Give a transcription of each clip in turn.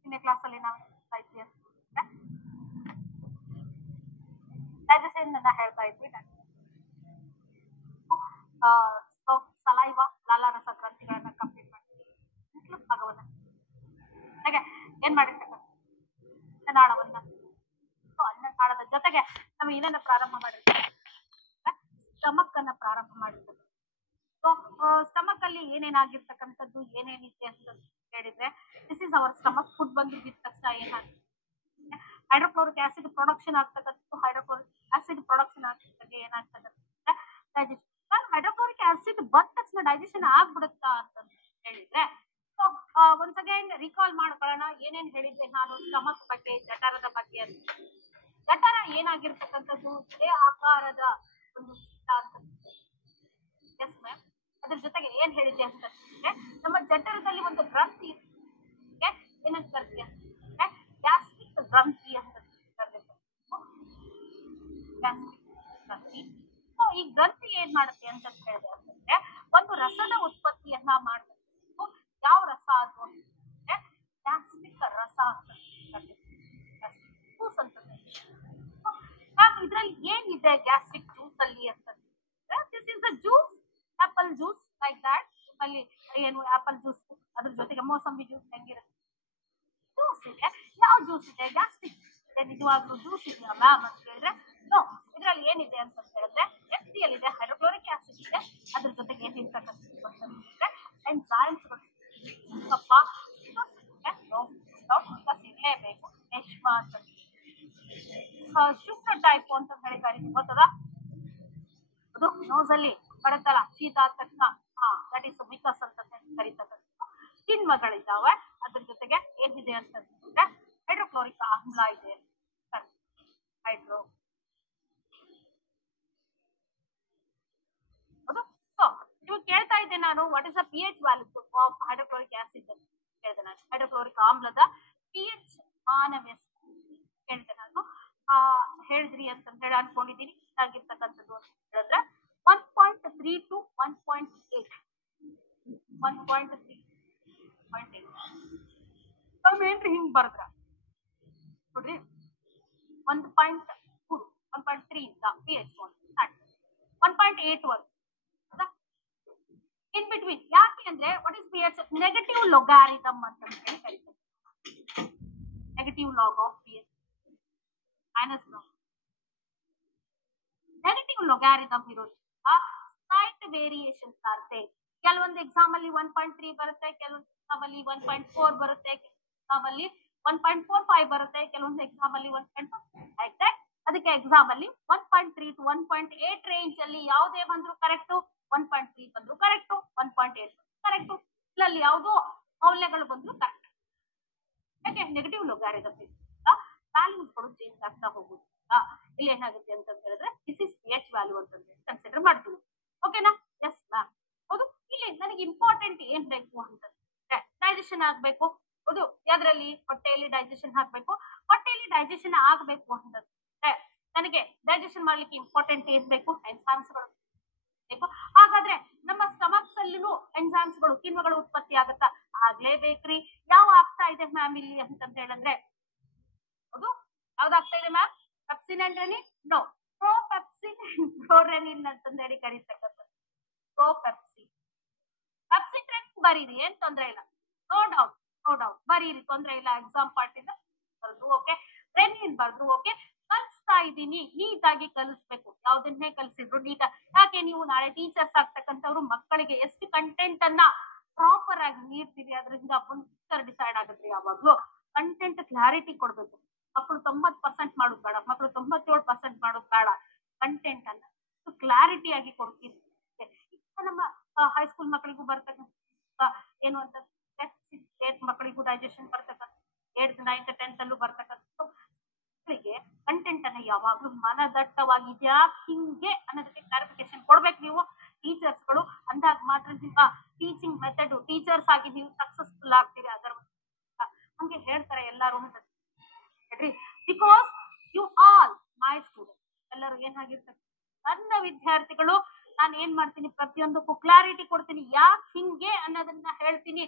ಹಿಂದಿನ ಕ್ಲಾಸಲ್ಲಿ ನಾವು ಡೈಜೆಷನ್ ಅನ್ನ ಹೇಳ್ತಾ ಇದ್ವಿ. ಸಲೈವ ಲಾಲಾರಸ ಗ್ರಂಥಿಗಳನ್ನ ಕಂಪ್ಲೀಟ್ ಮಾಡ್ತೀವಿ. ಭಾಗವನ್ನ ಹಾಗೆ ಏನ್ ಮಾಡಿರ್ತಕ್ಕಂಥ ಅನ್ನನಾಳವನ್ನ, ಅನ್ನನಾಳದ ಜೊತೆಗೆ ನಾವು ಏನನ್ನ ಪ್ರಾರಂಭ ಮಾಡಿರ್ತೇವೆ, ಸ್ಟಮಕ್ ಅನ್ನ ಪ್ರಾರಂಭ ಮಾಡಿರ್ತೇವೆ. ಸೊ ಸ್ಟಮಕ್ ಅಲ್ಲಿ ಏನೇನಾಗಿರ್ತಕ್ಕಂಥದ್ದು ಏನೇನಿದೆ ಅಂತ ಹೇಳಿದ್ರೆ, this is our stomach. Food ಬಂದು ಬಿದ್ದ ತಕ್ಷಣ ಏನಾಗುತ್ತೆ, ಹೈಡ್ರೋಕ್ಲೋರಿಕ್ ಆಸಿಡ್ ಪ್ರೊಡಕ್ಷನ್ ಆಗ್ತಕ್ಕಂಥದ್ದು. ಹೈಡ್ರೋಕ್ಲೋರಿಕ್ ಆಸಿಡ್ ಪ್ರೊಡಕ್ಷನ್ ಆಗ್ತಕ್ಕಂಥ ಏನಾಗ್ತಕ್ಕಂಥ ಡೈಜೆಷನ್. ಹೈಡ್ರೋಕ್ಲೋರಿಕ್ ಆಸಿಡ್ ಬಂದ ತಕ್ಷಣ ಡೈಜೆಷನ್ ಆಗ್ಬಿಡುತ್ತಾ ಅಂತ ಹೇಳಿದ್ರೆ, ಸೊ ಒಂದ್ಸ್ ಅಗೇನ್ ರಿಕಾಲ್ ಮಾಡ್ಕೊಳ್ಳೋಣ ಏನೇನ್ ಹೇಳಿದ್ದೆ ನಾನು ಸ್ಟಮಕ್ ಬಗ್ಗೆ, ಜಠರದ ಬಗ್ಗೆ ಅಂತ. ಜಠರ ಏನಾಗಿರ್ತಕ್ಕಂಥದ್ದು ಇದೇ ಆಕಾರದ ಒಂದು ಅಂತ. Yes ma'am. ಅದ್ರ ಜೊತೆಗೆ ಏನ್ ಹೇಳಿದ್ದೆ ಅಂತಂದ್ರೆ, ನಮ್ಮ ಜಠರದಲ್ಲಿ ಒಂದು ಗ್ರಂಥಿ ಏನಂತ ಕರ್ತೀವಿ ಅಂತಂದ್ರೆ ಗ್ಯಾಸ್ಟ್ರಿಕ್ ಗ್ರಂಥಿ ಅಂತ ಕರೀತಾರೆ. ಗ್ಯಾಸ್ಟ್ರಿಕ್ ಗ್ರಂಥಿ. ಈ ಗ್ರಂಥಿ ಏನ್ ಮಾಡುತ್ತೆ ಅಂತ ಹೇಳಿದೆ ಅಂತಂದ್ರೆ, ಒಂದು ರಸದ ಉತ್ಪತ್ತಿಯನ್ನ ಮಾಡ್ಬೇಕು. ಯಾವ ರಸ ಅದು ಅಂತಂದ್ರೆ ಗ್ಯಾಸ್ಟ್ರಿಕ್ ರಸ ಅಂತ ಜ್ಯೂಸ್ ಅಂತ. ಇದ್ರಲ್ಲಿ ಏನಿದೆ ಗ್ಯಾಸ್ಟ್ರಿಕ್ ಜ್ಯೂಸ್ ಅಲ್ಲಿ ಅಂತಂದ್ರೆ, this is the juice, apple juice like that. ಅಲ್ಲಿ ಏನು ಆಪಲ್ ಜ್ಯೂಸ್, ಅದ್ರ ಜೊತೆಗೆ ಮೋಸಂಬಿ ಜ್ಯೂಸ್ ಹೆಂಗಿರುತ್ತೆ, ಜ್ಯೂಸ್ ಇದೆ. ಯಾವ ಜ್ಯೂಸ್ ಇದೆ, ಗ್ಯಾಸ್ಟ್ರಿಕ್ ನಿಜವಾಗ್ಲೂ ಜ್ಯೂಸ್ ಇದೆಯಾ ಮ್ಯಾಮ್ ಅಂತ ಹೇಳಿದ್ರೆ, ನೋ. ಇದ್ರಲ್ಲಿ ಏನಿದೆ ಅಂತ ಹೇಳಿದ್ರೆ HCl ಇದೆ, ಹೈಡ್ರೋಕ್ಲೋರಿಕ್ ಆಸಿಡ್ ಇದೆ, ಅದ್ರ ಜೊತೆಗೆ ಏನಿರ್ತಕ್ಕಂಥದ್ದು ಅಂತಂದ್ರೆ ಎನ್ಸೈಮ್ಸ್ಗಳು. ಇರಲೇಬೇಕು. ನೆಶ್ಮ ಅಂತ ಶುಕ್ರ ಟೈಪ್ ಅಂತ ಹೇಳಿ ಕರೀತೀವಿ, ಗೊತ್ತದ? ಅದು ನೋಸ್ ಅಲ್ಲಿ ಬರುತ್ತಲ್ಲ ಶೀತ ಆದ ತಕ್ಷಣ, ದಟ್ ಇಸ್ ವಿಕಸ್ ಅಂತ ಕರೀತಕ್ಕಂಥ ಕಿಣ್ವಗಳಿದ್ದಾವೆ. ಅದ್ರ ಜೊತೆಗೆ ಏನಿದೆ ಅಂತಂದ್ರೆ ಹೈಡ್ರೋಕ್ಲೋರಿಕ್ ಆಮ್ಲ ಇದೆ. ಹೈಡ್ರೋ ಸೊ ನೀವು ಕೇಳ್ತಾ ಇದ್ದೆ ನಾನು, what is the pH value of hydrochloric acid ಅಂತ ಹೇಳಿದೆ ನಾನು. ಹೈಡ್ರೋಕ್ಲೋರಿಕ್ ಆಮ್ಲದ pH ಮಾನವ್ಯ ಹೇಳಿದೆ ನಾನು. ಹೇಳಿದ್ರಿ ಅಂತ ಹೇಳಿ ಅನ್ಕೊಂಡಿದ್ದೀನಿ. ಆಗಿರ್ತಕ್ಕಂಥದ್ದು ಅಂತ ಹೇಳಿದ್ರೆ 1.3 to 1.8. 1.3 ಏನ್ರಿ ಹಿಂಗ್ ಬರದ್ರ ನೋಡ್ರಿ. 1.2 1.3 ಇಂದ pH 1.8 ವರ್ಗ ಇನ್ ಬಿಟ್ವೀನ್. ಯಾಕೆ ಅಂದ್ರೆ what is pH? Negative logarithm ಅಂತ ಹೇಳಿ ಕರೀತಾರೆ. Negative log of pH minus log. Negative logarithm ಇರೋದ್ರಿಂದ ಸ್ಲೈಟ್ ವೇರಿಯೇಷನ್ಸ್ ಆಗುತ್ತೆ. ಕೆಲವೊಂದು ಎಕ್ಸಾಮ್ ಅಲ್ಲಿ 1.3 ಬರುತ್ತೆ, ಕೆಲವೊಂದು ಎಕ್ಸಾಮ್ ಅಲ್ಲಿ 1.4 ಬರುತ್ತೆ, ಎಕ್ಸಾಮ್ ಅಲ್ಲಿ 1.45 ಬರುತ್ತೆ, ಕೆಲವೊಂದು ಎಕ್ಸಾಮ್ ಅಲ್ಲಿ 1.5. ಅದಕ್ಕೆ ಎಕ್ಸಾಮ್ ಅಲ್ಲಿ 1.3 to 1.8 ರೇಂಜ್ ಅಲ್ಲಿ ಯಾವುದೇ ಬಂದ್ರು ಕರೆಕ್ಟ್, 1.3 ಬಂದ್ರು ಕರೆಕ್ಟ್, 1.8 ಕರೆಕ್ಟ್, ಇಲ್ಲಲ್ಲಿ ಯಾವುದೋ ಮೌಲ್ಯಗಳು ಬಂದ್ರು ಕರೆಕ್ಟ್. ಯಾಕೆ? ನೆಗೆಟಿವ್ ಲೊಗಾರಿದಮ್ ವ್ಯಾಲ್ಯೂಸ್ಗಳು ಚೇಂಜ್ ಆಗ್ತಾ ಹೋಗುದು. ಇಲ್ಲಿ ಏನಾಗುತ್ತೆ ಅಂತ ಹೇಳಿದ್ರೆ ದಿಸ್ ಇಸ್ pH ವ್ಯಾಲ್ಯೂ ಅಂತ ಕನ್ಸಿಡರ್ ಮಾಡ್ತೀವಿ. ಓಕೆನಾ? Yes ma'am. ಹೌದು. ಇಲ್ಲಿ ನನಗೆ ಇಂಪಾರ್ಟೆಂಟ್ ಏನ್ ಬೇಕು ಅಂತಂದ್ರೆ ಡೈಜೆಷನ್ ಆಗ್ಬೇಕು. ಹೌದು. ಯಾವ್ದ್ರಲ್ಲಿ? ಹೊಟ್ಟೆಯಲ್ಲಿ ಡೈಜೆಷನ್ ಆಗ್ಬೇಕು. ಹೊಟ್ಟೆಯಲ್ಲಿ ಡೈಜೆಷನ್ ಆಗ್ಬೇಕು ಅಂತಂದ್ರೆ ನನಗೆ ಡೈಜೆಷನ್ ಮಾಡ್ಲಿಕ್ಕೆ ಇಂಪಾರ್ಟೆಂಟ್ ಏನ್ ಬೇಕು? ಎನ್ಸೈಮ್ಸ್ಗಳು ಬೇಕು. ಹಾಗಾದ್ರೆ ನಮ್ಮ ಸ್ಟಮಕ್ಸ್ ಅಲ್ಲಿನೂ ಎನ್ಸೈಮ್ಸ್ಗಳು, ಕಿಣ್ವಗಳು ಉತ್ಪತ್ತಿ ಆಗುತ್ತಾ? ಆಗ್ಲೇಬೇಕ್ರಿ. ಯಾವ ಆಗ್ತಾ ಇದೆ ಮ್ಯಾಮ್ ಇಲ್ಲಿ ಅಂತಂತ ಹೇಳಿದ್ರೆ, ಹೌದು, ಯಾವ್ದಾಗ್ತಾ ಇದೆ ma'am? Pepsin and rennin? No, propepsin and prorennin ಅಂತಂದ ಹೇಳಿ ಕರೀತಕ್ಕಂಥದ್ದು. ಪ್ರೋಪೆಪ್ಸಿನ್, ಪೆಪ್ಸಿನ್ ರೆನಿನ್ ಬರೀರಿ, ಏನ್ ತೊಂದ್ರೆ ಇಲ್ಲ. ನೋ ಡೌಟ್, ನೋ ಡೌಟ್, ಬರೀರಿ, ತೊಂದ್ರೆ ಇಲ್ಲ. ಎಕ್ಸಾಮ್ ಪಾರ್ಟ್ ಇಂದ ಬರೆದು ಓಕೆ, ರೆನಿನ್ ಬರೆದು ಓಕೆ. ಕಲಿಸ್ತಾ ಇದ್ದೀನಿ, ನೀಟಾಗಿ ಕಲಿಸ್ಬೇಕು. ಯಾವ್ದನ್ನೇ ಕಲಿಸಿದ್ರು ನೀಟ್. ಯಾಕೆ? ನೀವು ನಾಳೆ ಟೀಚರ್ಸ್ ಆಗ್ತಕ್ಕಂಥವ್ರು ಮಕ್ಕಳಿಗೆ ಎಷ್ಟು ಕಂಟೆಂಟ್ ಅನ್ನ ಪ್ರಾಪರ್ ಆಗಿ ನೀಡ್ತೀರಿ, ಅದರಿಂದ ಮುಂಚೆ ಡಿಸೈಡ್ ಆಗುತ್ತೆ. ಯಾವಾಗ್ಲೂ ಕಂಟೆಂಟ್ ಕ್ಲಾರಿಟಿ ಕೊಡ್ಬೇಕು. ಮಕ್ಕಳು 90% ಮಾಡೋದು ಬೇಡ, ಮಕ್ಕಳು 97% ಮಾಡೋದು ಬೇಡ. ಕಂಟೆಂಟ್ ಅನ್ನ ಕ್ಲಾರಿಟಿ ಆಗಿ ಕೊಡ್ತೀನಿ. ನಮ್ಮ ಹೈಸ್ಕೂಲ್ ಮಕ್ಕಳಿಗೂ ಬರ್ತಕ್ಕಂಥ ಏನು ಅಂತ ಮಕ್ಕಳಿಗೂ ಡೈಜೆಷನ್ ಬರ್ತಕ್ಕಂಥ 8th 9th 10th ಅಲ್ಲೂ ಬರ್ತಕ್ಕಂಥ ಮಕ್ಕಳಿಗೆ ಕಂಟೆಂಟ್ ಅನ್ನ ಯಾವಾಗ್ಲೂ ಮನದಟ್ಟವಾಗಿದ್ಯಾ ಹಿಂಗೆ ಅನ್ನೋದಕ್ಕೆ ಕ್ಲಾರಿಫಿಕೇಶನ್ ಕೊಡ್ಬೇಕು ನೀವು ಟೀಚರ್ಸ್ಗಳು. ಅಂದಾಗ ಮಾತ್ರ ನಿಮ್ಮ ಟೀಚಿಂಗ್ ಮೆಥಡ್, ಟೀಚರ್ಸ್ ಆಗಿ ನೀವು ಸಕ್ಸಸ್ಫುಲ್ ಆಗ್ತೀರಿ. ಅದರ ಹಂಗೆ ಹೇಳ್ತಾರೆ ಎಲ್ಲರೂ ಹೇಳ್ರಿ. Because you all my student, ಎಲ್ಲರೂ ಏನಾಗಿರ್ತಾರೆ ನನ್ನ ವಿದ್ಯಾರ್ಥಿಗಳು. ನಾನು ಏನ್ ಮಾಡ್ತೀನಿ, ಪ್ರತಿಯೊಂದಕ್ಕೂ ಕ್ಲಾರಿಟಿ ಕೊಡ್ತೀನಿ. ಯಾಕೆ ಹಿಂಗೆ ಅನ್ನೋದನ್ನ ಹೇಳ್ತೀನಿ.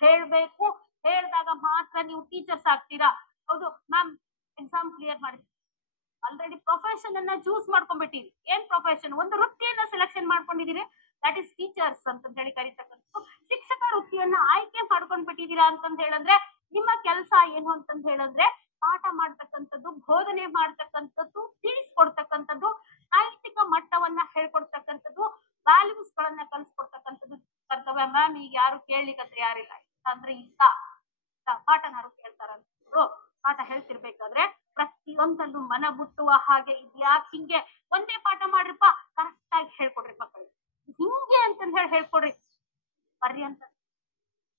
ಹೇಳ್ಬೇಕು, ಹೇಳಿದಾಗ ಮಾತ್ರ ನೀವು ಟೀಚರ್ಸ್ ಆಗ್ತೀರಾ. ಹೌದು ಮ್ಯಾಮ್, ಎಕ್ಸಾಮ್ ಕ್ಲಿಯರ್ ಮಾಡಿ ಆಲ್ರೆಡಿ ಪ್ರೊಫೆಷನ್ ಅನ್ನ ಚೂಸ್ ಮಾಡ್ಕೊಂಡ್ಬಿಟ್ಟಿರಿ. ಏನ್ ಪ್ರೊಫೆಷನ್? ಒಂದು ವೃತ್ತಿಯನ್ನ ಸೆಲೆಕ್ಷನ್ ಮಾಡ್ಕೊಂಡಿದೀರಿ, ದಟ್ ಇಸ್ ಟೀಚರ್ಸ್ ಅಂತ ಹೇಳಿ ಕರೀತಕ್ಕಂಥದ್ದು. ಶಿಕ್ಷಕ ವೃತ್ತಿಯನ್ನ ಆಯ್ಕೆ ಮಾಡ್ಕೊಂಡ್ ಬಿಟ್ಟಿದೀರಾ ಅಂತಂದ್ ಹೇಳಂದ್ರೆ ನಿಮ್ಮ ಕೆಲಸ ಏನು ಅಂತಂದ್ ಹೇಳಂದ್ರೆ ಪಾಠ ಮಾಡ್ತಕ್ಕಂಥದ್ದು, ಬೋಧನೆ ಮಾಡ್ತಕ್ಕಂಥದ್ದು, ತಿಳಿಸ್ಕೊಡ್ತಕ್ಕಂಥದ್ದು, ನೈತಿಕ ಮಟ್ಟವನ್ನ ಹೇಳ್ಕೊಡ್ತಕ್ಕಂಥದ್ದು, ವ್ಯಾಲ್ಯೂಸ್ ಗಳನ್ನ ಕಲಿಸ್ಕೊಡ್ತಕ್ಕಂಥದ್ದು ಕರ್ತವ್ಯ. ಮ್ಯಾಮ್ ಈಗ ಯಾರು ಕೇಳಲಿಕ್ಕೆ ಯಾರಿಲ್ಲ ಅಂದ್ರೆ ಇಷ್ಟ ಪಾಠನಾರು ಕೇಳ್ತಾರಂದ್ರು. ಪಾಠ ಹೇಳ್ತಿರ್ಬೇಕಾದ್ರೆ ಪ್ರತಿಯೊಂದನ್ನು ಮನ ಮುಟ್ಟುವ ಹಾಗೆ ಇದ್ಯಾಕ್ ಹಿಂಗೆ ಒಂದೇ ಪಾಠ ಮಾಡ್ರಿಪ್ಪ, ಕರೆಕ್ಟ್ ಆಗಿ ಹೇಳ್ಕೊಡ್ರಿ ಮಕ್ಕಳಿಗೆ, ಹಿಂಗೆ ಅಂತಂದ್ ಹೇಳಿ ಹೇಳ್ಕೊಡ್ರಿ ಬರ್ರಿ ಅಂತ.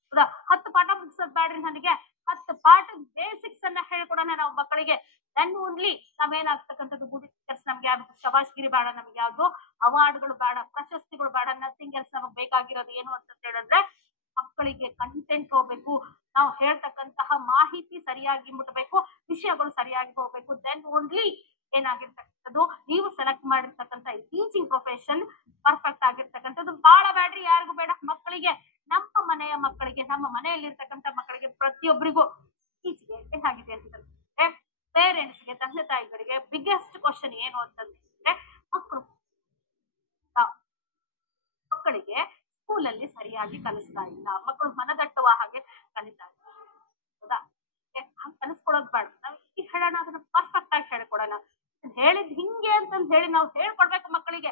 ಹೌದಾ? 10 ಪಾಠ ಮುಗಿಸೋದ್ ಬ್ಯಾಡ್ರಿ, ನನಗೆ 10 ಪಾಠ ಬೇಸಿಕ್ಸ್ ಅನ್ನ ಹೇಳ್ಕೊಡೋಣ ನಾವು ಮಕ್ಕಳಿಗೆ. ದೆನ್ ಓನ್ಲಿ ನಾವೇನಾಗ್ತಕ್ಕಂಥದ್ದು ಗುಡ್ ಟೀಚರ್ಸ್. ನಮ್ಗೆ ಯಾವ್ದು ಶಬಾಷ್ಗಿರಿ ಬೇಡ, ನಮ್ಗೆ ಯಾವ್ದು ಅವಾರ್ಡ್ಗಳು ಬೇಡ, ಪ್ರಶಸ್ತಿಗಳು ಬೇಡ, ನಥಿಂಗ್ ಎಲ್ಸ್. ನಮಗ್ ಬೇಕಾಗಿರೋದು ಏನು ಅಂತ ಹೇಳಿದ್ರೆ ಮಕ್ಕಳಿಗೆ ಕಂಟೆಂಟ್ ಹೋಗ್ಬೇಕು, ನಾವು ಹೇಳ್ತಕ್ಕಂತಹ ಮಾಹಿತಿ ಸರಿಯಾಗಿ ಮುಟ್ಟಬೇಕು, ವಿಷಯಗಳು ಸರಿಯಾಗಿ ಹೋಗ್ಬೇಕು. ದೆನ್ ಓನ್ಲಿ ಏನಾಗಿರ್ತಕ್ಕಂಥದ್ದು ನೀವು ಸೆಲೆಕ್ಟ್ ಮಾಡಿರ್ತಕ್ಕಂಥ ಟೀಚಿಂಗ್ ಪ್ರೊಫೆಷನ್ ಪರ್ಫೆಕ್ಟ್ ಆಗಿರ್ತಕ್ಕಂಥದ್ದು. ಬಹಳ ಬ್ಯಾಡ್ರಿ, ಯಾರಿಗೂ ಬೇಡ, ಮಕ್ಕಳಿಗೆ, ನಮ್ಮ ಮನೆಯ ಮಕ್ಕಳಿಗೆ, ನಮ್ಮ ಮನೆಯಲ್ಲಿರ್ತಕ್ಕಂಥ ಮಕ್ಕಳಿಗೆ ಪ್ರತಿಯೊಬ್ಬರಿಗೂ ಟೀಚಿಂಗ್ ಏನಾಗಿದೆ ಅಂತಂದ್ರೆ ಪೇರೆಂಟ್ಸ್ಗೆ, ತಂದೆ ತಾಯಿಗಳಿಗೆ ಬಿಗ್ಗೆಸ್ಟ್ ಕ್ವಶನ್ ಏನು ಅಂತಂದ್ರೆ ಮಕ್ಕಳಿಗೆ ಸ್ಕೂಲಲ್ಲಿ ಸರಿಯಾಗಿ ಕಲಿಸ್ತಾ ಇಲ್ಲ, ಮಕ್ಕಳು ಮನದಟ್ಟುವ ಹಾಗೆ ಕಲಿತಾ ಇಲ್ಲ. ಹೌದಾ? ಹಂಗ ಕಲಿಸ್ಕೊಡೋದ್ ಬೇಡ, ನಾವ್ ಈಗ ಹೇಳೋಣ, ಅದನ್ನ ಪರ್ಫೆಕ್ಟ್ ಆಗಿ ಹೇಳ್ಕೊಡೋಣ. ಹೇಳಿದ್ ಹಿಂಗೆ ಅಂತಂದ್ ಹೇಳಿ ನಾವು ಹೇಳ್ಕೊಡ್ಬೇಕು ಮಕ್ಕಳಿಗೆ.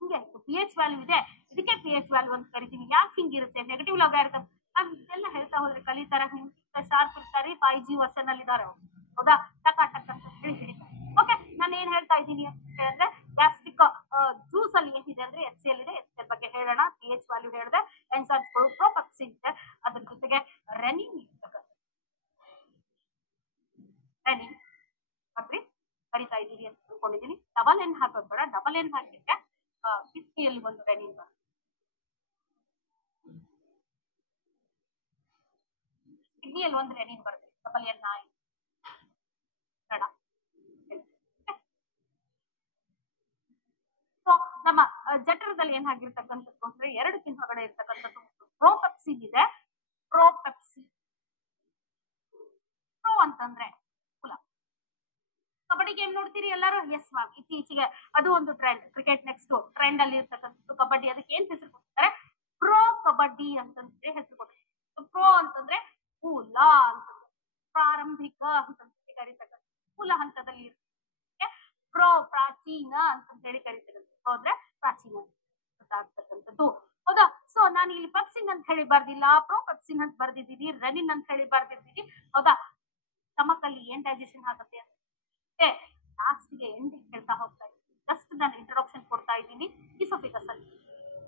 ಹಿಂಗೆ ಪಿ ಎಚ್ ವ್ಯಾಲ್ಯೂ ಇದೆ, ಇದಕ್ಕೆ ಪಿ ಎಚ್ ವ್ಯಾಲ್ಯೂ ಅಂತ ಕರಿತೀವಿ, ಯಾಕೆ ಹಿಂಗಿರುತ್ತೆ, ನೆಗೆಟಿವ್ ಲಾಗಾರಿತಮ್ ನಾವ್ ಇದೆಲ್ಲ ಹೇಳ್ತಾ ಹೋದ್ರೆ ಕಲಿತಾರ, ಶಾರ್ಪ್ ಇರ್ತಾರೆ, 5G ವರ್ಷನ್ ಅಲ್ಲಿ ಇದಾರೆ. ಹೌದಾ? ಟಕ ಟಕ್ ಅಂತ ಹೇಳಿ ಹಿಡಿತಾರೆ. ಓಕೆ, ನಾನು ಏನ್ ಹೇಳ್ತಾ ಇದ್ದೀನಿ ಅಂತ ಹೇಳಿದ್ರೆ ಗ್ಯಾಸ್ಟ್ರಿಕ್ ಜ್ಯೂಸ್ ಅಲ್ಲಿ ಏನಿದೆ ಅಂದ್ರೆ HCl ಇದೆ, HCl ಬಗ್ಗೆ ಹೇಳೋಣ. ಪಿ ಎಚ್ ವ್ಯಾಲ್ಯೂ ಹೇಳಿದೆ, ಎನ್ಸೈಮ್ಸ್ಗಳು, ಪ್ರೋಪಕ್ಸಿನ್ ಇದೆ, ಅದ್ರ ಜೊತೆಗೆ ರೆನಿನ್ ರೆನಿನ್ ಬರ್ರಿ ಕರಿತಾ ಇದ್ದೀರಿ ಅಂತ ಅನ್ಕೊಂಡಿದ್ದೀನಿ. ಡಬಲ್ ಎನ್ ಹಾಕೋದ್ ಬೇಡ, ಡಬಲ್ ಎನ್ ಹಾಕಿದ್ರೆ ಕಿಡ್ನಿಯಲ್ಲಿ ಒಂದು ರೆನಿನ್ ಬರುತ್ತೆ, ಕಿಡ್ನಿಯಲ್ಲಿ ಒಂದು ರೆನಿನ್ ಬರುತ್ತೆ, ಡಬಲ್ ಎನ್ ಬೇಡ. ಸೊ ನಮ್ಮ ಜಠರದಲ್ಲಿ ಏನಾಗಿರ್ತಕ್ಕಂಥದ್ದು ಅಂದ್ರೆ 2 ಕಿಣ್ವಗಳೇ ಇರ್ತಕ್ಕಂಥದ್ದು. ಪ್ರೋಪೆಪ್ಸಿನ್ ಇದೆ, ಪ್ರೋಪೆಪ್ಸಿನ್. ಪ್ರೋ ಅಂತಂದ್ರೆ ಕುಲ. ಕಬಡ್ಡಿ ಗೇಮ್ ನೋಡ್ತೀರಿ ಎಲ್ಲರೂ? ಎಸ್ ಮ್ಯಾಮ್, ಇತ್ತೀಚೆಗೆ ಅದು ಒಂದು ಟ್ರೆಂಡ್, ಕ್ರಿಕೆಟ್ ನೆಕ್ಸ್ಟ್ ಟ್ರೆಂಡ್ ಅಲ್ಲಿ ಇರ್ತಕ್ಕಂಥದ್ದು ಕಬಡ್ಡಿ. ಅದಕ್ಕೆ ಏನ್ ಹೆಸರು ಕೊಡ್ತಾರೆ? ಪ್ರೋ ಕಬಡ್ಡಿ ಅಂತಂದ್ರೆ ಹೆಸರು ಕೊಡ್ತಾರೆ. ಪ್ರೋ ಅಂತಂದ್ರೆ ಕುಲ ಅಂತಂದ್ರೆ ಪ್ರಾರಂಭಿಕ ಅಂತಂದ್ರೆ ಕರೀತಕ್ಕಂಥ, ಕುಲ ಹಂತದಲ್ಲಿ ಇರುತ್ತೆ. ಪ್ರೋ ಪ್ರಾಚೀನ ಅಂತ ಹೇಳಿ ಕರೀತಕ್ಕಂಥ, ಅಂದ್ರೆ ಪ್ರಾಚೀನ ಆಗ್ತಕ್ಕಂಥದ್ದು. ಹೌದಾ? ಸೊ ನಾನು ಇಲ್ಲಿ ಪೆಪ್ಸಿನ್ ಅಂತ ಹೇಳಿ ಬರ್ದಿಲ್ಲ, ಪ್ರೋ ಪೆಪ್ಸಿನ್ ಅಂತ ಬರ್ದಿದ್ದೀನಿ, ರೆನಿನ್ ಅಂತ ಹೇಳಿ ಬರ್ದಿದ್ದೀನಿ. ಹೌದಾ? ಸ್ಟಮಕಲ್ಲಿ ಏನ್ ಡೈಜೆಷನ್ ಆಗುತ್ತೆ ಅಂದ್ರೆ ಲಾಸ್ಟ್ಗೆ ಎಂಡಿಗೆ ಹೇಳ್ತಾ ಹೋಗ್ತಾ ಇದ್ದೀನಿ. ಜಸ್ಟ್ ನಾನು ಇಂಟ್ರೊಡಕ್ಷನ್ ಕೊಡ್ತಾ ಇದ್ದೀನಿ. ಇಸೋಫಿಗಸ್ ಅಲ್ಲಿ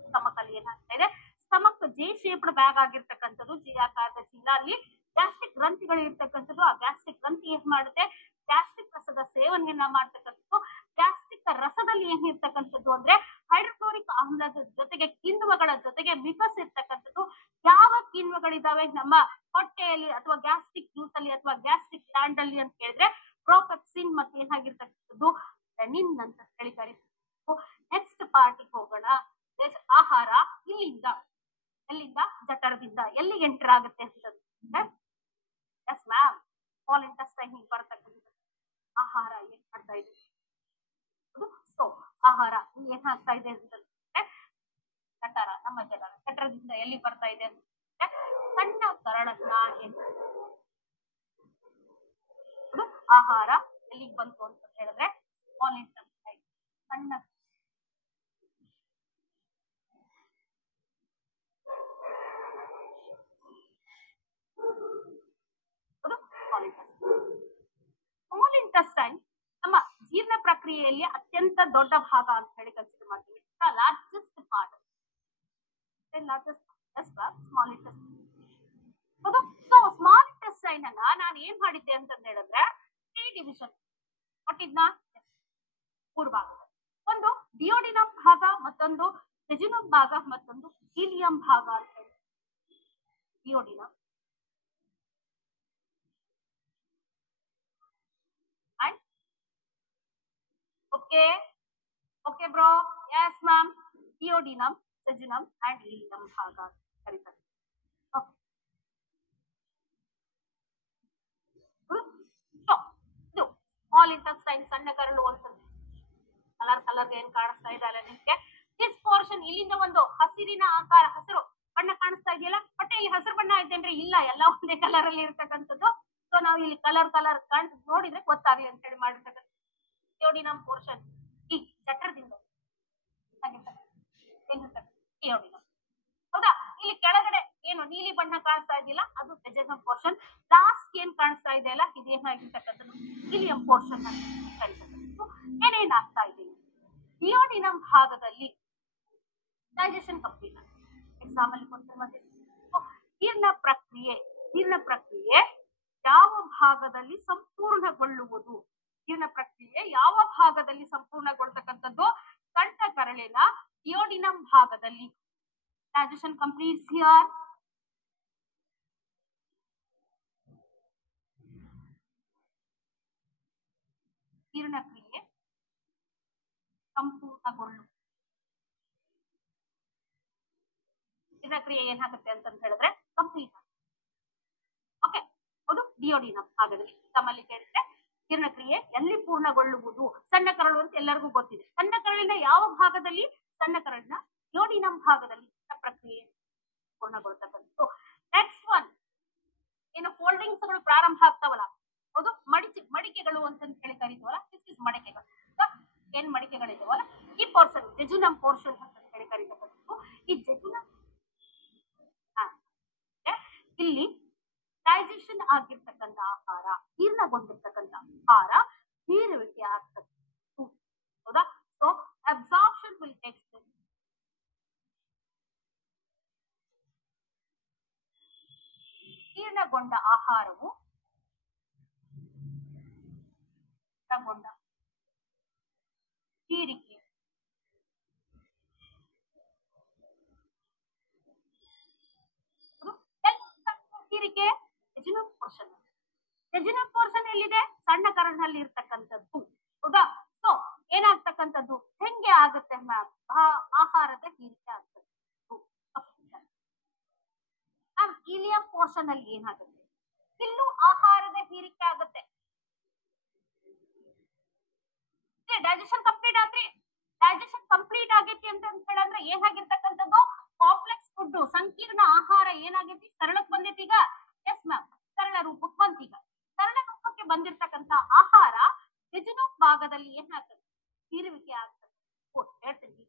ಸ್ಟಮಕ್ ಅಲ್ಲಿ ಏನಾಗ್ತಾ ಇದೆ, ಸ್ಟಮಕ್ ಜೆ ಶೇಪ್ಡ್ ಬ್ಯಾಗ್ ಆಗಿರ್ತಕ್ಕಂಥದ್ದು, ಜೆ ಆಕಾರದ ಚೀಲ. ಅಲ್ಲಿ ಗ್ಯಾಸ್ಟ್ರಿಕ್ ಗ್ರಂಥಿಗಳು ಇರ್ತಕ್ಕಂಥದ್ದು. ಆ ಗ್ಯಾಸ್ಟ್ರಿಕ್ ಗ್ರಂಥಿ ಏನ್ ಮಾಡುತ್ತೆ, ಗ್ಯಾಸ್ಟ್ರಿಕ್ ರಸದ ಸೇವನೆಯನ್ನ ಮಾಡ್ತಕ್ಕಂಥದ್ದು. ಗ್ಯಾಸ್ಟ್ರಿಕ್ ರಸದಲ್ಲಿ ಏನಿರ್ತಕ್ಕಂಥದ್ದು ಅಂದ್ರೆ ಹೈಡ್ರೋಕ್ಲೋರಿಕ್ ಆಮ್ಲದ ಜೊತೆಗೆ ಕಿಣ್ವಗಳ ಜೊತೆಗೆ ಮಿಕಸ್ ಇರ್ತಕ್ಕಂಥದ್ದು. ಯಾವ ಕಿಣ್ವಗಳಿದಾವೆ ನಮ್ಮ ಹೊಟ್ಟೆಯಲ್ಲಿ ಅಥವಾ ಗ್ಯಾಸ್ಟ್ರಿಕ್ ಜ್ಯೂಸ್ ಅಲ್ಲಿ ಅಥವಾ ಗ್ಯಾಸ್ಟ್ರಿಕ್ ಗ್ಲ್ಯಾಂಡ್ ಅಲ್ಲಿ ಅಂತ ಹೇಳಿದ್ರೆ ಪ್ರೋಪೆಪ್ಸಿನ್ ಮತ್ತೆ ಏನಾಗಿರ್ತಕ್ಕಂಥದ್ದು ರೆನಿನ್ ಅಂತ ಹೇಳಿ ಕರೀತಾರೆ. ನೆಕ್ಸ್ಟ್ ಪಾರ್ಟಿಗೆ ಹೋಗೋಣ. ಆಹಾರ ಇಲ್ಲಿಂದ ಎಲ್ಲಿಂದ, ಜಠರದಿಂದ ಎಲ್ಲಿಗೆ ಎಂಟರ್ ಆಗುತ್ತೆ ಅಂತಂದ್ರೆ ಎಸ್ ಮ್ಯಾಮ್, ಸ್ಮಾಲ್ ಇಂಟೆಸ್ಟೈನ್ ಬರ್ತಕ್ಕಂಥದ್ದು. ಆಹಾರ ಏನ್ ಮಾಡ್ತಾ ಇದೆ, ಸೊ ಆಹಾರ ಏನ್ ಆಗ್ತಾ ಇದೆ ಅಂತಂದ್ರೆ ಜಠರ, ನಮ್ಮ ಜಠರದಿಂದ ಎಲ್ಲಿ ಬರ್ತಾ ಇದೆ ಅಂತಂದ್ರೆ ಸಣ್ಣ ಕರಳನ್ನ ಆಹಾರ ಎಲ್ಲಿಗೆ ಬಂತು ಅಂತ ಹೇಳಿದ್ರೆ ಸ್ಮಾಲ್ ಇಂಟೆಸ್ಟೈನ್, ಸಣ್ಣ ಸ್ಮಾಲ್ ಇಂಟೆಸ್ಟೈನ್ ನಮ್ಮ ಜೀರ್ಣ ಪ್ರಕ್ರಿಯೆಯಲ್ಲಿ ಅತ್ಯಂತ ದೊಡ್ಡ ಭಾಗ ಅಂತ ಹೇಳಿ ಕನ್ಸಿಡರ್ ಮಾಡ್ತೀವಿ. Largest part, small intestine. ಹೌದು? ಸೊ ಸ್ಮಾಲ್ ಇಂಟೆಸ್ಟೈನ್ ಅನ್ನ ನಾನು ಏನ್ ಮಾಡಿದ್ದೆ ಅಂತ ಹೇಳಿದ್ರೆ 3 ಡಿವಿಷನ್ ಕೊಟ್ಟಿದ್ನ, 3 ಭಾಗ. ಒಂದು ಡಿಯೋಡಿನಮ್ ಭಾಗ, ಮತ್ತೊಂದು ಜೆಜುನಮ್ ಭಾಗ, ಮತ್ತೊಂದು ಹೀಲಿಯಂ ಭಾಗ ಅಂತ ಹೇಳಿ. Duodenum and okay bro, yes ma'am, duodenum, ಜೆಜುನಮ್ and helium ಭಾಗ ಕರೀತಾರೆ. ಇಂಟೆಸ್ಟೈನ್ ಸಣ್ಣ ಕರಳು ಅಂತ ಕಲರ್ ಏನ್ ಕಾಣಿಸ್ತಾ ಇದೆ ಅಲ್ಲ ನಿಮ್ಗೆ ದಿಸ್ ಪೋರ್ಷನ್ ಇಲ್ಲಿಂದ ಒಂದು ಹಸಿರಿನ ಆಕಾರ ಹಸಿರು ಬಣ್ಣ ಕಾಣಿಸ್ತಾ ಇದೆಯಲ್ಲ ಬಟ್ ಇಲ್ಲಿ ಹಸಿರು ಬಣ್ಣ ಇದೆ ಅಂದ್ರೆ ಇಲ್ಲ ಎಲ್ಲ ಒಂದೇ ಕಲರ್ ಅಲ್ಲಿ ಇರ್ತಕ್ಕಂಥದ್ದು ಸೊ ನಾವು ಇಲ್ಲಿ ಕಲರ್ ನೋಡಿದ್ರೆ ಗೊತ್ತಾಗ್ಲಿ ಅಂತ ಹೇಳಿ ಮಾಡಿರ್ತಕ್ಕಂಥ ಡಿಯೋಡಿನಮ್ ಪೋರ್ಷನ್ ಈ ಜಠರದಿಂದ ಹೌದಾ ಇಲ್ಲಿ ಕೆಳಗಡೆ ಏನು ನೀಲಿ ಬಣ್ಣ ಕಾಣಿಸ್ತಾ ಇದೆಯಲ್ಲ ಅದು ಜೆಜನಮ್ ಪೋರ್ಷನ್ ಲಾಸ್ಟ್ ಏನ್ ಕಾಣಿಸ್ತಾ ಇದೆ ಅಲ್ಲ ಇದೇನಾಗಿರ್ತಕ್ಕಂಥದ್ದು ಇಲಿಯಂ ಪೋರ್ಷನ್ ಅಂತ ಕರೀತಕ್ಕಂಥದ್ದು ಏನೇನಾಗ್ತಾ ಇದೆ ಡಿಯೋಡಿನಮ್ ಭಾಗದಲ್ಲಿ ಡೈಜೆಷನ್ ಕಂಪ್ಲೀಟ್ ಎಕ್ಸಾಮ್ ಅಲ್ಲಿ ಜೀರ್ಣ ಪ್ರಕ್ರಿಯೆ ಯಾವ ಭಾಗದಲ್ಲಿ ಸಂಪೂರ್ಣಗೊಳ್ಳುವುದು ಜೀರ್ಣ ಪ್ರಕ್ರಿಯೆ ಯಾವ ಭಾಗದಲ್ಲಿ ಸಂಪೂರ್ಣಗೊಳ್ತಕ್ಕಂಥದ್ದು ಕಂಠ ಕರಳಿನ ಡಿಯೋಡಿನಮ್ ಭಾಗದಲ್ಲಿ ಡೈಜೆಷನ್ ಕಂಪ್ಲೀಟ್ಸ್ ಹಿಯರ್ ಜೀರ್ಣಕ್ರಿಯೆ ಸಂಪೂರ್ಣಗೊಳ್ಳು ಜೀರ್ಣಕ್ರಿಯೆ ಏನಾಗುತ್ತೆ ಅಂತ ಹೇಳಿದ್ರೆ ಕಂಪ್ಲೀಟ್ ಓಕೆ ಅದು ಡಿಯೋಡಿನಮ್ ಭಾಗದಲ್ಲಿ ತಮ್ಮಲ್ಲಿ ಕೇಳಿದ್ರೆ ಜೀರ್ಣಕ್ರಿಯೆ ಎಲ್ಲಿ ಪೂರ್ಣಗೊಳ್ಳುವುದು ಸಣ್ಣ ಕರಳು ಅಂತ ಎಲ್ಲರಿಗೂ ಗೊತ್ತಿದೆ ಸಣ್ಣ ಕರಳಿನ ಯಾವ ಭಾಗದಲ್ಲಿ ಸಣ್ಣ ಕರಳಿನ ಡಿಯೋಡಿನಮ್ ಭಾಗದಲ್ಲಿ ಪ್ರಕ್ರಿಯೆ ಪೂರ್ಣಗೊಳ್ತಕ್ಕಂಥದ್ದು ನೆಕ್ಸ್ಟ್ ಒನ್ ಏನು ಫೋಲ್ಡಿಂಗ್ಸ್ ಗಳು ಪ್ರಾರಂಭ ಆಗ್ತಾವಲ್ಲ ಹೌದು ಮಡಿಕೆಗಳು ಅಂತ ಹೇಳಿ ಕರೀತೀವಲ್ಲ ದಿಸ್ ಇಸ್ ಮಡಿಕೆಗಳು ಏನ್ ಮಡಿಕೆಗಳಿದಾವಲ್ಲ ಈ ಪೋರ್ಷನ್ ಜೆಜುನಮ್ ಪೋರ್ಷನ್ ಅಂತ ಹೇಳಿ ಕರೀತಕ್ಕಂಥದ್ದು ಈ ಜೆಜುನಮ್ ಇಲ್ಲಿ ಡೈಜೆಷನ್ ಆಗಿರ್ತಕ್ಕಂಥ ಆಹಾರ ಜೀರ್ಣಗೊಂಡಿರ್ತಕ್ಕಂಥ ಆಹಾರ ಹೀರುವಿಕೆ ಆಗ್ತದೆ ಹೌದಾ so absorption will take place ಜೀರ್ಣಗೊಂಡ ಆಹಾರವು ಹೀರಿಕೆ ಹೀರಿಕೆ ಜೆಜುನಮ್ ಪೋರ್ಷನ್ ಎಲ್ಲಿದೆ ಸಣ್ಣ ಕರಳಿನಲ್ಲಿ ಇರ್ತಕ್ಕಂಥದ್ದು ಹೌದಾ ಸೊ ಏನಾಗ್ತಕ್ಕಂಥದ್ದು ಹೆಂಗೆ ಆಗುತ್ತೆ ಮ್ಯಾಮ್ ಆಹಾರದ ಹೀರಿಕೆ ಆಗ್ತದೆ ಇಲಿಯಂ ಪೋರ್ಷನ್ ಅಲ್ಲಿ ಏನಾಗುತ್ತೆ ಇಲ್ಲೂ ಆಹಾರದ ಹೀರಿಕೆ ಆಗುತ್ತೆ ಡೈಜೆಷನ್ ಕಂಪ್ಲೀಟ್ ಆಗೈತಿ ಅಂತ ಹೇಳಿದ್ರೆ ಏನಾಗಿರ್ತಕ್ಕಂಥದ್ದು ಕಾಂಪ್ಲೆಕ್ಸ್ ಫುಡ್ ಸಂಕೀರ್ಣ ಆಹಾರ ಏನಾಗೈತಿ ಸರಳಕ್ಕೆ ಬಂದೈತಿ ಈಗ ಎಸ್ ಮ್ಯಾಮ್ ಸರಳ ರೂಪಕ್ಕೆ ಬಂತೀಗ ಸರಳ ರೂಪಕ್ಕೆ ಬಂದಿರ್ತಕ್ಕಂಥ ಆಹಾರ ಜೆಜುನಮ್ ಭಾಗದಲ್ಲಿ ಏನಾಗ್ತದೆ ಹೀರುವಿಕೆ ಆಗ್ತದೆ ಹೇಳ್ತೀನಿ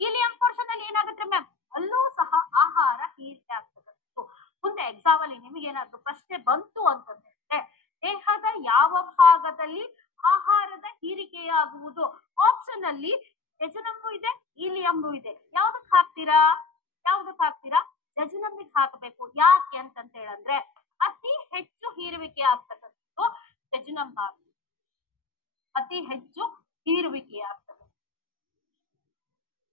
ಇಲಿಯಂ ಪೋರ್ಷನ್ ಅಲ್ಲಿ ಏನಾಗುತ್ತೆ ಮ್ಯಾಮ್ ಅಲ್ಲೂ ಸಹ ಆಹಾರ ಹೀರಿಕೆ ಆಗ್ತಕ್ಕಂಥದ್ದು ಮುಂದೆ ಎಕ್ಸಾಮ್ ಅಲ್ಲಿ ನಿಮಗೇನಾದ್ರೂ ಪ್ರಶ್ನೆ ಬಂತು ಅಂತಂದ್ರೆ ದೇಹದ ಯಾವ ಭಾಗದಲ್ಲಿ ಆಹಾರದ ಹೀರಿಕೆಯಾಗುವುದು ಆಪ್ಷನ್ ಅಲ್ಲಿ ಜೆಜುನಮ್ಮು ಇದೆ ಇಲಿಯಮ್ಮು ಇದೆ ಯಾವ್ದಕ್ ಹಾಕ್ತೀರಾ ಜೆಜುನಮ್ಮಿಗೆ ಹಾಕಬೇಕು ಯಾಕೆ ಅಂತಂತ ಹೇಳಂದ್ರೆ ಅತಿ ಹೆಚ್ಚು ಹೀರುವಿಕೆ ಆಗ್ತಕ್ಕಂಥದ್ದು ಜೆಜುನಮ್ ಭಾಗ ಅತಿ ಹೆಚ್ಚು ಹೀರುವಿಕೆ ಆಗ್ತದೆ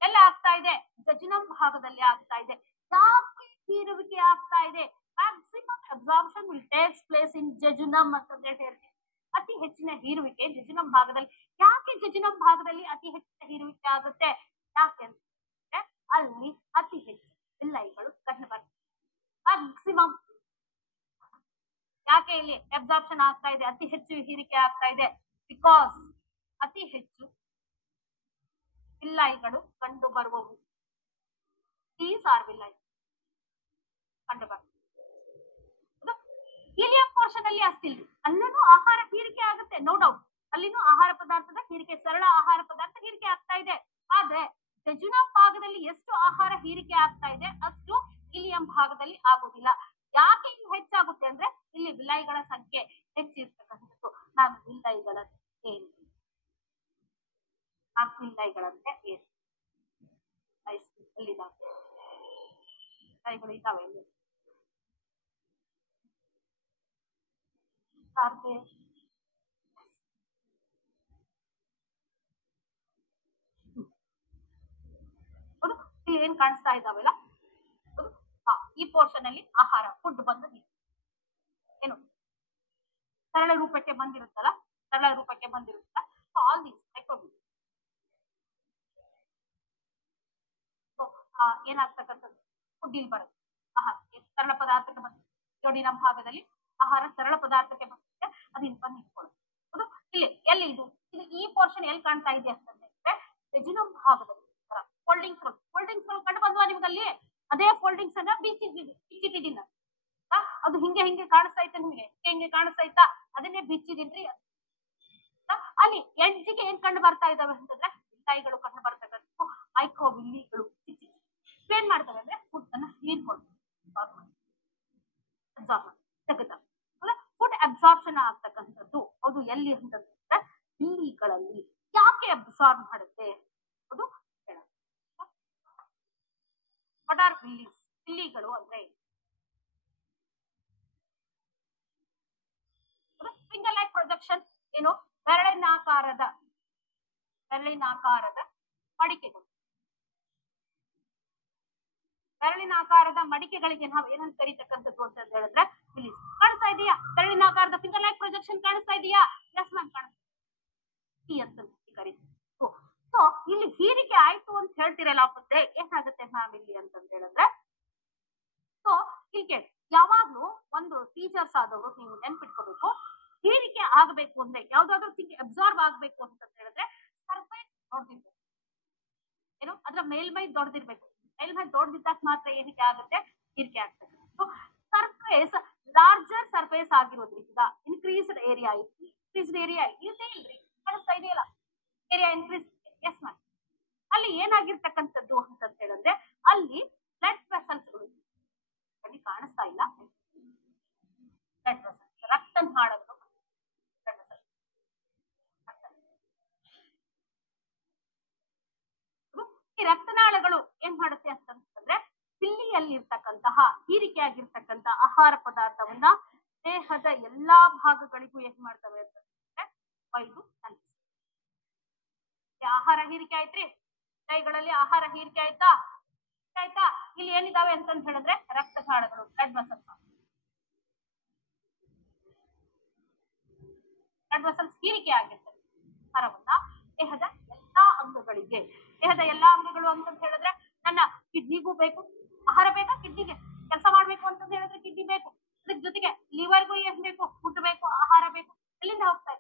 ಎಲ್ಲ ಆಗ್ತಾ ಇದೆ ಜೆಜುನಮ್ ಭಾಗದಲ್ಲಿ ಆಗ್ತಾ ಇದೆ ಯಾಕೆ ಹೀರುವಿಕೆ ಆಗ್ತಾ ಇದೆ maximum absorption will takes place in jejunum ಅಂತ ಹೇಳ್ತೀವಿ ಅತಿ ಹೆಚ್ಚಿನ ಹೀರುವಿಕೆ ಜೆಜುನಮ್ ಭಾಗದಲ್ಲಿ ಯಾಕೆ ಜೆಜುನಮ್ ಭಾಗದಲ್ಲಿ ಅತಿ ಹೆಚ್ಚಿನ ಹೀರುವಿಕೆ ಆಗುತ್ತೆ ಯಾಕೆ ಅಂತಂದ್ರೆ ಅಲ್ಲಿ ಅತಿ ಹೆಚ್ಚು ವಿಲ್ಲೈಗಳು ಕಂಡು ಬರ್ತವೆ ಮ್ಯಾಕ್ಸಿಮಮ್ ಯಾಕೆ ಇಲ್ಲಿ ಅಬ್ಸಾರ್ಪ್ಷನ್ ಆಗ್ತಾ ಇದೆ ಅತಿ ಹೆಚ್ಚು ಹೀರಿಕೆ ಆಗ್ತಾ ಇದೆ ಬಿಕಾಸ್ ಅತಿ ಹೆಚ್ಚು ವಿಲ್ಲೈಗಳು ಕಂಡು ಬರುವವು ದೀಸ್ ಆರ್ ವಿಲ್ಲೈ ಕಂಡು ಬರ್ತವೆ ಇಲಿಯಂ ಪೋರ್ಷನ್ ಅಲ್ಲಿ ಅಷ್ಟಿಲ್ರಿ ಅಲ್ಲೂ ಆಹಾರ ಹೀರಿಕೆ ಆಗುತ್ತೆ ನೋ ಡೌಟ್ ಅಲ್ಲಿನೂ ಆಹಾರ ಪದಾರ್ಥದ ಹೀರಿಕೆ ಸರಳ ಆಹಾರ ಪದಾರ್ಥ ಹೀರಿಕೆ ಆಗ್ತಾ ಇದೆ ಆದ್ರೆ ಜೆಜುನಮ್ ಭಾಗದಲ್ಲಿ ಎಷ್ಟು ಆಹಾರ ಹೀರಿಕೆ ಆಗ್ತಾ ಇದೆ ಅಷ್ಟು ಇಲಿಯಂ ಭಾಗದಲ್ಲಿ ಆಗುದಿಲ್ಲ ಯಾಕೆ ಇಲ್ಲಿ ಹೆಚ್ಚಾಗುತ್ತೆ ಅಂದ್ರೆ ಇಲ್ಲಿ ವಿಲೈಗಳ ಸಂಖ್ಯೆ ಹೆಚ್ಚಿರ್ತಕ್ಕಂಥದ್ದು ನಾನು ವಿಲೈಗಳಂತೆ ಏನು ವಿಲೈಗಳು ಇದಾವೆ ಇಲ್ಲಿ ಏನ್ ಕಾಣಿಸ್ತಾ ಇದಾವೆಲ್ಲ ಈ ಪೋರ್ಷನ್ ಅಲ್ಲಿ ಆಹಾರ ಫುಡ್ ಬಂದು ಏನು ಸರಳ ರೂಪಕ್ಕೆ ಬಂದಿರುತ್ತಲ್ಲ ಆಲ್ ದೀಸ್ ಏನಾಗ್ತಕ್ಕಂಥದ್ದು ಫುಡ್ ಇಲ್ಲಿ ಬರುತ್ತೆ ಆಹಾರ ಸರಳ ಪದಾರ್ಥಕ್ಕೆ ಬಂದಿದೆ ಡಿಯೋಡಿನಮ್ ಭಾಗದಲ್ಲಿ ಆಹಾರ ಸರಳ ಪದಾರ್ಥಕ್ಕೆ ಬಂದಿದೆ ಅದನ್ನ ಬಂದು ಇಟ್ಕೊಳ್ಳುತ್ತೆ ಅದು ಇಲ್ಲಿ ಎಲ್ಲಿ ಇದು ಈ ಪೋರ್ಷನ್ ಎಲ್ಲಿ ಕಾಣ್ತಾ ಇದೆ ಅಂತಂದ್ರೆ ಜೆಜಿನಮ್ ಭಾಗದಲ್ಲಿ ಫೋಲ್ಡಿಂಗ್ಸ್ ಕಂಡು ಬಂದ್ವಾ ನಿಮ್ಗೆ ಅಲ್ಲಿ ಅದೇ ಫೋಲ್ಡಿಂಗ್ಸ್ ಅನ್ನ ಬಿಚ್ಚಿಟ್ಟಿದ್ದೀನಿ ಅದು ಹಿಂಗೆ ಕಾಣಿಸ್ತಾ ಐತೆ ನಿಮ್ಗೆ ಹಿಂಗೆ ಕಾಣಿಸ್ತಾ ಐತಾ ಅದನ್ನೇ ಬಿಚ್ಚಿದೀನ್ರಿ ಅಲ್ಲಿ ಎಡ್ಜಿಗೆ ಏನ್ ಕಂಡು ಬರ್ತಾ ಇದಾವೆ ಅಂತಂದ್ರೆ ಕೈಗಳು ಕಂಡು ಬರ್ತಕ್ಕಂಥ ಮೈಕ್ರೋವಿಲ್ಲಿಗಳು ಏನ್ ಮಾಡ್ತವೆ ಅಂದ್ರೆ ಫುಡ್ ಅನ್ನ ಹೀರ್ಕೊಂಡು ಫುಡ್ ಅಬ್ಸಾರ್ಪ್ಷನ್ ಆಗ್ತಕ್ಕಂಥದ್ದು ಅದು ಎಲ್ಲಿ ಅಂತಂದ್ರೆ ಬಿಲ್ಲಿಗಳಲ್ಲಿ ಯಾಕೆ ಅಬ್ಸಾರ್ಬ್ ಮಾಡುತ್ತೆ ಅದು ವಾಟ್ ಆರ್ ಬಿಲ್ಲೀಸ್ ಬಿಲ್ಲಿಗಳು ಅಂದ್ರೆ ಫಿಂಗರ್ ಲೈಕ್ ಪ್ರೊಜೆಕ್ಷನ್ ಏನು ಬೆರಳಿನಾಕಾರದ ಮಡಿಕೆಗಳು ಬೆರಳಿನಾಕಾರದ ಮಡಿಕೆಗಳಿಗೆ ನಾವು ಏನಂತ ಕರೀತಕ್ಕಂಥದ್ದು ಅಂತ ಹೇಳಿದ್ರೆ ಬಿಲ್ಲೀಸ್ ಕಾಣಿಸ್ತಾ ಇದೆಯಾ ಬೆರಳಿನಾಕಾರದ ಫಿಂಗರ್ ಲೈಕ್ ಪ್ರೊಜೆಕ್ಷನ್ ಕಾಣಿಸ್ತಾ ಇದೆಯಾ ಎಸ್ ಮ್ಯಾಮ್ ಕಾಣಿಸ್ತಾ ಅಂತ ಕರೀತೀವಿ ಸೊ ಇಲ್ಲಿ ಹೀರಿಕೆ ಆಯ್ತು ಅಂತ ಹೇಳ್ತಿರಲ್ಲ ಮತ್ತೆ ಏನಾಗುತ್ತೆ ಮ್ಯಾಮ್ ಇಲ್ಲಿ ಅಂತಂತ ಹೇಳಿದ್ರೆ ಸೊ ಹೀಗೆ ಯಾವಾಗ್ಲೂ ಒಂದು ಟೀಚರ್ಸ್ ಆದವರು ನೀವು ನೆನ್ಪಿಟ್ಕೋಬೇಕು ಹೀರಿಕೆ ಆಗಬೇಕು ಅಂದ್ರೆ ಯಾವ್ದಾದ್ರು ಥಿಂಗ್ ಅಬ್ಸಾರ್ಬ್ ಆಗ್ಬೇಕು ಅಂತ ಹೇಳಿದ್ರೆ ಸರ್ಫೇಸ್ ದೊಡ್ಡದಿರ್ಬೇಕು ಏನು ಅದ್ರ ಮೇಲ್ಮೈ ದೊಡ್ಡದಿರ್ಬೇಕು ಮೇಲ್ಮೈ ದೊಡ್ಡದಿದ್ದಾಗ ಮಾತ್ರ ಏನಕ್ಕೆ ಆಗುತ್ತೆ ಹೀರಿಕೆ ಆಗ್ತದೆ ಸರ್ಫೇಸ್ ಲಾರ್ಜರ್ ಸರ್ಫೇಸ್ ಆಗಿರೋದ್ರಿಂದ ಇನ್ಕ್ರೀಸ್ಡ್ ಏರಿಯಾ ಇರುತ್ತೆ ಇಲ್ರಿ ಕಾಣಿಸ್ತಾ ಇದೆಯಲ್ಲ ಏರಿಯಾ ಇನ್ಕ್ರೀಸ್ ಎಸ್ ಮ್ಯಾಮ್ ಅಲ್ಲಿ ಏನಾಗಿರ್ತಕ್ಕಂಥದ್ದು ಅಂತ ಹೇಳಿದ್ರೆ ಅಲ್ಲಿ ಬ್ಲಡ್ ವೆಸಲ್ಸ್ಗಳು ಅಲ್ಲಿ ಕಾಣಿಸ್ತಾ ಇಲ್ಲ ಬ್ಲಡ್ ವೆಸಲ್ಸ್ ರಕ್ತನಾಳಗಳು ಈ ರಕ್ತನಾಳಗಳು ಏನ್ ಮಾಡುತ್ತೆ ಅಂತಂದ್ರೆ ಬಿಲ್ಲಿಯಲ್ಲಿ ಇರ್ತಕ್ಕಂತಹ ಹೀರಿಕೆ ಆಗಿರ್ತಕ್ಕಂಥ ಆಹಾರ ಪದಾರ್ಥವನ್ನ ದೇಹದ ಎಲ್ಲಾ ಭಾಗಗಳಿಗೂ ಏನ್ ಮಾಡ್ತವೆ ಅಂತಂದ್ರೆ ಒಯ್ದು ಆಹಾರ ಹೀರಿಕೆ ಆಯ್ತ್ರಿ ಕೈಗಳಲ್ಲಿ ಆಹಾರ ಹೀರಿಕೆ ಆಯ್ತಾ ಇಲ್ಲಿ ಏನಿದಾವೆ ಅಂತಂತ ಹೇಳಿದ್ರೆ ರಕ್ತನಾಳಗಳು ಬ್ಲಡ್ ವೆಸಲ್ಸ್ ಹೀರಿಕೆ ಆಗಿರ್ತದೆ ಆಹಾರವನ್ನ ದೇಹದ ಎಲ್ಲಾ ಅಂಗಗಳು ಅಂತಂತ ಹೇಳಿದ್ರೆ ನನ್ನ ಕಿಡ್ನಿಗೂ ಬೇಕು ಆಹಾರ ಬೇಕಾ ಕಿಡ್ನಿಗೆ ಕೆಲಸ ಮಾಡ್ಬೇಕು ಅಂತ ಹೇಳಿದ್ರೆ ಕಿಡ್ನಿ ಬೇಕು ಅದ್ರ ಜೊತೆಗೆ ಲಿವರ್ಗೂ ಏನ್ ಬೇಕು ಫುಡ್ ಬೇಕು ಆಹಾರ ಬೇಕು ಎಲ್ಲಿಂದ ಹೋಗ್ತಾ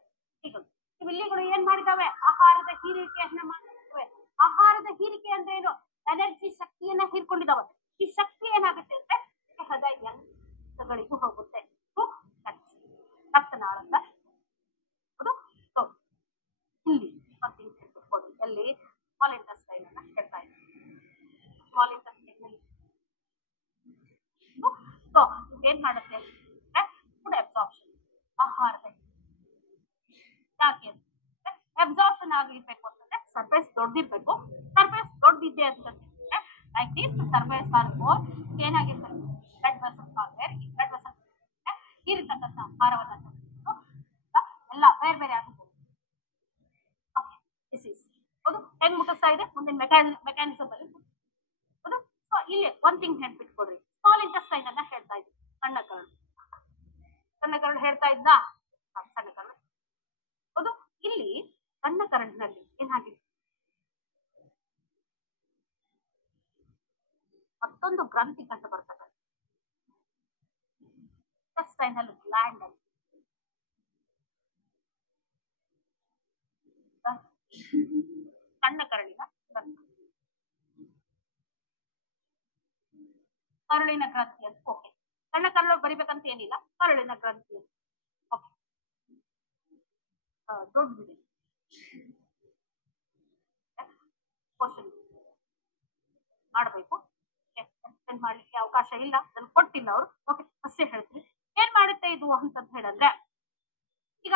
ಇದೆ ಇಲ್ಲಿಗಳು ಏನ್ ಮಾಡಿದಾವೆ ಆಹಾರದ ಹೀರಿಕೆಯನ್ನ ಮಾಡಿರ್ತವೆ ಆಹಾರದ ಹೀರಿಕೆ ಅಂದ್ರೆ ಏನು ಎನರ್ಜಿ ಶಕ್ತಿಯನ್ನ ಹೀರ್ಕೊಂಡಿದಾವೆ ಈ ಶಕ್ತಿ ಏನಾಗುತ್ತೆ ಅಂದ್ರೆ ದೇಹದ ಎಲ್ಲಗಳಿಗೂ ಹೋಗುತ್ತೆ ರಕ್ತನಾಳದ ಇಲ್ಲಿ ಎಲ್ಲಿ ಸ್ಮಾಲ್ ಇಂಟೆಸ್ಟೈನ್ ಅನ್ನ ಹೇಳ್ತಾ ಇದ್ದೀವಿ ಸ್ಮಾಲ್ ಇಂಟೆಸ್ಟೈನ್ ಏನ್ ಮಾಡುತ್ತೆ ಫುಡ್ ಅಬ್ಸಾರ್ಪ್ಷನ್ ಆಹಾರದ ಯಾಕೆ ಅಬ್ಸಾರ್ಪ್ಷನ್ ಆಗಿರ್ಬೇಕು ಅಂತಂದ್ರೆ ಸರ್ಫೇಸ್ ದೊಡ್ಡದಿರ್ಬೇಕು ಸರ್ಫೇಸ್ ದೊಡ್ಡದಿದೆ ಅಂತಂದ್ರೆ like this surface are more ಏನಾಗಿರ್ಬೇಕು ಬ್ಲಡ್ ವೆಸಲ್ಸ್ ಆರ್ ದೇರ್ ಈ ಬ್ಲಡ್ ವೆಸಲ್ಸ್ ಹೀರಿರ್ತಕ್ಕಂಥ ಆಹಾರವನ್ನ ಎಲ್ಲ ಬೇರೆ ಬೇರೆ ಆಗುತ್ತೆ ಅದು ಹೆಂಗ್ ಮುಟ್ಟಿಸ್ತಾ ಇದೆ ಮುಂದಿನ ಮೆಕ್ಯಾನಿಸಮ್ ಅಲ್ಲಿ ಅದು ಸೊ ಇಲ್ಲಿ ಒಂದ್ ಥಿಂಗ್ ನೆನ್ಪಿಟ್ಕೊಡ್ರಿ ಸ್ಮಾಲ್ ಇಂಟೆಸ್ಟೈನ್ ಅನ್ನ ಹೇಳ್ತಾ ಇದ್ವಿ ಸಣ್ಣ ಕರಳು ಹೇಳ್ತಾ ಇದ್ದ ಸಣ್ಣ ಕರಳು ಅದು ಇಲ್ಲಿ ಸಣ್ಣ ಕರಳಿನಲ್ಲಿ ಏನಾಗಿದೆ ಮತ್ತೊಂದು ಗ್ರಂಥಿ ಕಂಡು ಬರ್ತಕ್ಕಂಥ ಇಂಟೆಸ್ಟೈನಲ್ ಗ್ಲ್ಯಾಂಡ್ ಅಲ್ಲಿ ಸಣ್ಣ ಕರಳಿನ ಗ್ರಂಥಿ ಅಂತ ಓಕೆ ಸಣ್ಣ ಕರಳು ಬರಿಬೇಕಂತ ಏನಿಲ್ಲ ಕರಳಿನ ಗ್ರಂಥಿ ಅಂತ ಓಕೆ ದೊಡ್ಡದಿದೆ ಮಾಡಬೇಕು ಮಾಡ್ಲಿಕ್ಕೆ ಅವಕಾಶ ಇಲ್ಲ ಅದನ್ನು ಕೊಟ್ಟಿಲ್ಲ ಅವರು ಓಕೆ ಅಷ್ಟೇ ಹೇಳ್ತೀನಿ ಏನ್ ಮಾಡುತ್ತೆ ಇದು ಅಂತಂತ ಹೇಳಿದ್ರೆ ಈಗ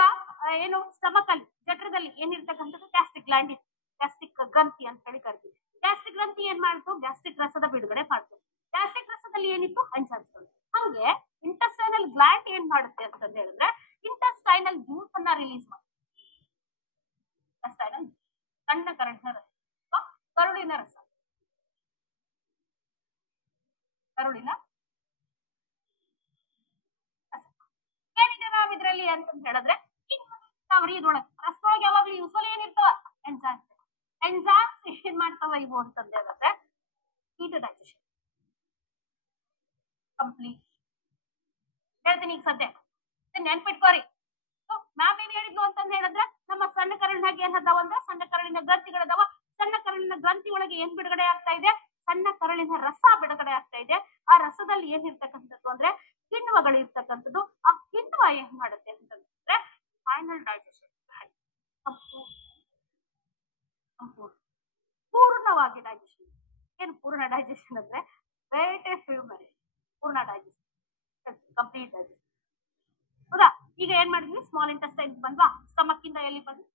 ಏನು ಸ್ಟಮಕ್ ಅಲ್ಲಿ ಜಠರದಲ್ಲಿ ಏನಿರ್ತಕ್ಕಂಥದ್ದು ಗ್ಯಾಸ್ಟ್ರಿಕ್ ಗ್ಲ್ಯಾಂಡ್ ಗ್ಯಾಸ್ಟ್ರಿಕ್ ಗ್ರಂಥಿ ಅಂತ ಹೇಳಿ ಕರಿತೀವಿ ಗ್ಯಾಸ್ಟ್ರಿಕ್ ಗ್ರಂಥಿ ಏನ್ ಮಾಡ್ತು ಗ್ಯಾಸ್ಟ್ರಿಕ್ ರಸದ ಬಿಡುಗಡೆ ಮಾಡ್ತು ಗ್ಯಾಸ್ಟ್ರಿಕ್ ರಸದಲ್ಲಿ ಏನಿತ್ತು ಎಂಜೈಮ್ಸ್ಗಳು ಹಂಗೆ ಇಂಟೆಸ್ಟೈನಲ್ ಗ್ಲ್ಯಾಂಡ್ ಏನ್ ಮಾಡುತ್ತೆ ಅಂತ ಹೇಳಿದ್ರೆ ಇಂಟೆಸ್ಟೈನಲ್ ಜ್ಯೂಸ್ ಅನ್ನ ರಿಲೀಸ್ ಮಾಡುತ್ತೆ ಇಂಟೆಸ್ಟೈನಲ್ ಸಣ್ಣ ಕರಳಿನ ರಸ ಕರುಳಿನ ರಸ ಕರುಳಿನ ಏನಿದೆ ನಾವ್ ಇದ್ರಲ್ಲಿ ಅಂತಂತ ಹೇಳಿದ್ರೆ ಇದ್ರೊಳಗೆ ರಸದೊಳಗೆ ಯಾವಾಗ್ಲೂ ಯೂಸಲ್ ಏನಿರ್ತಾವ ಎಂಜೈಮ್ಸ್ ಏನ್ ಮಾಡ್ತಾವ ಇವು ಅಂತಂದ ಹೇಳಿದ್ರೆ ಹೀಟ್ ಡೈಜೆಷನ್ ಕಂಪ್ಲೀಟ್ ಹೇಳ್ತೀನಿ ಈಗ ಸದ್ಯ ನೆನ್ಪಿಟ್ಕೋರಿ ಮ್ಯಾಮ್ ಏನ್ ಹೇಳಿದ್ಲು ಅಂತಂದ್ ಹೇಳಿದ್ರೆ ನಮ್ಮ ಸಣ್ಣ ಕರಳಿನಾಗ ಏನ್ ಅದಾವ ಅಂದ್ರೆ ಸಣ್ಣ ಕರಳಿನ ಗ್ರಂಥಿಗಳದಾವ. ಸಣ್ಣ ಕರಳಿನ ಗ್ರಂಥಿ ಒಳಗೆ ಏನ್ ಬಿಡುಗಡೆ ಆಗ್ತಾ ಇದೆ? ಸಣ್ಣ ಕರಳಿನ ರಸ ಬಿಡುಗಡೆ ಆಗ್ತಾ ಇದೆ. ಆ ರಸದಲ್ಲಿ ಏನ್ ಇರ್ತಕ್ಕಂಥದ್ದು ಅಂದ್ರೆ ಕಿಣ್ವಗಳು ಇರ್ತಕ್ಕಂಥದ್ದು. ಆ ಕಿಣ್ವ ಏನ್ ಮಾಡುತ್ತೆ ಅಂತಂದ್ರೆ ಫೈನಲ್ ಡೈಜೆಷನ್ ಪೂರ್ಣವಾಗಿ ಡೈಜೆಷನ್. ಏನು ಪೂರ್ಣ ಡೈಜೆಷನ್ ಅಂದ್ರೆ ವೆರಿ ಫ್ಯೂ ಮಿನಿಟ್ಸ್ ಪೂರ್ಣ ಡೈಜೆಷನ್, ಕಂಪ್ಲೀಟ್ ಡೈಜೆಷನ್. ಹೌದಾ? ಈಗ ಏನ್ ಮಾಡಿದ್ವಿ? Small intestine ಬಂದ್ವಾ? ಸ್ಟಮಕ್ ಇಂದ ಎಲ್ಲಿ ಬಂದ್ವಿ?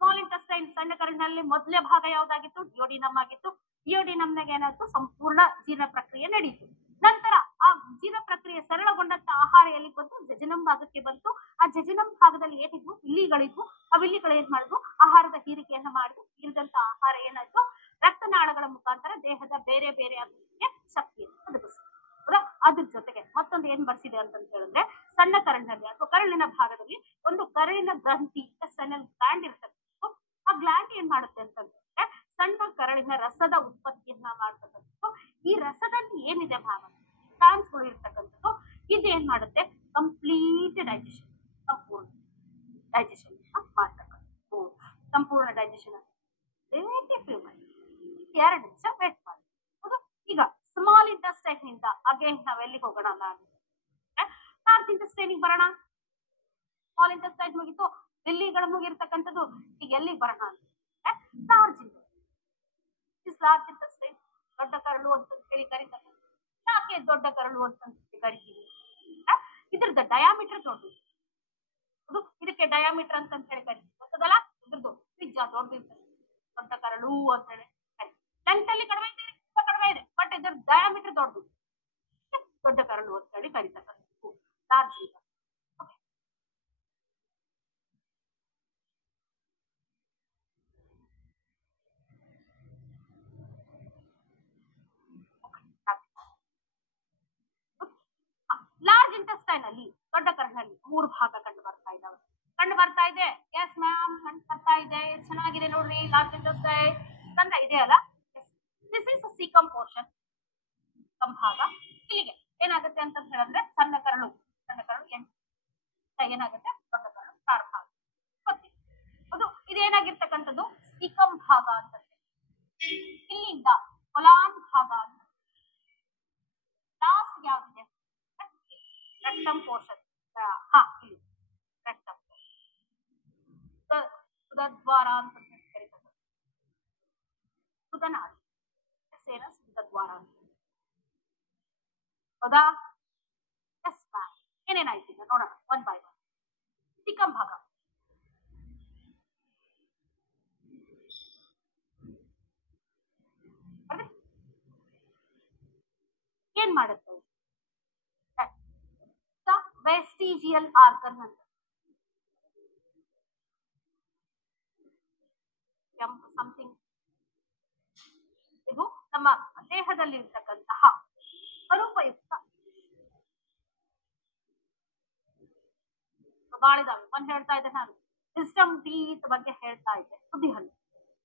ಸ್ಮಾಲ್ ಇಂಟೆಸ್ಟೈನ್ ಸಣ್ಣ ಕರಳಿನಲ್ಲಿ ಮೊದಲೇ ಭಾಗ ಯಾವ್ದಾಗಿತ್ತು? ಡಿಯೋಡಿನಮ್ ಆಗಿತ್ತು. ಡಿಯೋಡಿನಮ್ನಾಗ ಏನಾಯ್ತು? ಸಂಪೂರ್ಣ ಜೀರ್ಣ ಪ್ರಕ್ರಿಯೆ ನಡೀತು. ನಂತರ ಆ ಜೀರ್ಣ ಪ್ರಕ್ರಿಯೆ ಸರಳಗೊಂಡಂತ ಆಹಾರ ಎಲ್ಲಿ ಬಂತು? ಜಜನಂ ಭಾಗಕ್ಕೆ ಬಂತು. ಆ ಜಜನಂ ಭಾಗದಲ್ಲಿ ಏನಿದ್ವು? ವಿಲ್ಲಿಗಳಿದ್ವು. ಆ ವಿಲ್ಲಿಗಳು ಏನ್ ಮಾಡಿದ್ವು? ಆಹಾರದ ಹೀರಿಕೆಯನ್ನ ಮಾಡಿದ್ವು. ಹೀರಿದಂತ ಆಹಾರ ಏನಾಯ್ತು? ರಕ್ತನಾಳಗಳ ಮುಖಾಂತರ ದೇಹದ ಬೇರೆ ಬೇರೆ ಅಂಗಗಳಿಗೆ ಶಕ್ತಿಯನ್ನು ಒದಗಿಸಿತು. ಹೌದಾ? ಅದ್ರ ಜೊತೆಗೆ ಮತ್ತೊಂದು ಏನ್ ಬರ್ಸಿದೆ ಅಂತ ಹೇಳಿದ್ರೆ ಸಣ್ಣ ಕರಳಿನಲ್ಲಿ ಅಥವಾ ಕರಳಿನ ಭಾಗದಲ್ಲಿ ಒಂದು ಕರಳಿನ ಗ್ರಂಥಿ ಇಂಟೆಸ್ಟೈನಲ್ ಗ್ಲ್ಯಾಂಡ್ ಇರ್ತಕ್ಕಂಥದ್ದು. ಆ ಗ್ಲ್ಯಾಂಡ್ ಏನ್ ಮಾಡುತ್ತೆ ಅಂತಂದ್ರೆ ಸಣ್ಣ ಕರಳಿನ ರಸದ ಉತ್ಪತ್ತಿಯನ್ನ ಮಾಡ್ತಕ್ಕಂಥದ್ದು. ಈ ರಸದಲ್ಲಿ ಏನಿದೆ ಭಾಗ ಟ್ರಾನ್ಸ್ಗಳು ಇರ್ತಕ್ಕಂಥದ್ದು. ಇದು ಏನ್ ಮಾಡುತ್ತೆ? ಕಂಪ್ಲೀಟ್ ಡೈಜೆಷನ್, ಸಂಪೂರ್ಣ ಡೈಜೆಷನ್ ಮಾಡ್ತಕ್ಕಂಥದ್ದು. ಸಂಪೂರ್ಣ ಡೈಜೆಷನ್ 2 ನಿಮಿಷ ವೇಟ್ ಮಾಡಿ. ಹೌದು? ಈಗ ಸ್ಮಾಲ್ ಇಂಟೆಸ್ಟೈನ್ ನಿಂದ ಅಗೇನ್ ನಾವೆಲ್ಲಿ ಹೋಗೋಣ? ಲಾರ್ಜ್ ಇಂಟೆಸ್ಟೈನ್ ಬರೋಣ. ಸ್ಮಾಲ್ ಇಂಟೆಸ್ಟೈನ್ ಮುಗಿತು, ವಿಲ್ಲಿಗಳು ಮುಗಿರ್ತಕ್ಕಂಥದ್ದು. ಈಗ ಎಲ್ಲಿಗೆ ಬರೋಣ ಅಂದ್ರೆ ಲಾರ್ಜ್ ಇಂಟೆಸ್ಟೈನ್, ದೊಡ್ಡ ಕರಳು ಅಂತ ಹೇಳಿ ಕರೀತಾರೆ. ಯಾಕೆ ದೊಡ್ಡ ಕರಳು ಅಂತ ಕರಿತೀವಿ? ಇದ್ರದ್ದು ಡಯಾಮೀಟರ್ ದೊಡ್ಡದು. ಅದು ಇದಕ್ಕೆ ಡಯಾಮೀಟರ್ ಅಂತ ಹೇಳಿ ಕರಿತೀವಿ. ಗೊತ್ತದಲ್ಲ? ಇದ್ರದ್ದು ತ್ರಿಜ್ಯ ದೊಡ್ಡದಿರ್ತದೆ, ದೊಡ್ಡ ಕರಳು ಅಂತ ಹೇಳಿ. ಲೆಂತ್ ಅಲ್ಲಿ ಕಡಿಮೆ ಇದೆ, ಕಡಿಮೆ ಇದೆ, ಬಟ್ ಇದ್ರ ಡಯಾಮೀಟರ್ ದೊಡ್ಡದು, ದೊಡ್ಡ ಕರಳು ಅಂತ ಹೇಳಿ ಕರೀತಕ್ಕಂಥದ್ದು ಲಾರ್ಜ್ ಇಂಟೆಸ್ಟೈನ್. ಲಾರ್ಜ್ ಇಂಟೆಸ್ಟೈನ್ ಅಲ್ಲಿ ದೊಡ್ಡ ಕರಳಿನಲ್ಲಿ 3 ಭಾಗ ಕಂಡು ಬರ್ತಾ ಇದಾವೆ. ಕಂಡು ಬರ್ತಾ ಇದೆ? ಎಸ್ ಮ್ಯಾಮ್, ಕಂಡು ಬರ್ತಾ ಇದೆ. ಚೆನ್ನಾಗಿದೆ ನೋಡ್ರಿ. ಲಾರ್ಜ್ ಇಂಟೆಸ್ಟೈನ್ ಕಂಡ ಇದೆ ಅಲ್ಲ? ದಿಸ್ ಇಸ್ ಸೀಕಮ್ ಪೋರ್ಷನ್, ಭಾಗ. ಇಲ್ಲಿಗೆ ಏನಾಗುತ್ತೆ ಅಂತ ಹೇಳಿದ್ರೆ ಸಣ್ಣ ಕರಳು ಏನಾಗುತ್ತೆ? ದೊಡ್ಡ ಕರಳು ಭಾಗ ಗೊತ್ತಿದೆ. ಅದು ಇದೇನಾಗಿರ್ತಕ್ಕಂಥದ್ದು ಸೀಕಮ್ ಭಾಗ ಅಂತ. ಇಲ್ಲಿಂದ ಕೊಲಾನ್ ಭಾಗ ಅಂತ. ಲಾಸ್ಟ್ ಯಾವ್ದಿದೆ? Rectum portion. ಇಲ್ಲಿ ರೆಕ್ಟಮ್ ಉದದ್ವಾರ ಅಂತ ಕರೀತಾರೆ. ಉದನಾಳ ಉದದ್ವಾರ ಅಂತ. ಹೌದಾ? Yes ma'am. ಏನೇನಾಯ್ತು ಈಗ ನೋಡೋಣ ಒನ್ ಬೈ ಒನ್. ಸೀಕಮ್ ಭಾಗ ಏನ್ ಮಾಡುತ್ತೆ? ವೆಸ್ಟಿಜಿಯಲ್ ಆರ್ಗನ್ ಅಂತ. ಸಮಥಿಂಗ್ ಇದು ನಮ್ಮ ದೇಹದಲ್ಲಿ ಇರ್ತಕ್ಕಂತಹ ಅನುಪಯುಕ್ತ ಬಾಳ ಇದಾವೆ. ಒಂದ್ ಹೇಳ್ತಾ ಇದ್ದೆ ನಾನು, ವಿಸ್ಡಮ್ ಟೀತ್ ಬಗ್ಗೆ ಹೇಳ್ತಾ ಇದ್ದೆ.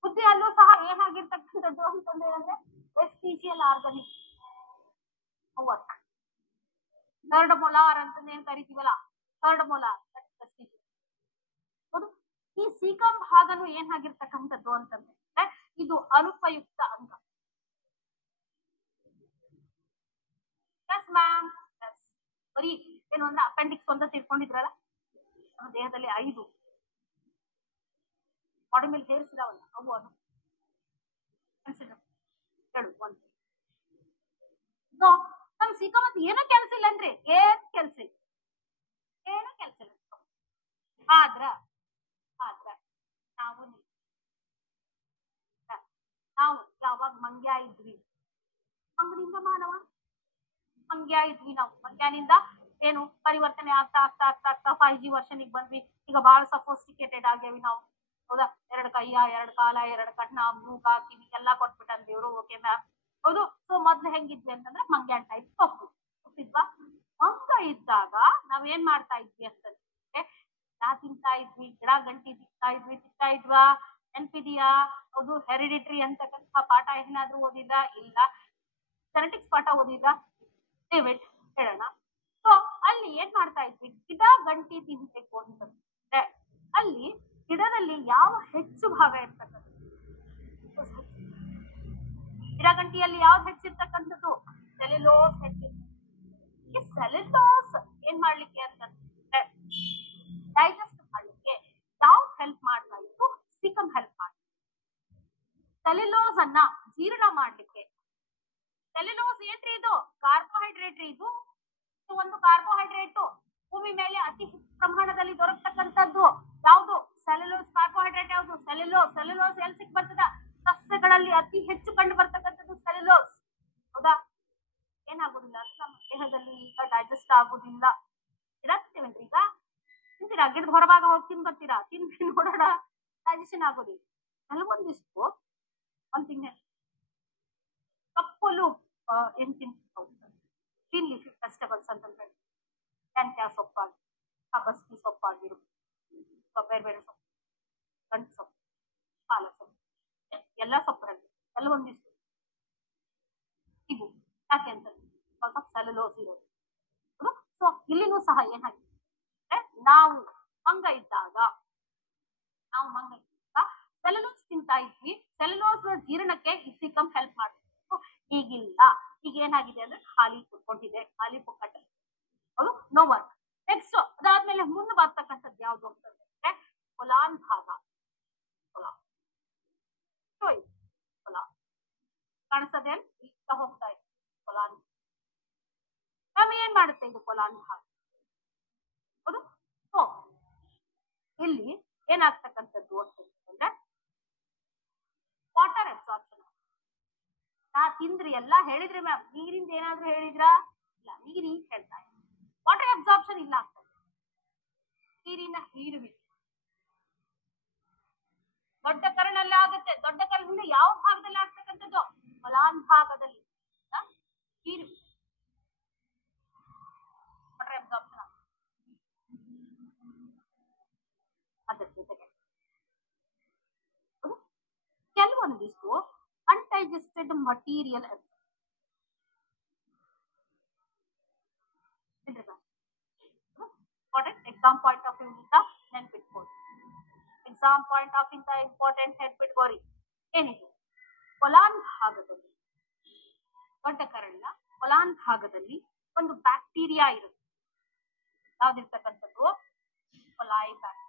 ಬುದ್ಧಿಹಲ್ಲು ಸಹ ಏನಾಗಿರ್ತಕ್ಕಂಥದ್ದು ಅಂತಂದ್ರೆ ವೆಸ್ಟಿಜಿಯಲ್ ಆರ್ಗನಿಕ್. ಥರ್ಡ್ ಮೊಲಾರ್ ಅಂತ ಏನ್ ಕರಿತೀವಲ್ಲ, ಥರ್ಡ್ ಮೊಲಾರ್. ಹೌದು? ಈ ಸೀಕಮ್ ಭಾಗನು ಏನಾಗಿರ್ತಕ್ಕಂಥದ್ದು ಅಂತಂದ್ರೆ ಇದು ಅನುಪಯುಕ್ತ ಅಂಗ. Yes ma'am. ಬರೀ ಏನು ಅಂದ್ರೆ ಅಪೆಂಡಿಕ್ಸ್ ಅಂತ ತಿಳ್ಕೊಂಡಿದ್ರಲ್ಲ, ನಮ್ಮ ದೇಹದಲ್ಲಿ 5 ಬಾಡಿ ಮೇಲೆ ಸೇರಿಸಿದಾವಲ್ಲ ಅವು ಅದು ಕನ್ಸಿಡರ್ ಹೇಳು. ಒಂದು ನಮ್ ಸೀಕಮ್ ಅಂತ ಏನೋ ಕೆಲಸ ಇಲ್ಲ ಅಂದ್ರೆ ಏನು ಕೆಲಸ ಇಲ್ಲ. ಆದ್ರ ನಾವು ಯಾವಾಗ ಮಂಗ್ಯ ಇದ್ವಿ, ಮಂಗನಿಂದ ಮಾನವ ಮಂಗ್ಯ ಇದ್ವಿ. ನಾವು ಮಂಗ್ಯನಿಂದ ಏನು ಪರಿವರ್ತನೆ ಆಗ್ತಾ ಆಗ್ತಾ ಆಗ್ತಾ ಆಗ್ತಾ 5G ವರ್ಷನಿಗೆ ಬಂದ್ವಿ. ಈಗ ಬಹಳ ಸಫೋಸ್ಟಿಕೇಟೆಡ್ ಆಗ್ಯಾವಿ ನಾವು. ಹೌದಾ? 2 ಕೈಯ, 2 ಕಾಲ, 2 ಕಣ್ಣ, ಮೂಗ, ಕಿವಿ ಎಲ್ಲಾ ಕೊಟ್ಬಿಟ್ಟನ್ ದೇವ್ರು. Okay ma'am. ಹೌದು? ಸೊ ಮೊದ್ಲು ಹೆಂಗಿದ್ವಿ ಅಂತಂದ್ರೆ ಮಂಗ್ಯಾನ್ ಟೈಪ್ ಹೋಗ್ತಿದ್ವಾ? ಮಂಗ ಇದ್ದಾಗ ನಾವ್ ಏನ್ ಮಾಡ್ತಾ ಇದ್ವಿ ಅಂತಂದ್ರೆ ತಿಂತಾ ಇದ್ವಿ, ಗಿಡ ಗಂಟಿ ತಿಂತಾ ಇದ್ವಾ? ನೆನ್ಪಿದೀಯಾ? ಹೌದು. ಹೆರಿಡಿಟ್ರಿ ಅಂತಕ್ಕಂಥ ಪಾಠ ಏನಾದ್ರೂ ಓದಿದ್ರಾ? ಇಲ್ಲ. ಜೆನೆಟಿಕ್ಸ್ ಪಾಠ ಓದಿದ್ರಾ? ಡೇವಿಡ್ ಹೇಳೋಣ. ಸೊ ಅಲ್ಲಿ ಏನ್ ಮಾಡ್ತಾ ಇದ್ವಿ? ಗಿಡ ಗಂಟಿ ತಿನ್ಬೇಕು ಅಂತಂದ್ರೆ ಅಲ್ಲಿ ಗಿಡದಲ್ಲಿ ಯಾವ ಹೆಚ್ಚು ಭಾಗ ಇರ್ತಕ್ಕಂಥದ್ದು? ಗಿಡಗಂಟಿಯಲ್ಲಿ ಯಾವ್ದು ಹೆಚ್ಚಿರ್ತಕ್ಕಂಥದ್ದು? ಸೆಲ್ಯುಲೋಸ್ ಹೆಚ್ಚಿರ್ತಕ್ಕಂಥದ್ದು. ಈ ಸೆಲ್ಯುಲೋಸ್ ಏನ್ ಮಾಡ್ಲಿಕ್ಕೆ ಅಂತಂದ್ರೆ ಡೈಜೆಸ್ಟ್ ಮಾಡ್ಲಿಕ್ಕೆ ಯಾವ್ದು ಹೆಲ್ಪ್ ಮಾಡ್ತಾ ಇತ್ತು? ಸಿಕಮ್ ಹೆಲ್ಪ್ ಮಾಡ್ತಾ. ಸೆಲ್ಯುಲೋಸ್ ಅನ್ನ ಜೀರ್ಣ ಮಾಡ್ಲಿಕ್ಕೆ, ಸೆಲ್ಯುಲೋಸ್ ಏನ್ರಿ ಇದು? ಕಾರ್ಬೋಹೈಡ್ರೇಟ್ ಇದು. ಒಂದು ಕಾರ್ಬೋಹೈಡ್ರೇಟ್ ಭೂಮಿ ಮೇಲೆ ಅತಿ ಹೆಚ್ಚು ಪ್ರಮಾಣದಲ್ಲಿ ದೊರಕತಕ್ಕಂಥದ್ದು ಯಾವುದು? ಸೆಲ್ಯುಲೋಸ್. ಕಾರ್ಬೋಹೈಡ್ರೇಟ್ ಯಾವುದು? ಸೆಲ್ಯುಲೋಸ್. ಸೆಲ್ಯುಲೋಸ್ ಎಲ್ಲಿ ಸಿಕ್ ಬರ್ತದ? ಸಸ್ಯಗಳಲ್ಲಿ ಅತಿ ಹೆಚ್ಚು ಕಂಡು ಬರ್ತಕ್ಕಂಥದ್ದು ಸೆಲ್ಯುಲೋಸ್. ಹೌದಾ? ಏನಾಗುದಿಲ್ಲ ನಮ್ಮ ದೇಹದಲ್ಲಿ ಈಗ ಡೈಜೆಸ್ಟ್ ಆಗುದಿಲ್ಲ. ಇರಾಕ್ತೇವೇನ್ರಿ ಈಗ? ತಿಂತೀರಾ? ಗಿಡದ ಹೊರಭಾಗ ಹೋಗಿ ತಿನ್ ಬರ್ತೀರಾ? ತಿಂದು ನೋಡೋಣ, ಡೈಜೆಷನ್ ಆಗೋದಿಲ್ಲ. ಕೆಲವೊಂದಿಷ್ಟು ಒಂದ್ ತಿಂಗಳು ಕಪ್ಪಲು ಏನ್ ತಿಂತೀವಿ? ಗ್ರೀನ್ ಲೀಫಿ ವೆಜಿಟೇಬಲ್ಸ್ ಅಂತ ಹೇಳಿ ಮೆಂತ್ಯ ಸೊಪ್ಪಾಗಿ, ಸಬ್ಬಸ್ಗಿ ಸೊಪ್ಪಾಗಿರ್ಬೋದು, ಬೇರೆ ಬೇರೆ ಸೊಪ್ಪು, ಗಂಟು ಸೊಪ್ಪು, ಪಾಲಕ್ ಸೊಪ್ಪು, ಎಲ್ಲ ಸೊಪ್ಪರಲ್ಲಿ ಕೆಲವೊಂದಿಷ್ಟು ಇವು ಯಾಕೆ ಅಂತಂದ್ರೆ ಸೆಲ್ಯುಲೋಸ್ ಇರೋದು. ಸೊ ಇಲ್ಲಿನೂ ಸಹ ಏನಾಗಿದೆ ಅಂದ್ರೆ ನಾವು ಮಂಗ ಇದ್ದಾಗ ಸೆಲ್ಯುಲೋಸ್ ತಿಂತಾ ಇದ್ವಿ. ಸೆಲ್ಯುಲೋಸ್ ಜೀರ್ಣಕ್ಕೆ ಈ ಸಿಕಮ್ ಹೆಲ್ಪ್ ಮಾಡ್ತಿತ್ತು. ಈಗಿಲ್ಲ. ಈಗ ಏನಾಗಿದೆ ಅಂದ್ರೆ ಖಾಲಿ ಕುತ್ಕೊಂಡಿದೆ, ಖಾಲಿ ಪುಕ್ಕಟ. ಅದು ನೋ ವರ್ಕ್. ನೆಕ್ಸ್ಟ್ ಅದಾದ್ಮೇಲೆ ಮುಂದೆ ಬರ್ತಕ್ಕಂಥದ್ದು ಯಾವ್ದು ಅಂತಂದ್ರೆ ಕೊಲಾನ್ ಭಾಗ. ಕಾಣಿಸ್ತದೆ ಹೋಗ್ತಾ ಇದೆ ಕೊಲಾನ್. ನಮ್ಗೆ ಏನ್ ಮಾಡುತ್ತೆ ಇದು ಕೊಲಾನ್ ಭಾಗ? ಹೌದು. ಸೊ ಇಲ್ಲಿ ಏನಾಗ್ತಕ್ಕಂಥದ್ದು ಅಂತಂದ್ರೆ ವಾಟರ್ ಅಬ್ಸಾರ್ಪ್ಷನ್. ನಾ ತಿಂದ್ರಿ ಎಲ್ಲಾ ಹೇಳಿದ್ರಿ ಮ್ಯಾಮ್, ನೀರಿಂದ ಏನಾದ್ರು ಹೇಳಿದ್ರಾ? ಇಲ್ಲ, ನೀರಿ ಹೇಳ್ತಾ ಇಲ್ಲ. ವಾಟರ್ ಅಬ್ಸಾರ್ಪ್ಷನ್ ಇಲ್ಲ ಆಗ್ತದೆ. ನೀರಿನ ಹೀರುವಿಕೆ ದೊಡ್ಡ ಕರಳಲ್ಲಿ ಆಗುತ್ತೆ. ದೊಡ್ಡ ಕರಳಿಂದ ಯಾವ ಭಾಗದಲ್ಲಿ ಆಗ್ತಕ್ಕಂಥದ್ದು? ಕೊಲಾನ್ ಭಾಗದಲ್ಲಿ ಹೀರುವಿಕೆ. ವಾಟರ್ ಅಬ್ಸಾರ್ಪ್ಷನ್ ಅದರ ಜೊತೆಗೆ ಕೆಲವೊಂದಿಷ್ಟು undigested material exam point of view ಇಂದ ನೆನ್ಪಿಟ್ಕೊಳ್ಳಿ. ಎಕ್ಸಾಮ್ ಪಾಯಿಂಟ್ ಆಫ್ ಇಂದ ಇಂಪಾರ್ಟೆಂಟ್ ನೆನ್ಪಿಟ್ಕೋರಿ. ಏನಿದೆ? ಕೊಲಾನ್ ಭಾಗದಲ್ಲಿ, ದೊಡ್ಡ ಕರಳಿನ ಕೊಲಾನ್ ಭಾಗದಲ್ಲಿ ಒಂದು ಬ್ಯಾಕ್ಟೀರಿಯಾ ಇರುತ್ತೆ. ಯಾವ್ದಿರ್ತಕ್ಕಂಥದ್ದು? ಕೊಲಾಯ್ ಬ್ಯಾಕ್ಟೀರಿಯಾ.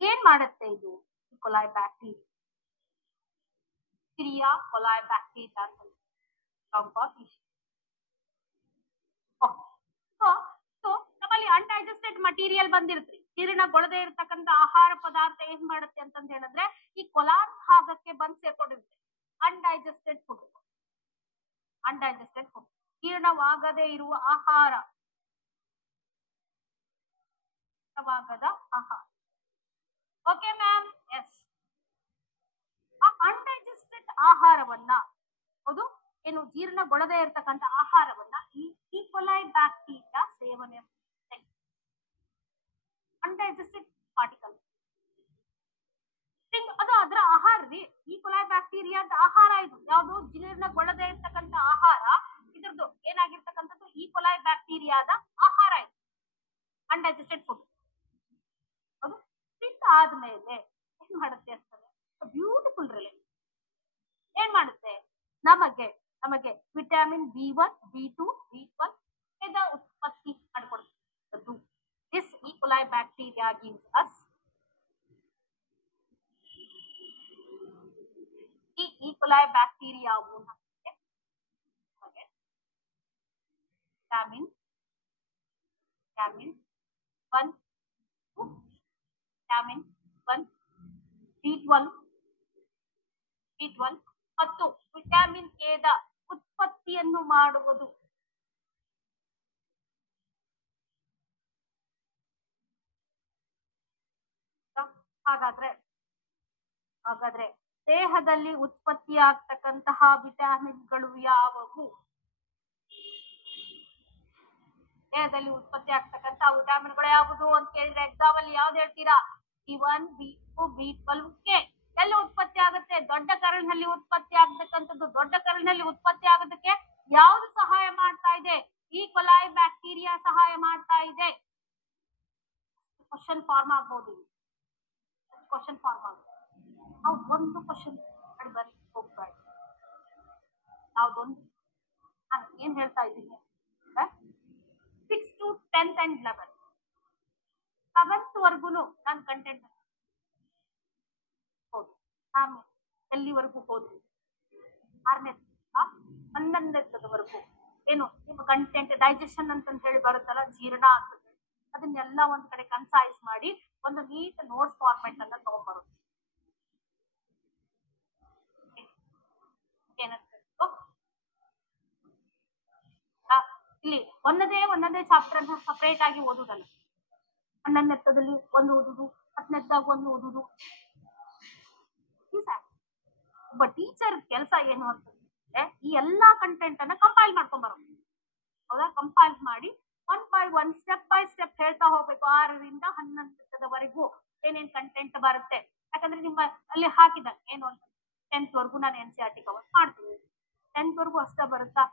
ಏನ್ ಮಾಡುತ್ತೆ ಇದು? ಕೊಲಾಯ್ ಬ್ಯಾಕ್ಟೀರಿಯಾ, ಸಿರಿಯಾ ಕೊಲಾಯ್ ಬ್ಯಾಕ್ಟೀರಿಯಾ ಅಂತ ನಮ್ಮಲ್ಲಿ ಅನ್ಡೈಜೆಸ್ಟೆಡ್ ಮಟೀರಿಯಲ್ ಬಂದಿರ್ತ್ರಿ. ಜೀರ್ಣಗೊಳ್ಳದೆ ಇರತಕ್ಕಂತ ಆಹಾರ ಪದಾರ್ಥ ಏನ್ ಮಾಡುತ್ತೆ ಅಂತಂದ ಹೇಳಿದ್ರೆ ಈ ಕೊಲಾನ್ ಭಾಗಕ್ಕೆ ಬಂದ್ ಸೇರ್ಕೊಂಡಿರುತ್ತೆ. ಅನ್ಡೈಜೆಸ್ಟೆಡ್ ಫುಡ್, ಅನ್ಡೈಜೆಸ್ಟೆಡ್ ಫುಡ್, ಜೀರ್ಣವಾಗದೇ ಇರುವ ಆಹಾರ, ಆಹಾರ. Okay ma'am? ಎಸ್. ಆ ಅನ್ಡೈಜೆಸ್ಟೆಡ್ ಆಹಾರವನ್ನ, ಅದು ಏನು ಜೀರ್ಣಗೊಳ್ಳದೆ ಇರತಕ್ಕಂತ ಆಹಾರವನ್ನ ಈ ಕೊಲಾಯ್ ಬ್ಯಾಕ್ಟೀರಿಯಾ ಸೇವನೆ ಮಾಡುತ್ತೆ. ಅನ್ಡೈಜೆಸ್ಟೆಡ್ ಪಾರ್ಟಿಕಲ್ ಅದು ಅದರ ಆಹಾರ ರೀ. ಈ ಕೊಲಾಯ್ ಬ್ಯಾಕ್ಟೀರಿಯಾದ ಆಹಾರ ಇದು. ಯಾವುದು? ಜೀರ್ಣಗೊಳ್ಳದೆ ಇರತಕ್ಕಂತ ಆಹಾರ. ಇದ್ರದ್ದು ಏನಾಗಿರ್ತಕ್ಕಂಥದ್ದು? ಈ ಕೊಲಾಯ್ ಬ್ಯಾಕ್ಟೀರಿಯಾದ ಆಹಾರ ಇದು, ಅನ್ಡೈಜೆಸ್ಟೆಡ್ ಫುಡ್. ಅದು ಆದ್ಮೇಲೆ ಏನ್ ಮಾಡುತ್ತೆ ಅಂತಂದ್ರೆ ಬ್ಯೂಟಿಫುಲ್ ರಿಲೇಷನ್ ಏನ್ ಮಾಡುತ್ತೆ? ನಮಗೆ ವಿಟಮಿನ್ B1, B2, B12 ಉತ್ಪತ್ತಿ ಮಾಡಿಕೊಡುತ್ತೆ. ದಿಸ್ ಈ ಕೊಲಾಯ್ ಬ್ಯಾಕ್ಟೀರಿಯಾ ಗಿವ್ಸ್ ಅಸ್ ಈ ಈಕೊಲಾಯ್ ಬ್ಯಾಕ್ಟೀರಿಯಾವು ನಮಗೆ ವಿಟಮಿನ್ 1, ವಿಟಮಿನ್ 1, B12 ಮತ್ತು ವಿಟಮಿನ್ ಎ ದ ಉತ್ಪತ್ತಿಯನ್ನು ಮಾಡುವುದು. ಹಾಗಾದ್ರೆ ದೇಹದಲ್ಲಿ ಉತ್ಪತ್ತಿಯಾಗ್ತಕ್ಕಂತಹ ವಿಟಮಿನ್ಗಳು ಯಾವುವು? ದೇಹದಲ್ಲಿ ಉತ್ಪತ್ತಿ ಆಗ್ತಕ್ಕಂತಹ ವಿಟಮಿನ್ಗಳು ಯಾವುದು ಅಂತ ಕೇಳಿದ್ರೆ ಎಕ್ಸಾಮ್ ಅಲ್ಲಿ ಯಾವ್ದು ಹೇಳ್ತೀರಾ? B1 B2 B12 K ಎಲ್ಲಿ ಉತ್ಪತ್ತಿ ಆಗುತ್ತೆ? ದೊಡ್ಡ ಕರಳಿನಲ್ಲಿ ಉತ್ಪತ್ತಿ ಆಗ್ತಕ್ಕಂಥದ್ದು. ದೊಡ್ಡ ಕರಳಿನಲ್ಲಿ ಉತ್ಪತ್ತಿ ಆಗೋದಕ್ಕೆ ಯಾವುದು ಸಹಾಯ ಮಾಡ್ತಾ ಇದೆ? ಈ ಕೊಲಾಯ್ ಬ್ಯಾಕ್ಟೀರಿಯಾ ಸಹಾಯ ಮಾಡ್ತಾ ಇದೆ. ಕ್ವಶನ್ ಫಾರ್ಮ್ ಆಗ್ಬೋದು. ಕ್ವಶನ್ ಫಾರ್ಮ್ ಆಗ್ಬೋದು. ನಾವು ಒಂದು ಕ್ವಶನ್ ಬರೀ ಹೋಗ್ಬಾರ್ದು. ನಾವೊಂದು ನಾನು ಏನ್ ಹೇಳ್ತಾ ಇದ್ದೀನಿ 6 to 10th and 11th 7th ವರ್ಗು ನಾನು ಕಂಟೆಂಟ್ ಹೌದು. ಆಮೇಲೆ ಎಲ್ಲಿವರೆಗೂ ಹೋದ್ವಿ? 6ನೇ 11ನೇವರೆಗೂ ಏನು ನಿಮ್ಮ ಕಂಟೆಂಟ್ ಡೈಜೆಷನ್ ಅಂತ ಹೇಳಿ ಬರುತ್ತಲ್ಲ, ಜೀರ್ಣ ಅಂತ ಅದನ್ನೆಲ್ಲ ಒಂದ್ ಕಡೆ ಕನ್ಸೈಸ್ ಮಾಡಿ ಒಂದು ನೀಟ್ ನೋಟ್ಸ್ ಫಾರ್ಮೆಟ್ ಅನ್ನ ತಗೊಂಡ್ಬರುತ್ತೆ. ಇಲ್ಲಿ ಒಂದೊಂದೇ ಚಾಪ್ಟರ್ ಅನ್ನ ಸಪರೇಟ್ ಆಗಿ ಓದುದಲ್ಲ. 11ನೇದಲ್ಲಿ ಒಂದು ಓದುದು, 10ನೇದಾಗ ಒಂದು ಓದುದು. ಒಬ್ಬ ಟೀಚರ್ ಕೆಲಸ ಏನು ಅಂತಂದ್ರೆ ಈ ಎಲ್ಲಾ ಕಂಟೆಂಟ್ ಅನ್ನ ಕಂಪೈಲ್ ಮಾಡ್ಕೊಂಡ್ ಬರೋದು. ಹೌದಾ? ಕಂಪೈಲ್ ಮಾಡಿ 1 by 1 ಸ್ಟೆಪ್ ಬೈ ಸ್ಟೆಪ್ ಹೇಳ್ತಾ ಹೋಗ್ಬೇಕು. 6ರಿಂದ 11ನೇವರೆಗೂ ಏನೇನ್ ಕಂಟೆಂಟ್ ಬರುತ್ತೆ. ಯಾಕಂದ್ರೆ ನಿಮ್ಮ ಅಲ್ಲಿ ಹಾಕಿದ ಏನು ಅಂತ 10th ವರ್ಗು ನಾನು NCERT ಕವರ್ ಮಾಡ್ತೀನಿ. 10th ವರ್ಗು ಅಷ್ಟೇ ಬರುತ್ತಾ?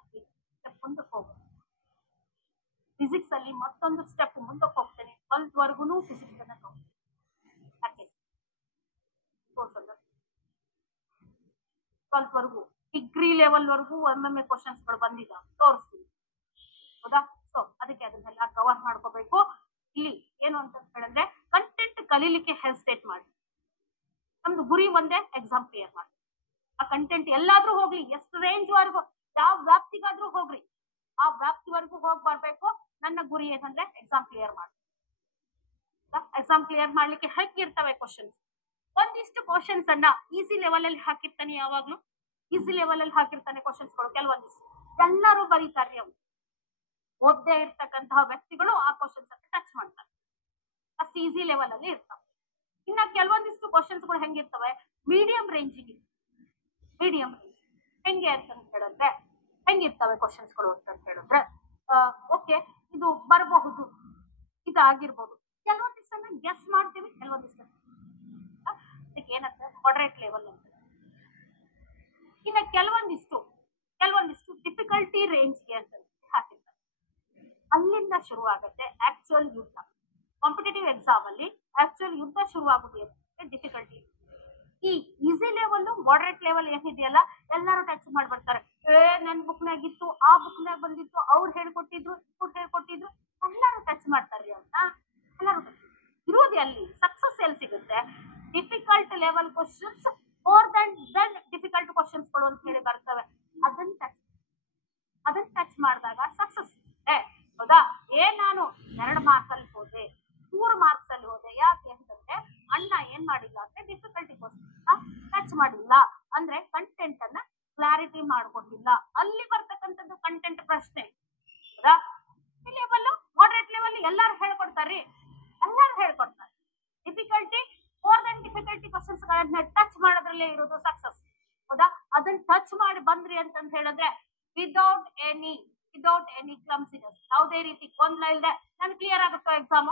ಸ್ಟೆಪ್ ಮುಂದಕ್ಕೆ ಹೋಗ್ಬೇಕು. ಫಿಸಿಕ್ಸ್ ಅಲ್ಲಿ ಮತ್ತೊಂದು ಸ್ಟೆಪ್ ಮುಂದಕ್ಕೆ ಹೋಗ್ತೇನೆ. 12th ವರ್ಗುನು ಫಿಸಿಕ್ಸ್ ಅನ್ನ ತಗೊಂಡು ಯಾಕೆ 12th ವರ್ಗು ಡಿಗ್ರಿ ಲೆವೆಲ್ ವರ್ಗು ಒಮ್ಮೊಮ್ಮೆ ಕ್ವಶನ್ಸ್ ಗಳು ಬಂದಿದ ತೋರಿಸ್ತೀವಿ. ಹೌದಾ? ಸೊ ಅದಕ್ಕೆ ಅದನ್ನೆಲ್ಲ ಕವರ್ ಮಾಡ್ಕೋಬೇಕು. ಇಲ್ಲಿ ಏನು ಅಂತ ಹೇಳಿದ್ರೆ ಕಂಟೆಂಟ್ ಕಲೀಲಿಕ್ಕೆ ಹೆಸಿಟೇಟ್ ಮಾಡಿ. ನಮ್ದು ಗುರಿ ಒಂದೇ, ಎಕ್ಸಾಮ್ ಕ್ಲಿಯರ್ ಮಾಡಿ. ಆ ಕಂಟೆಂಟ್ ಎಲ್ಲಾದ್ರೂ ಹೋಗ್ಲಿ, ಎಷ್ಟು ರೇಂಜ್ ವರ್ಗು, ಯಾವ ವ್ಯಾಪ್ತಿಗಾದ್ರೂ ಹೋಗ್ರಿ, ಆ ವ್ಯಾಪ್ತಿವರೆಗೂ ಹೋಗಿ ಬರ್ಬೇಕು. ನನ್ನ ಗುರಿ ಏನಂದ್ರೆ ಎಕ್ಸಾಮ್ ಕ್ಲಿಯರ್ ಮಾಡಿ. ಎಕ್ಸಾಮ್ ಕ್ಲಿಯರ್ ಮಾಡ್ಲಿಕ್ಕೆ ಹೇಗಿರ್ತವೆ ಕ್ವಶನ್ಸ್? ಒಂದಿಷ್ಟು ಕ್ವಶನ್ಸ್ ಅನ್ನ ಈಸಿ ಲೆವೆಲ್ ಅಲ್ಲಿ ಹಾಕಿರ್ತಾನೆ. ಯಾವಾಗ್ಲೂ ಈಸಿ ಲೆವೆಲ್ ಅಲ್ಲಿ ಹಾಕಿರ್ತಾನೆ ಕ್ವಶನ್ಸ್ ಗಳು. ಕೆಲವೊಂದಿಷ್ಟು ಎಲ್ಲರೂ ಬರೀತಾರೆ. ಅವು ಓದ್ದೇ ಇರ್ತಕ್ಕಂತಹ ವ್ಯಕ್ತಿಗಳು ಆ ಕ್ವಶನ್ಸ್ ಅನ್ನ ಟಚ್ ಮಾಡ್ತಾರೆ. ಅಷ್ಟು ಈಸಿ ಲೆವೆಲ್ ಅಲ್ಲಿ ಇರ್ತಾವೆ. ಇನ್ನ ಕೆಲವೊಂದಿಷ್ಟು ಕ್ವಶನ್ಸ್ ಗಳು ಹೆಂಗಿರ್ತವೆ? ಮೀಡಿಯಂ ರೇಂಜಿಗೆ. ಮೀಡಿಯಂ ರೇಂಜ್ ಹೆಂಗೆ ಅಂತ ಹೇಳಿದ್ರೆ ಹೆಂಗಿರ್ತವೆ ಕ್ವಶನ್ಸ್ ಗಳು ಅಂತ ಹೇಳಿದ್ರೆ ಓಕೆ ಇದು ಬರಬಹುದು, ಇದಾಗಿರ್ಬೋದು. ಕೆಲವೊಂದಿಷ್ಟನ್ನ ಗೆಸ್ ಮಾಡ್ತೀವಿ, ಕೆಲವೊಂದಿಷ್ಟ ಅದಕ್ಕೆ ಏನಂತ ಮಾಡರೇಟ್ ಲೆವೆಲ್ ಅಂತ. ಇನ್ನ ಕೆಲವೊಂದಿಷ್ಟು ಡಿಫಿಕಲ್ಟಿ ರೇಂಜ್ಗೆ ಅಂತ ಹಾಕಿರ್ತಾರೆ. ಅಲ್ಲಿಂದ ಶುರು ಆಗುತ್ತೆ ಆಕ್ಚುಯಲ್ ಯುದ್ಧ. ಕಾಂಪಿಟೇಟಿವ್ ಎಕ್ಸಾಮ್ ಅಲ್ಲಿ ಆಕ್ಚುಯಲ್ ಯುದ್ಧ ಶುರುವಾಗುವುದು ಡಿಫಿಕಲ್ಟಿ. ಈ ಈಸಿ ಲೆವೆಲ್ ಮಾಡರೇಟ್ ಲೆವೆಲ್ ಏನಿದೆಯಲ್ಲ ಎಲ್ಲರೂ ಟಚ್ ಮಾಡ್ಬಿಡ್ತಾರೆ. ನನ್ ಬುಕ್ನಾಗಿತ್ತು, ಆ ಬುಕ್ನಾಗ ಬಂದಿತ್ತು, ಅವ್ರು ಹೇಳ್ಕೊಟ್ಟಿದ್ರು, ಇವ್ರು ಹೇಳ್ಕೊಟ್ಟಿದ್ರು, ಎಲ್ಲರೂ ಟಚ್ ಮಾಡ್ತಾರ್ರಿ ಅಂತ. ಎಲ್ಲರೂ ಇರೋದು ಅಲ್ಲಿ ಸಕ್ಸಸ್ ಎಲ್ಲಿ ಸಿಗುತ್ತೆ? Difficult level questions more than difficult questions ಗಳು ಅಂತ ಹೇಳಿ ಬರ್ತವೆ. ಅದನ್ನ ಟಚ್ ಮಾಡಿದಾಗ ಸಕ್ಸಸ್. ಹೌದಾ? ನಾನು 2 ಮಾರ್ಕ್ಸ್ ಅಲ್ಲಿ ಹೋದೆ, 3 ಮಾರ್ಕ್ಸ್ ಅಲ್ಲಿ ಹೋದೆ. ಯಾಕೆ ಅಂತಂದ್ರೆ ಅಣ್ಣ ಏನ್ ಮಾಡಿಲ್ಲ ಅಂದ್ರೆ ಡಿಫಿಕಲ್ಟಿ ಕ್ವಶನ್ ಟಚ್ ಮಾಡಿಲ್ಲ, ಅಂದ್ರೆ ಕಂಟೆಂಟ್ ಅನ್ನ ಕ್ಲಾರಿಟಿ ಮಾಡ್ಕೊಟ್ಟಿಲ್ಲ. ಅಲ್ಲಿ ಬರ್ತಕ್ಕಂಥದ್ದು ಕಂಟೆಂಟ್ ಪ್ರಶ್ನೆ. ಹೌದಾ? ಈ ಲೆವೆಲ್ ಮಾಡರೇಟ್ ಲೆವೆಲ್ ಎಲ್ಲಾರು ಹೇಳ್ಕೊಡ್ತಾರ್ರಿ, ಎಲ್ಲಾರು ಹೇಳ್ಕೊಡ್ತಾರೆ. Difficulty more than difficulty questions ಗಳನ್ನ ಟಚ್ ಮಾಡೋದ್ರಲ್ಲೇ ಇರೋದು ಸಕ್ಸಸ್. ಹೌದಾ? ಅದನ್ನ ಟಚ್ ಮಾಡಿ ಬಂದ್ರಿ ಅಂತಂತ ಹೇಳಿದ್ರೆ ವಿದೌಟ್ ಎನಿ ಕ್ಲಮ್ಸಿನೆಸ್, ಯಾವುದೇ ರೀತಿ ಗೊಂದಲ ಇಲ್ಲದೆ ನನ್ ಕ್ಲಿಯರ್ ಆಗುತ್ತೋ ಎಕ್ಸಾಮ್.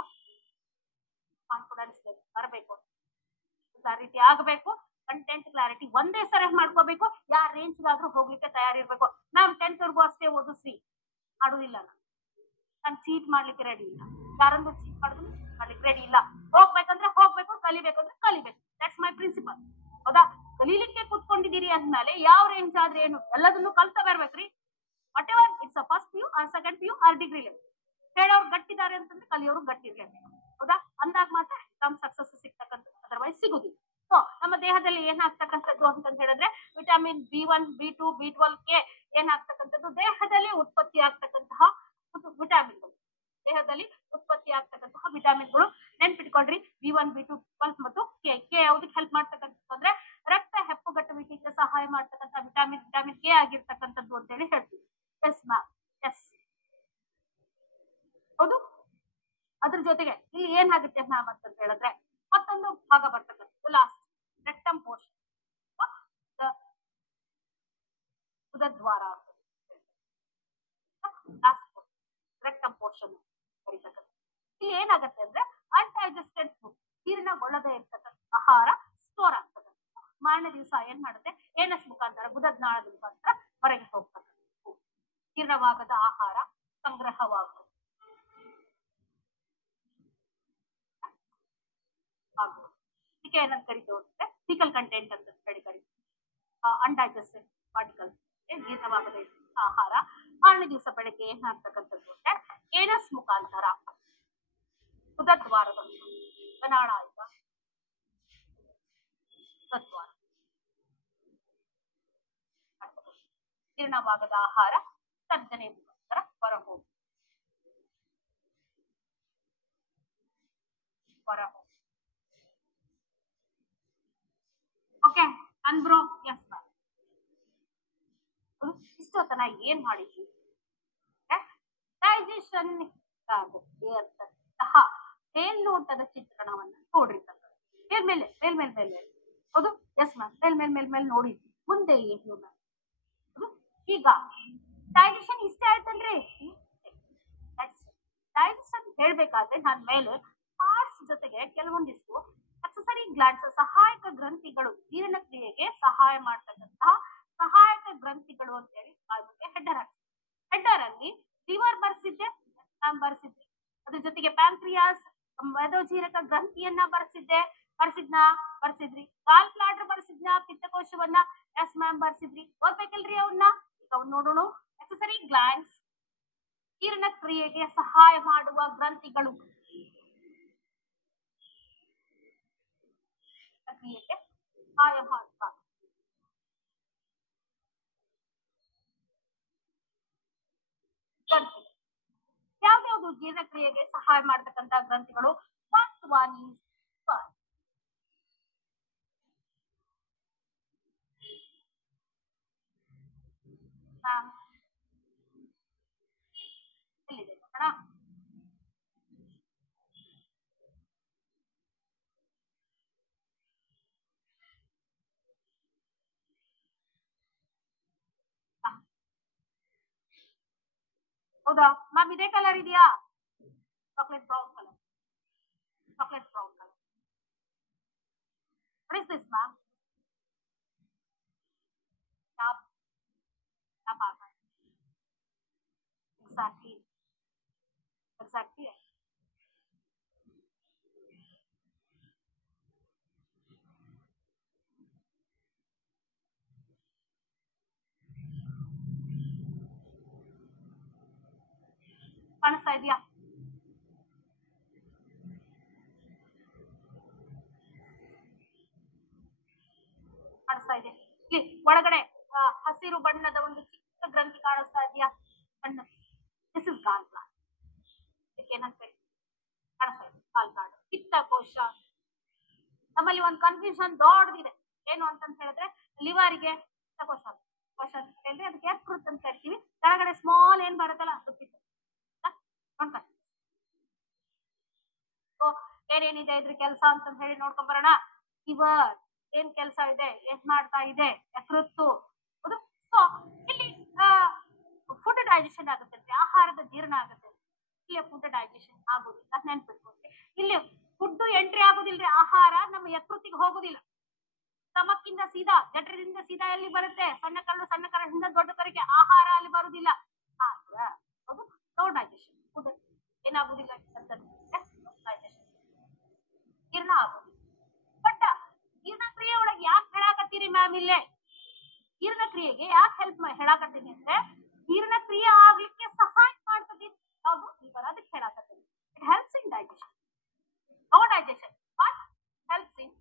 ಕಾನ್ಫಿಡೆನ್ಸ್ ಬರಬೇಕು, ಕ್ಲಾರಿಟಿ ಆಗಬೇಕು. ಕಂಟೆಂಟ್ ಕ್ಲಾರಿಟಿ ಒಂದೇ ಸರಿ ಮಾಡ್ಕೋಬೇಕು. ಯಾರ ರೇಂಜ್ಗಾದ್ರೂ ಹೋಗ್ಲಿಕ್ಕೆ ತಯಾರಿರ್ಬೇಕು. ನಾವು 10th ವರ್ಗೂ ಅಷ್ಟೇ ಓದಿಸ್ರಿ ಮಾಡುದಿಲ್ಲ. ನಾನು ಚೀಟ್ ಮಾಡ್ಲಿಕ್ಕೆ ರೆಡಿ ಇಲ್ಲ. ಯಾರನ್ನು ಚೀಟ್ ಮಾಡಿದ್ರು ಮಾಡ್ಲಿಕ್ಕೆ ರೆಡಿ ಇಲ್ಲ. ಹೋಗ್ಬೇಕಂದ್ರೆ ಹೋಗ್ಬೇಕು, ಕಲಿಬೇಕಂದ್ರೆ ಕಲಿಬೇಕು. That's my principle. ಹೌದಾ? ಕಲೀಲಿಕ್ಕೆ ಕುತ್ಕೊಂಡಿದ್ದೀರಿ ಅಂದ್ಮೇಲೆ ಯಾವ ರೇಂಜ್ ಆದ್ರೆ ಏನು ಎಲ್ಲದನ್ನು ಕಲ್ತಾ ಬರ್ಬೇಕ್ರಿ. Whatever it's first PU or second PU or degree level. ಹೇಳೋರು ಗಟ್ಟಿದ್ದಾರೆ ಅಂತಂದ್ರೆ ಕಲಿಯೋರು ಗಟ್ಟಿ ಇರ್ಲಿ. ಹೌದಾ? ಅಂದಾಗ ಮಾತ್ರ ನಮ್ ಸಕ್ಸಸ್ ಸಿಗ್ತಕ್ಕಂಥದ್ದು, ಅದರ್ವೈಸ್ ಸಿಗುದಿಲ್ಲ. ಸೊ ನಮ್ಮ ದೇಹದಲ್ಲಿ ಏನಾಗ್ತಕ್ಕಂಥದ್ದು ಅಂತ ಹೇಳಿದ್ರೆ vitamin B1 B2 B12 K ಏನಾಗ್ತಕ್ಕಂಥದ್ದು ದೇಹದಲ್ಲಿ ಉತ್ಪತ್ತಿ ಆಗ್ತಕ್ಕಂತಹ ವಿಟಾಮಿನ್ಗಳು. ದೇಹದಲ್ಲಿ ಉತ್ಪತ್ತಿ ಆಗ್ತಕ್ಕಂತಹ ವಿಟಾಮಿನ್ಗಳು ನೆನ್ಪಿಟ್ಕೊಳ್ರಿ. B1 B2 B12 ಮತ್ತು K ಯಾವುದಕ್ಕೆ ಹೆಲ್ಪ್ ಮಾಡ್ತಕ್ಕಂಥದ್ದು ಅಂದ್ರೆ ರಕ್ತ ಹೆಪ್ಪುಗಟ್ಟುವಿಕೆಗೆ ಸಹಾಯ ಮಾಡ್ತಕ್ಕಂಥ ವಿಟಾಮಿನ್ K ಆಗಿರ್ತಕ್ಕಂಥದ್ದು ಅಂತ ಹೇಳಿ ಹೇಳ್ತೀವಿ. ಎಸ್ ಮ್ಯಾಮ್, ಎಸ್ ಹೌದು. ಅದ್ರ ಜೊತೆಗೆ ಇಲ್ಲಿ ಏನಾಗುತ್ತೆ ಮ್ಯಾಮ್ ಅಂತ ಹೇಳಿದ್ರೆ ಮತ್ತೊಂದು ಭಾಗ ಬರ್ತಕ್ಕಂಥದ್ದು ಲಾಸ್ಟ್ ರೆಕ್ಟಮ್ ಪೋರ್ಷನ್, ಉದದ್ವಾರ ರೆಕ್ಟಮ್ ಪೋರ್ಷನ್ ಬರೀತಕ್ಕಂಥ. ಇಲ್ಲಿ ಏನಾಗುತ್ತೆ ಅಂದ್ರೆ ಅನ್ಡೈಜೆಸ್ಟೆಡ್ ಫುಡ್. ಜೀರ್ಣಗೊಳ್ಳದೆ ಇರ್ತಕ್ಕಂಥ ಆಹಾರ ಸ್ಟೋರ್ ಆಗ್ತದೆ. ಮಾರನೇ ದಿವಸ ಏನ್ ಮಾಡುತ್ತೆ, ಏನಸ್ ಮುಖಾಂತರ ಗುದದ್ನಾಳದ ಮುಖಾಂತರ ಹೊರಗೆ ಹೋಗ್ತಕ್ಕಂಥದ್ದು. ಜೀರ್ಣವಾಗದ ಆಹಾರ ಸಂಗ್ರಹವಾಗುವುದು. ಇದಕ್ಕೆ ಏನಂತ ಕರಿತೀವಿ ಅಂದ್ರೆ ಫಿಕಲ್ ಕಂಟೆಂಟ್ ಅಂತ ಕರಿತೀವಿ. ಅನ್ಡೈಜೆಸ್ಟೆಡ್ ಪಾರ್ಟಿಕಲ್ಸ್ ಜೀರ್ಣವಾಗದ ಆಹಾರ ಮಾರನೇ ದಿವಸ ಬೆಳಗ್ಗೆ ಏನ್ ಆಗ್ತಕ್ಕಂಥದ್ದು ಅಂದ್ರೆ ಏನಸ್ ಮುಖಾಂತರ ಗುದದ್ವಾರದ ಗನಾಳ ಆಯ್ತಾ ಗುದದ್ವಾರ ಜೀರ್ಣವಾಗದ ಆಹಾರ ವಿಸರ್ಜನೆ ಮುಖಾಂತರ ಹೊರಹೋಗಿ ಓಕೆ ಅನ್ಬ್ರೋ ಎಸ್ ಮ್ಯಾಮ್. ಇಷ್ಟೊತ್ತನ ಏನ್ ಮಾಡಿದ್ವಿ, ಡೈಜೆಷನ್ ಮೇಲ್ನೋಟದ ಚಿತ್ರಣವನ್ನ ನೋಡಿರ್ತಕ್ಕಂಥ ಮೇಲ್ಮೇಲೆ ಮೇಲ್ಮೇಲ್ ಮೇಲ್ಮೇಲೆ ಹೌದು ಎಸ್ ಮ್ಯಾಮ್ ಮೇಲ್ಮೇಲ್ ನೋಡಿದ್ವಿ. ಮುಂದೆ ಏನು ಮ್ಯಾಮ್, ಈಗ ಡೈಜೆಷನ್ ಇಷ್ಟ ಆಯ್ತಲ್ರಿ. ಡೈಜೆಷನ್ ಹೇಳ್ಬೇಕಾದ್ರೆ ನಾನ್ ಮೇಲೆ ಪಾರ್ಟ್ಸ್ ಜೊತೆಗೆ ಕೆಲವೊಂದಿಷ್ಟು ಅಕ್ಸೆಸರಿ ಗ್ಲ್ಯಾಂಡ್ಸ್ ಸಹಾಯಕ ಗ್ರಂಥಿಗಳು ಜೀರ್ಣಕ್ರಿಯೆಗೆ ಸಹಾಯ ಮಾಡ್ತಕ್ಕಂತಹ ಸಹಾಯಕ ಗ್ರಂಥಿಗಳು ಅಂತ ಹೇಳಿ ಹೆಡ್ಡರ್ ಹಾಕಿ. ಹೆಡ್ಡರ್ ಅಲ್ಲಿ ಲಿವರ್ ಬರ್ಸಿದ್ದೆ, ಬರ್ಸಿದ್ರಿ. ಅದ್ರ ಜೊತೆಗೆ ಪ್ಯಾಂಕ್ರಿಯಾಸ್ ಮೇದೋಜೀರಕ ಗ್ರಂಥಿಯನ್ನ ಬರ್ಸಿದ್ರಿ. ಗಾಲ್ ಬ್ಲಾಡರ್ ಬರ್ಸಿದ್ನ, ಪಿತ್ತಕೋಶವನ್ನ ಎಸ್ ಮ್ಯಾಮ್ ಬರ್ಸಿದ್ರಿ. ಓದ್ಬೇಕಲ್ರಿ ಅವನ್ನ. ಅವ್ನು ನೋಡೋಣ. ಅಕ್ಸೆಸರಿ ಗ್ಲ್ಯಾಂಡ್ಸ್ ಜೀರ್ಣಕ್ರಿಯೆಗೆ ಸಹಾಯ ಮಾಡುವ ಗ್ರಂಥಿಗಳು. ಕ್ರಿಯೆಗೆ ಸಹಾಯ ಮಾಡುವ ಗ್ರಂಥಿಗಳು ಯಾವ್ಯಾವ್ದು ಜೀರ್ಣಕ್ರಿಯೆಗೆ ಸಹಾಯ ಮಾಡ್ತಕ್ಕಂಥ ಗ್ರಂಥಿಗಳು? ಫಸ್ಟ್ ಒನ್ ಈಸ್ ಎಲ್ಲಿದೆ ನೋಡೋಣ. ಹೌದಾ ಮ್ಯಾಮ್? ಇದೇ ಕಲರ್ ಇದೆಯಾ? Chocolate brown colour. Chocolate brown colour. What is this, ma'am? Exactly. ಕಾಣಿಸ್ತಾ ಇದೆಯಾ? ಕಾಣಿಸ್ತಾ ಇದೆ. ಇಲ್ಲಿ ಒಳಗಡೆ ಹಸಿರು ಬಣ್ಣದ ಒಂದು ಚಿಕ್ಕ ಗ್ರಂಥಿ ಕಾಣಿಸ್ತಾ ಇದೆಯಾ? ಬಣ್ಣ. This is gallbladder. ಏನಂತ ಕಾಣಿಸ್ತಾ ಇದೆ? Gallbladder. ಪಿತ್ತಕೋಶ. ನಮ್ಮಲ್ಲಿ ಒಂದು ಕನ್ಫ್ಯೂಷನ್ ದೊಡ್ಡದಿದೆ. ಏನು ಅಂತಂತ ಹೇಳಿದ್ರೆ ಲಿವರ್ಗೆ ಪಿತ್ತಕೋಶ ಕೋಶ ಅಂತ ಹೇಳಿದ್ರೆ ಅದಕ್ಕೆ ಯಕೃತ್ ಅಂತ ಕರಿತೀವಿ. ಕೆಳಗಡೆ ಸ್ಮಾಲ್ ಏನ್ ಬರುತ್ತಲ್ಲ ಅದು ನೋಡ್ಕೊಂಡು ಏನೇನಿದೆ ಇದ್ರ ಕೆಲಸ ಅಂತ ಹೇಳಿ ನೋಡ್ಕೊಂಡ್ ಬರೋಣ. ಲಿವರ್ ಏನ್ ಕೆಲಸ ಇದೆ, ಏನ್ ಮಾಡ್ತಾ ಇದೆ? ಯಕೃತ್ತು. ಸೊ ಇಲ್ಲಿ ಫುಡ್ ಡೈಜೆಷನ್ ಆಗುತ್ತೆ, ಆಹಾರದ ಜೀರ್ಣ ಆಗುತ್ತೆ. ಇಲ್ಲಿ ಫುಡ್ ಡೈಜೆಷನ್ ಆಗೋದಿಲ್ಲ, ನೆನ್ಪಿಟ್ಕೊಂಡ್ರೆ. ಇಲ್ಲಿ ಫುಡ್ ಎಂಟ್ರಿ ಆಗೋದಿಲ್ರಿ. ಆಹಾರ ನಮ್ಮ ಯಕೃತ್ತಿಗೆ ಹೋಗೋದಿಲ್ಲ. ಸ್ಟಮಕ್ಕಿಂದ ಸೀದಾ, ಜಠರದಿಂದ ಸೀದಾ ಎಲ್ಲಿ ಬರುತ್ತೆ? ಸಣ್ಣ ಕರಳಿಂದ ದೊಡ್ಡ ಕರಿಗೆ. ಆಹಾರ ಅಲ್ಲಿ ಬರುದಿಲ್ಲ. ಹೌದು, ನೋ ಡೈಜೆಷನ್. ಫುಡ್ ಏನಾಗುದಿಲ್ಲ ಡೈಜೆಷನ್, ಜೀರ್ಣ ಆಗೋದಿಲ್ಲ. ಬಟ್ ಜೀರ್ಣಕ್ರಿಯೆ ಒಳಗೆ ಯಾಕೆ ಹೇಳಾಕತ್ತೀರಿ ಮ್ಯಾಮ್? ಇಲ್ಲೇ ಜೀರ್ಣಕ್ರಿಯೆಗೆ ಯಾಕೆ ಹೇಳಾಕತ್ತೀನಿ ಅಂದ್ರೆ ಜೀರ್ಣಕ್ರಿಯೆ ಆಗ್ಲಿಕ್ಕೆ ಸಹಾಯ ಮಾಡ್ತದೆ ಯಾವುದು? ಲಿವರ್. ಅದಕ್ಕೆ ಹೇಳಾಕತ್ತೀನಿ. It helps in digestion. No digestion but helps in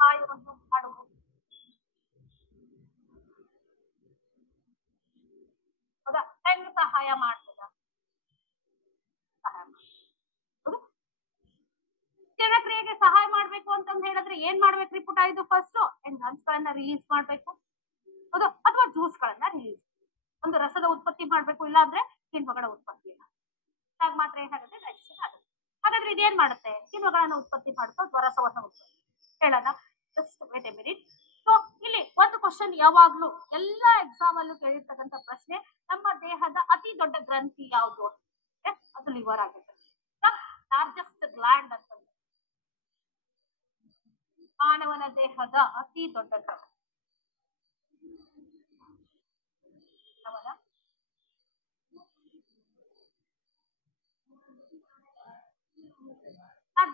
ಸಹಾಯವನ್ನು ಮಾಡುವುದು. ಹೌದಾ? ಹೆಂಗ್ ಸಹಾಯ ಮಾಡ್ತದ? ಸಹಾಯ ಹೌದು. ಜೀರ್ಣಕ್ರಿಯೆಗೆ ಸಹಾಯ ಮಾಡ್ಬೇಕು ಅಂತಂದ್ ಹೇಳಿದ್ರೆ ಏನ್ ಮಾಡ್ಬೇಕ್ರಿ ಪುಟ? ಇದು ಫಸ್ಟ್ ಎಂಜೈಮ್ಸ್ ಗಳನ್ನ ರಿಲೀಸ್ ಮಾಡ್ಬೇಕು. ಹೌದು, ಅಥವಾ ಜ್ಯೂಸ್ ಗಳನ್ನ ರಿಲೀಸ್, ಒಂದು ರಸದ ಉತ್ಪತ್ತಿ ಮಾಡ್ಬೇಕು. ಇಲ್ಲ ಅಂದ್ರೆ ಕಿಣ್ವಗಳ ಉತ್ಪತ್ತಿ ಆಗ ಮಾತ್ರ ಏನಾಗುತ್ತೆ? ಡೈಜೆಷನ್ ಆಗುತ್ತೆ. ಹಾಗಾದ್ರೆ ಇದೇನ್ ಮಾಡುತ್ತೆ? ಕಿಣ್ವಗಳನ್ನ ಉತ್ಪತ್ತಿ ಮಾಡುತ್ತೆ ಅಥವಾ ರಸವನ್ನ ಉತ್ಪತ್ತಿ. ಹೇಳೋಣ, just wait a minute. So ಇಲ್ಲಿ ಒಂದು ಕ್ವಶನ್ ಯಾವಾಗ್ಲೂ ಎಲ್ಲಾ ಎಕ್ಸಾಮ್ ಅಲ್ಲೂ ಕೇಳಿರ್ತಕ್ಕಂಥ ಪ್ರಶ್ನೆ, ನಮ್ಮ ದೇಹದ ಅತಿ ದೊಡ್ಡ ಗ್ರಂಥಿ ಯಾವುದು? ಅದು ಲಿವರ್ ಆಗುತ್ತೆ. ಲಾರ್ಜೆಸ್ಟ್ ಗ್ಲ್ಯಾಂಡ್ ಅಂತಂದ್ರೆ ಮಾನವನ ದೇಹದ ಅತಿ ದೊಡ್ಡ ಗ್ರಂಥಿ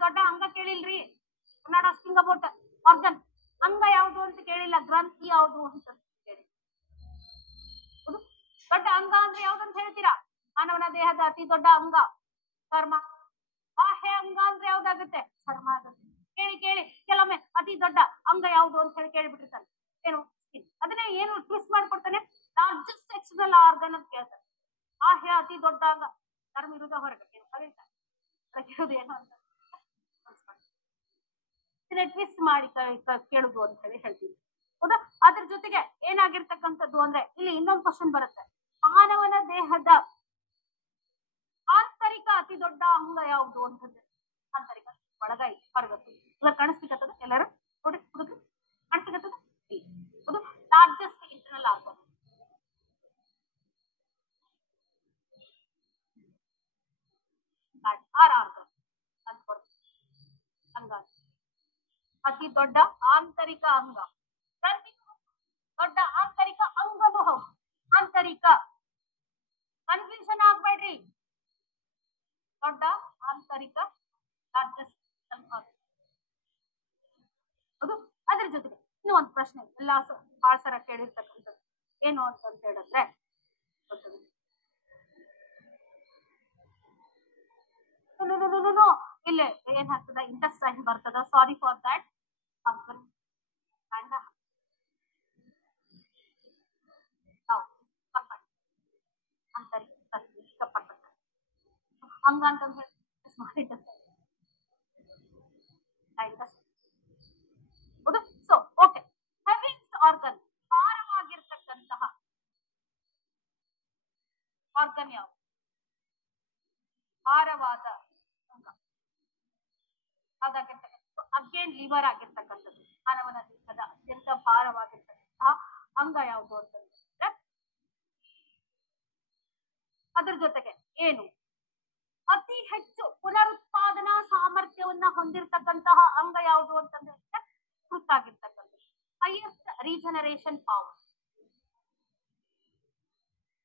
ದೊಡ್ಡ ಅಂಗ ಕೇಳಿಲ್ರಿ. ಕನ್ನಡ ಸ್ಟಿಂಗ್ ಅಬೌಟ್ ಆರ್ಗನ್. ಅಂಗ ಯಾವುದು ಅಂತ ಕೇಳಿಲ್ಲ, ಗ್ರಂಥಿ ಯಾವುದು ಅಂತ ಕೇಳಿ. ದೊಡ್ಡ ಅಂಗ ಅಂದ್ರೆ ಯಾವ್ದಂತ ಹೇಳ್ತೀರಾ? ಮಾನವನ ದೇಹದ ಅತಿ ದೊಡ್ಡ ಅಂಗ ಚರ್ಮ. ಬಾಹ್ಯ ಅಂಗ ಅಂದ್ರೆ ಯಾವ್ದಾಗುತ್ತೆ? ಚರ್ಮ ಆಗುತ್ತೆ. ಕೇಳಿ ಕೇಳಿ ಕೆಲವೊಮ್ಮೆ ಅತಿ ದೊಡ್ಡ ಅಂಗ ಯಾವುದು ಅಂತ ಹೇಳಿ ಕೇಳಿಬಿಟ್ಟಿರ್ತಾನೆ. ಏನು ಅದನ್ನೇ ಏನು ಟ್ವಿಸ್ಟ್ ಮಾಡ್ಕೊಡ್ತಾನೆ, ಲಾರ್ಜೆಸ್ಟ್ ಎಕ್ಸ್ಟರ್ನಲ್ ಆರ್ಗನ್ ಅಂತ ಕೇಳ್ತಾನೆ. ಬಾಹ್ಯ ಅತಿ ದೊಡ್ಡ ಅಂಗ ಚರ್ಮ ಇರುವುದ ಹೊರಗೆ ಏನು ಅಂತ ಟ್ವಿಸ್ಟ್ ಮಾಡಿ ಕೇಳುದು ಅಂತ ಹೇಳಿ ಹೇಳ್ತೀವಿ. ಹೌದಾ? ಅದ್ರ ಜೊತೆಗೆ ಏನಾಗಿರ್ತಕ್ಕಂಥದ್ದು ಅಂದ್ರೆ ಇಲ್ಲಿ ಇನ್ನೊಂದು ಕ್ವಶನ್ ಬರುತ್ತೆ. ಮಾನವನ ದೇಹದ ಆಂತರಿಕ ಅತಿ ದೊಡ್ಡ ಅಂಗ ಯಾವುದು ಅಂತಂದ್ರೆ ಆಂತರಿಕ ಒಳಗೈ ಹೊರಗತ್ತು. ಇವಾಗ ಕಾಣಿಸ್ಲಿಕ್ಕತ್ತದ ಎಲ್ಲರೂ ನೋಡಿ ಹುಡುಗರು ಕಾಣಿಸ್ಲಿಕ್ಕತ್ತದ. ಅದು ಲಾರ್ಜೆಸ್ಟ್ ಇಂಟರ್ನಲ್ ಆರ್ಗನ್. ಆರ್ಗನ್ ಅಂಗ ಅತಿ ದೊಡ್ಡ ಆಂತರಿಕ ಅಂಗ. ದೊಡ್ಡ ಆಂತರಿಕ ಅಂಗನೂ ಹೌದು. ಆಂತರಿಕ ಕನ್ಫ್ಯೂಷನ್ ಆಗ್ಬೇಡ್ರಿ. ದೊಡ್ಡ ಆಂತರಿಕ ಅದು ಅದ್ರ ಜೊತೆಗೆ ಇನ್ನೂ ಒಂದು ಪ್ರಶ್ನೆ ಎಲ್ಲ ಬಹಳ ಸರ ಕೇಳಿರ್ತಕ್ಕಂಥದ್ದು ಏನು ಅಂತ ಹೇಳಿದ್ರೆ ಇಲ್ಲೇ ಏನ್ ಆಗ್ತದ ಇಂಟೆಸ್ಟೈನ್ ಬರ್ತದ. Sorry for that. ಹಂಗ ಅಂತಂದ್ರೆ ಸೊ ಓಕೆ, ಹೆವಿಯೆಸ್ಟ್ ಆರ್ಗನ್, ಭಾರವಾಗಿರ್ತಕ್ಕಂತಹ ಆರ್ಗನ್ ಯಾವುದು? ಭಾರವಾದ ಅಂಗ ಅದಾಗಿರ್ತಕ್ಕಂಥ ಅಗೇನ್ ಲಿವರ್ ಆಗಿರ್ತಕ್ಕಂಥದ್ದು. ಮಾನವನ ದೇಹದ ಅತ್ಯಂತ ಭಾರವಾಗಿರ್ತಕ್ಕಂತಹ ಅಂಗ ಯಾವುದು ಅಂತಂದ್ರೆ ಅದ್ರ ಜೊತೆಗೆ ಏನು ಅತಿ ಹೆಚ್ಚು ಪುನರುತ್ಪಾದನಾ ಸಾಮರ್ಥ್ಯವನ್ನ ಹೊಂದಿರತಕ್ಕಂತಹ ಅಂಗ ಯಾವುದು ಅಂತಂದ್ರೆ ಆಗಿರ್ತಕ್ಕಂಥದ್ದು. ಹೈಯೆಸ್ಟ್ ರೀಜನರೇಷನ್ ಪವರ್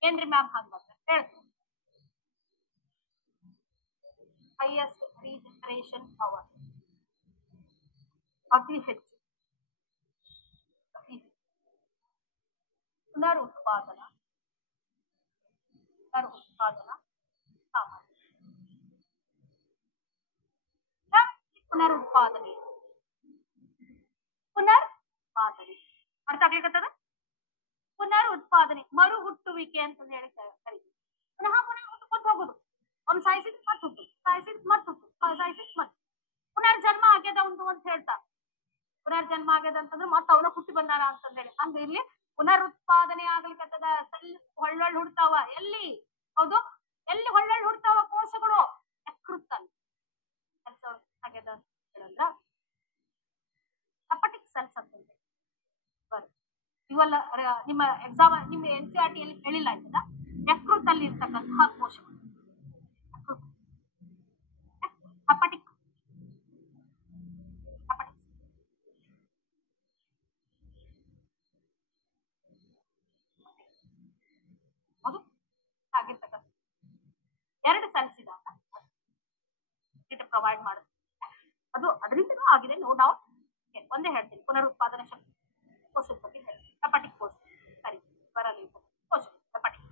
ಏನ್ರಿ ಮ್ಯಾಮ್? ಹಂಗಂದ್ರೆ ಹೇಳ್ತೀನಿ, ಹೈಯೆಸ್ಟ್ ರೀಜನರೇಷನ್ ಪವರ್ ಅತಿ ಹೆಚ್ಚು ಪುನರುತ್ಪಾದನಾ ಸಾಮರ್ಥ್ಯ. ಪುನರುತ್ಪಾದನೆ ಅರ್ಥ ಆಗ್ಲಿಕ್ಕತ್ತದ? ಪುನರುತ್ಪಾದನೆ ಮರು ಹುಟ್ಟುವಿಕೆ ಅಂತ ಹೇಳಿ ಕರೀತೀವಿ. ಪುನಃ ಹುಟ್ಟುಕೊಂಡು ಹೋಗುದು. ಒಂದ್ ಸಾಯಿಸಿದ್ ಮತ್ ಹುಟ್ಟು, ಸಾಯಿಸಿದ್ ಮತ್ ಹುಟ್ಟು, ಸಾಯಿಸಿದ್ ಮತ್ ಪುನರ್ಜನ್ಮ ಆಗ್ಯದ ಒಂದು ಅಂತ ಹೇಳ್ತಾರೆ. ಪುನರ್ಜನ್ಮ ಆಗ್ಯದ ಅಂತಂದ್ರೆ ಮತ್ ಅವನ ಹುಟ್ಟಿ ಬಂದಾನ ಅಂತಂದೇಳಿ ಹಂಗ ಇಲ್ಲಿ ಪುನರುತ್ಪಾದನೆ ಆಗ್ಲಿಕ್ಕತ್ತದ. ಹೊಳ್ಳೊಳ್ಳು ಹುಡ್ತಾವ. ಎಲ್ಲಿ? ಹೌದು, ಎಲ್ಲಿ ಹೊಳ್ಳೊಳ್ಳು ಹುಡ್ತಾವ ಕೋಶಗಳು? ಯಕೃತ್ತಲ್ಲಿ. ಆಗ್ಯದ ಹೇಳಿದ್ರ ಹೆಪಟಿಕ್ ಸೆಲ್ಸ್ ಅಂತಂದ್ರೆ ಇವೆಲ್ಲ ನಿಮ್ಮ ಎಕ್ಸಾಮ್ ನಿಮ್ಮ NCERT ಯಲ್ಲಿ ಹೇಳಿಲ್ಲ ಇದನ್ನ. ಯಕೃತ್ತಲ್ಲಿ ಇರ್ತಕ್ಕಂತಹ ಕೋಶಗಳು ಹೆಪಟಿಕ್ ಅದು ಆಗಿರ್ತಕ್ಕಂಥ ಎರಡು ಸೆಲ್ಸ್ ಇದಾವ ಪ್ರೊವೈಡ್ ಮಾಡುತ್ತೆ. ಅದು ಅದರಿಂದನೂ ಆಗಿದೆ, ನೋ ಡೌಟ್. ಒಂದೇ ಹೇಳ್ತೀನಿ, ಪುನರುತ್ಪಾದನಾ ಶಕ್ತಿ ಕೋಶದ ಬಗ್ಗೆ ಹೇಳ್ತೀನಿ. ಹೆಪಟಿಕ್ ಕೋಶ ಸರಿ ಬರಲಿ ಕೋಶ ಹೆಪಟಿಕ್.